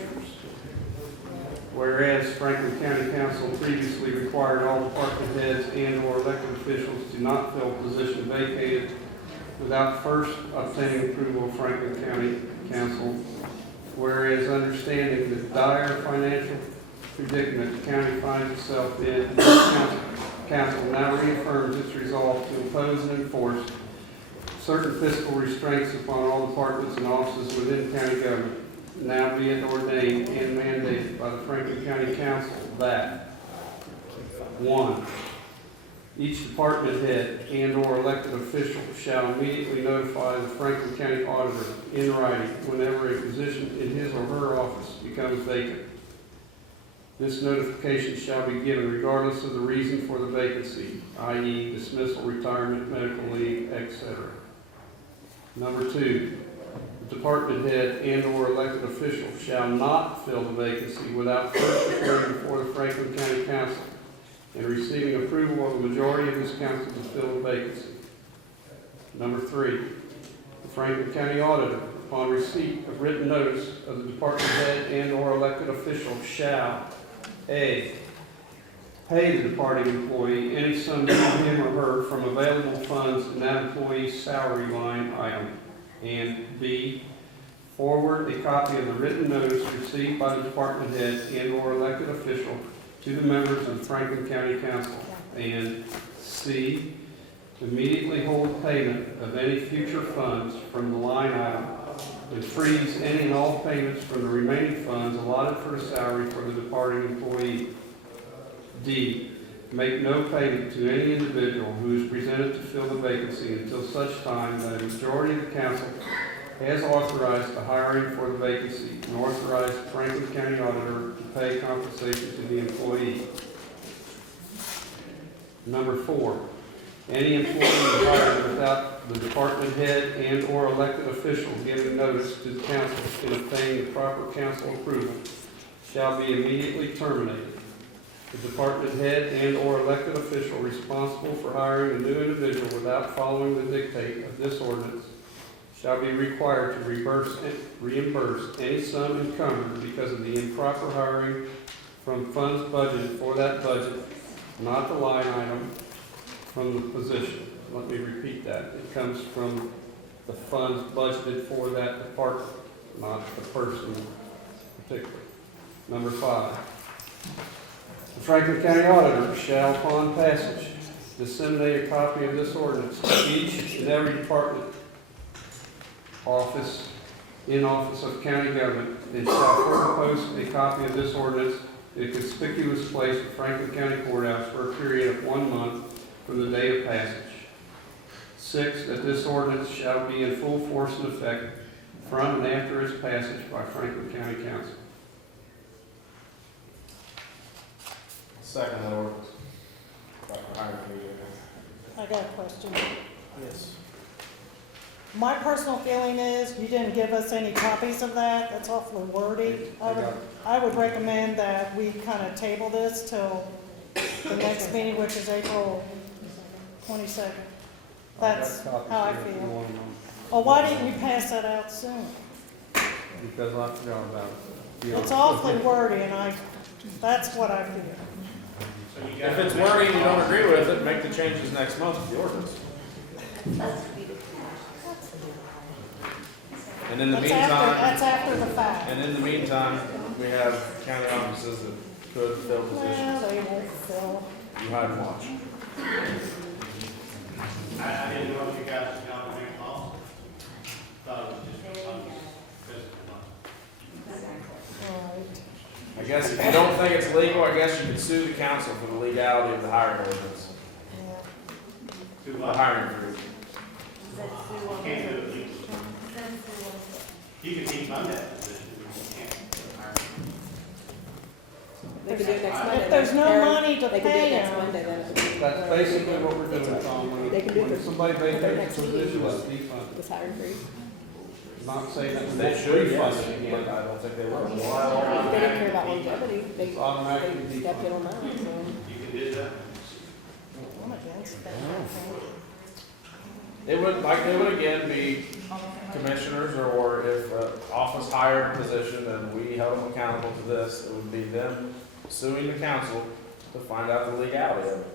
Whereas Franklin County Council previously required all department heads and/or elected officials to not fill positions vacated without first obtaining approval of Franklin County Council. Whereas understanding the dire financial predicament the county finds itself in, and council now reaffirms its resolve to impose and enforce certain fiscal restraints upon all departments and offices within county government. Now be it ordained and mandated by the Franklin County Council that 1, each department head and/or elected official shall immediately notify the Franklin County Auditor in writing whenever a position in his or her office becomes vacant. This notification shall be given regardless of the reason for the vacancy, i.e. dismissal, retirement, medical leave, etc. Number 2, the department head and/or elected official shall not fill the vacancy without first appearing before the Franklin County Council and receiving approval of a majority of this council to fill the vacancy. Number 3, the Franklin County Auditor, upon receipt of written notice of the department head and/or elected official, shall A, pay the departing employee any sum due him or her from available funds in that employee's salary line item, and B, forward a copy of the written notice received by the department head and/or elected official to the members of the Franklin County Council, and C, immediately hold payment of any future funds from the line item and freeze any and all payments from the remaining funds allotted for the salary for the departing employee. D, make no payment to any individual who is presented to fill the vacancy until such time that a majority of the council has authorized the hiring for the vacancy and authorized the Franklin County Auditor to pay compensation to the employee. Number 4, any employee hired without the department head and/or elected official giving notice to the council and obtaining the proper council approval shall be immediately terminated. The department head and/or elected official responsible for hiring a new individual without following the dictate of this ordinance shall be required to reimburse any sum encumbered because of the improper hiring from funds budgeted for that budget, not the line item from the position. Let me repeat that. It comes from the funds budgeted for that department, not the person in particular. Number 5. The Franklin County Auditor shall, upon passage, disseminate a copy of this ordinance to each and every department, office, in office of county government, and shall further post a copy of this ordinance in a conspicuous place at Franklin County Courthouse for a period of 1 month from the day of passage. 6, that this ordinance shall be in full force and effect from and after its passage by Franklin County Council. Second that ordinance. I got a question. Yes. My personal feeling is you didn't give us any copies of that. That's awfully wordy. I would recommend that we kind of table this till the next meeting, which is April 22nd. That's how I feel. Oh, why didn't you pass that out soon? Because I forgot about it. It's awfully wordy, and that's what I feel. If it's wordy and you don't agree with it, make the changes next month to the ordinance. And in the meantime, That's after the fact. and in the meantime, we have county offices that could fill Well, positions. they won't fill. You hide and watch. I didn't know if you guys had gone to make law. Thought it was just one Right. I guess if you don't think it's legal, I guess you could sue the council for the legality of the hiring ordinance. Yeah. The hiring group. You can't do it legally. You can defund that position. They could do it next Monday. If there's no Aaron, money to they could do pay it next them. Monday, then. That's basically what we're doing, Tom. They can do it When for- somebody their vacates next a meeting. position, it's defunded. This hiring freeze. Not saying that They they should, should yes, refund it but again. I don't think they will. If they didn't care about longevity, they It's automatically stepped in on that, so. You can do that. I'm against that. It would again be commissioners, or if office hired a position and we held them accountable to this, it would be them suing the council to find out the legality of it.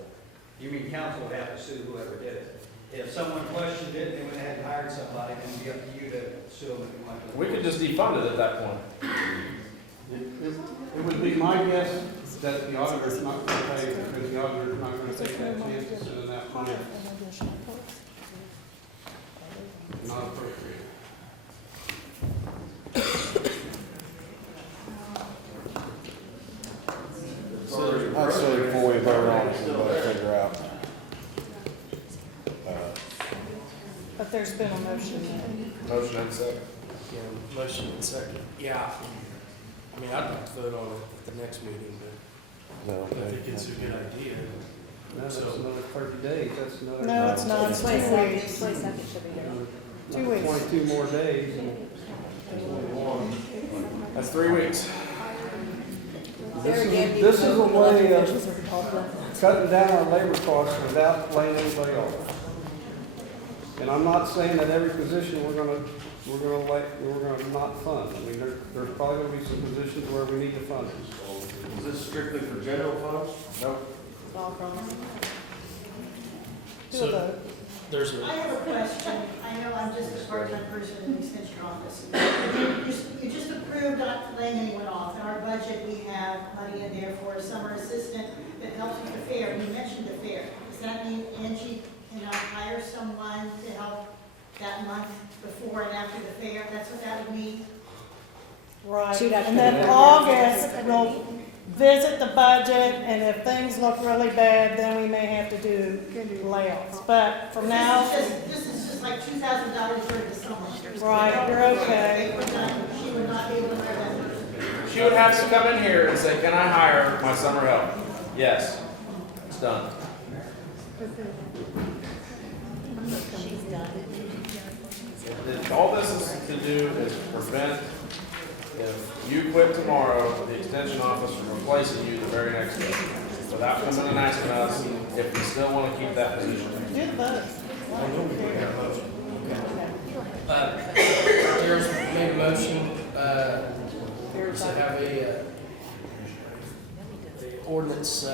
You mean council would have to sue whoever did it? If someone questioned it, they went ahead and hired somebody, then it'd be up to you to sue them if you want to. We could just defund it at that point. It would be my guess that the auditor's not gonna pay, because the auditor's not gonna take that chance to send that money. Not appropriate. I'd say before we vote on it, we better figure out. But there's been a motion made. Motion and second. Yeah, motion and second. Yeah. I mean, I'd like to vote on it at the next meeting, but No, I think it's a good idea. No, that's another 30 days, that's another. No, it's not, it's 2 weeks. 22nd should be there. 2 weeks. 22 more days. That's 3 weeks. This is a way of cutting down our labor costs without laying anybody off. And I'm not saying that every position we're gonna not fund. I mean, there's probably gonna be some positions where we need to fund it. Is this strictly for general funds? Nope. Do a vote. There's I a, have a question. I know I'm just a part-time person in the extension office. You just approved not laying anyone off. In our budget, we have money in there for a summer assistant that helps with the fair. You mentioned the fair. Does that mean Angie can hire someone to help that month before and after the fair? That's what that would mean? Right, Shoot, I and then couldn't- August, we'll visit the budget, and if things look really bad, then we may have to do layoffs. But for now, This is just like $2,000 for the summer. right, you're okay. She would not be able to wear that. She would have to come in here and say, can I hire my summer help? Yes. It's done. All this is to do is prevent, if you quit tomorrow, the extension office from replacing you the very next day, without coming and asking us if we still want to keep that position. Do the vote. Daryl's made a motion, to have a ordinance,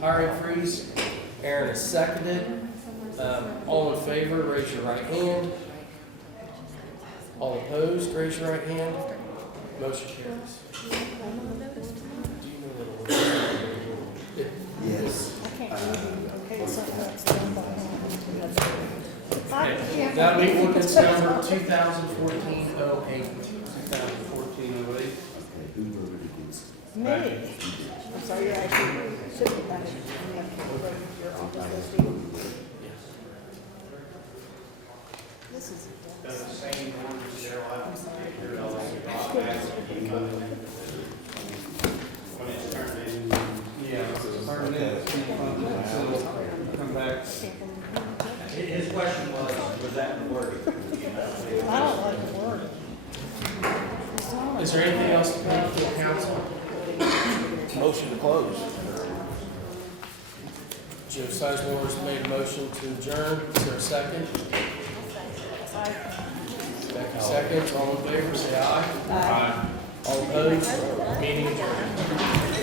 hiring freeze. Aaron is seconded. All in favor, raise your right hand. All opposed, raise your right hand. Motion carries. Do you know that ordinance? Yes. I can't believe you okay something that's done by hand. Okay, that'll be ordinance number 2014-08. 2014-08. Who voted against it? Me. I'm sorry, you're actually, should be back. Your office listing. This is. Come back. His question was that in the word? I don't like the word. Is there anything else to come before council? Motion to close. Joe Sizemore's made a motion to adjourn. Is there a second? Becky seconds. All in favor, say aye. Aye. All opposed? Meeting adjourned.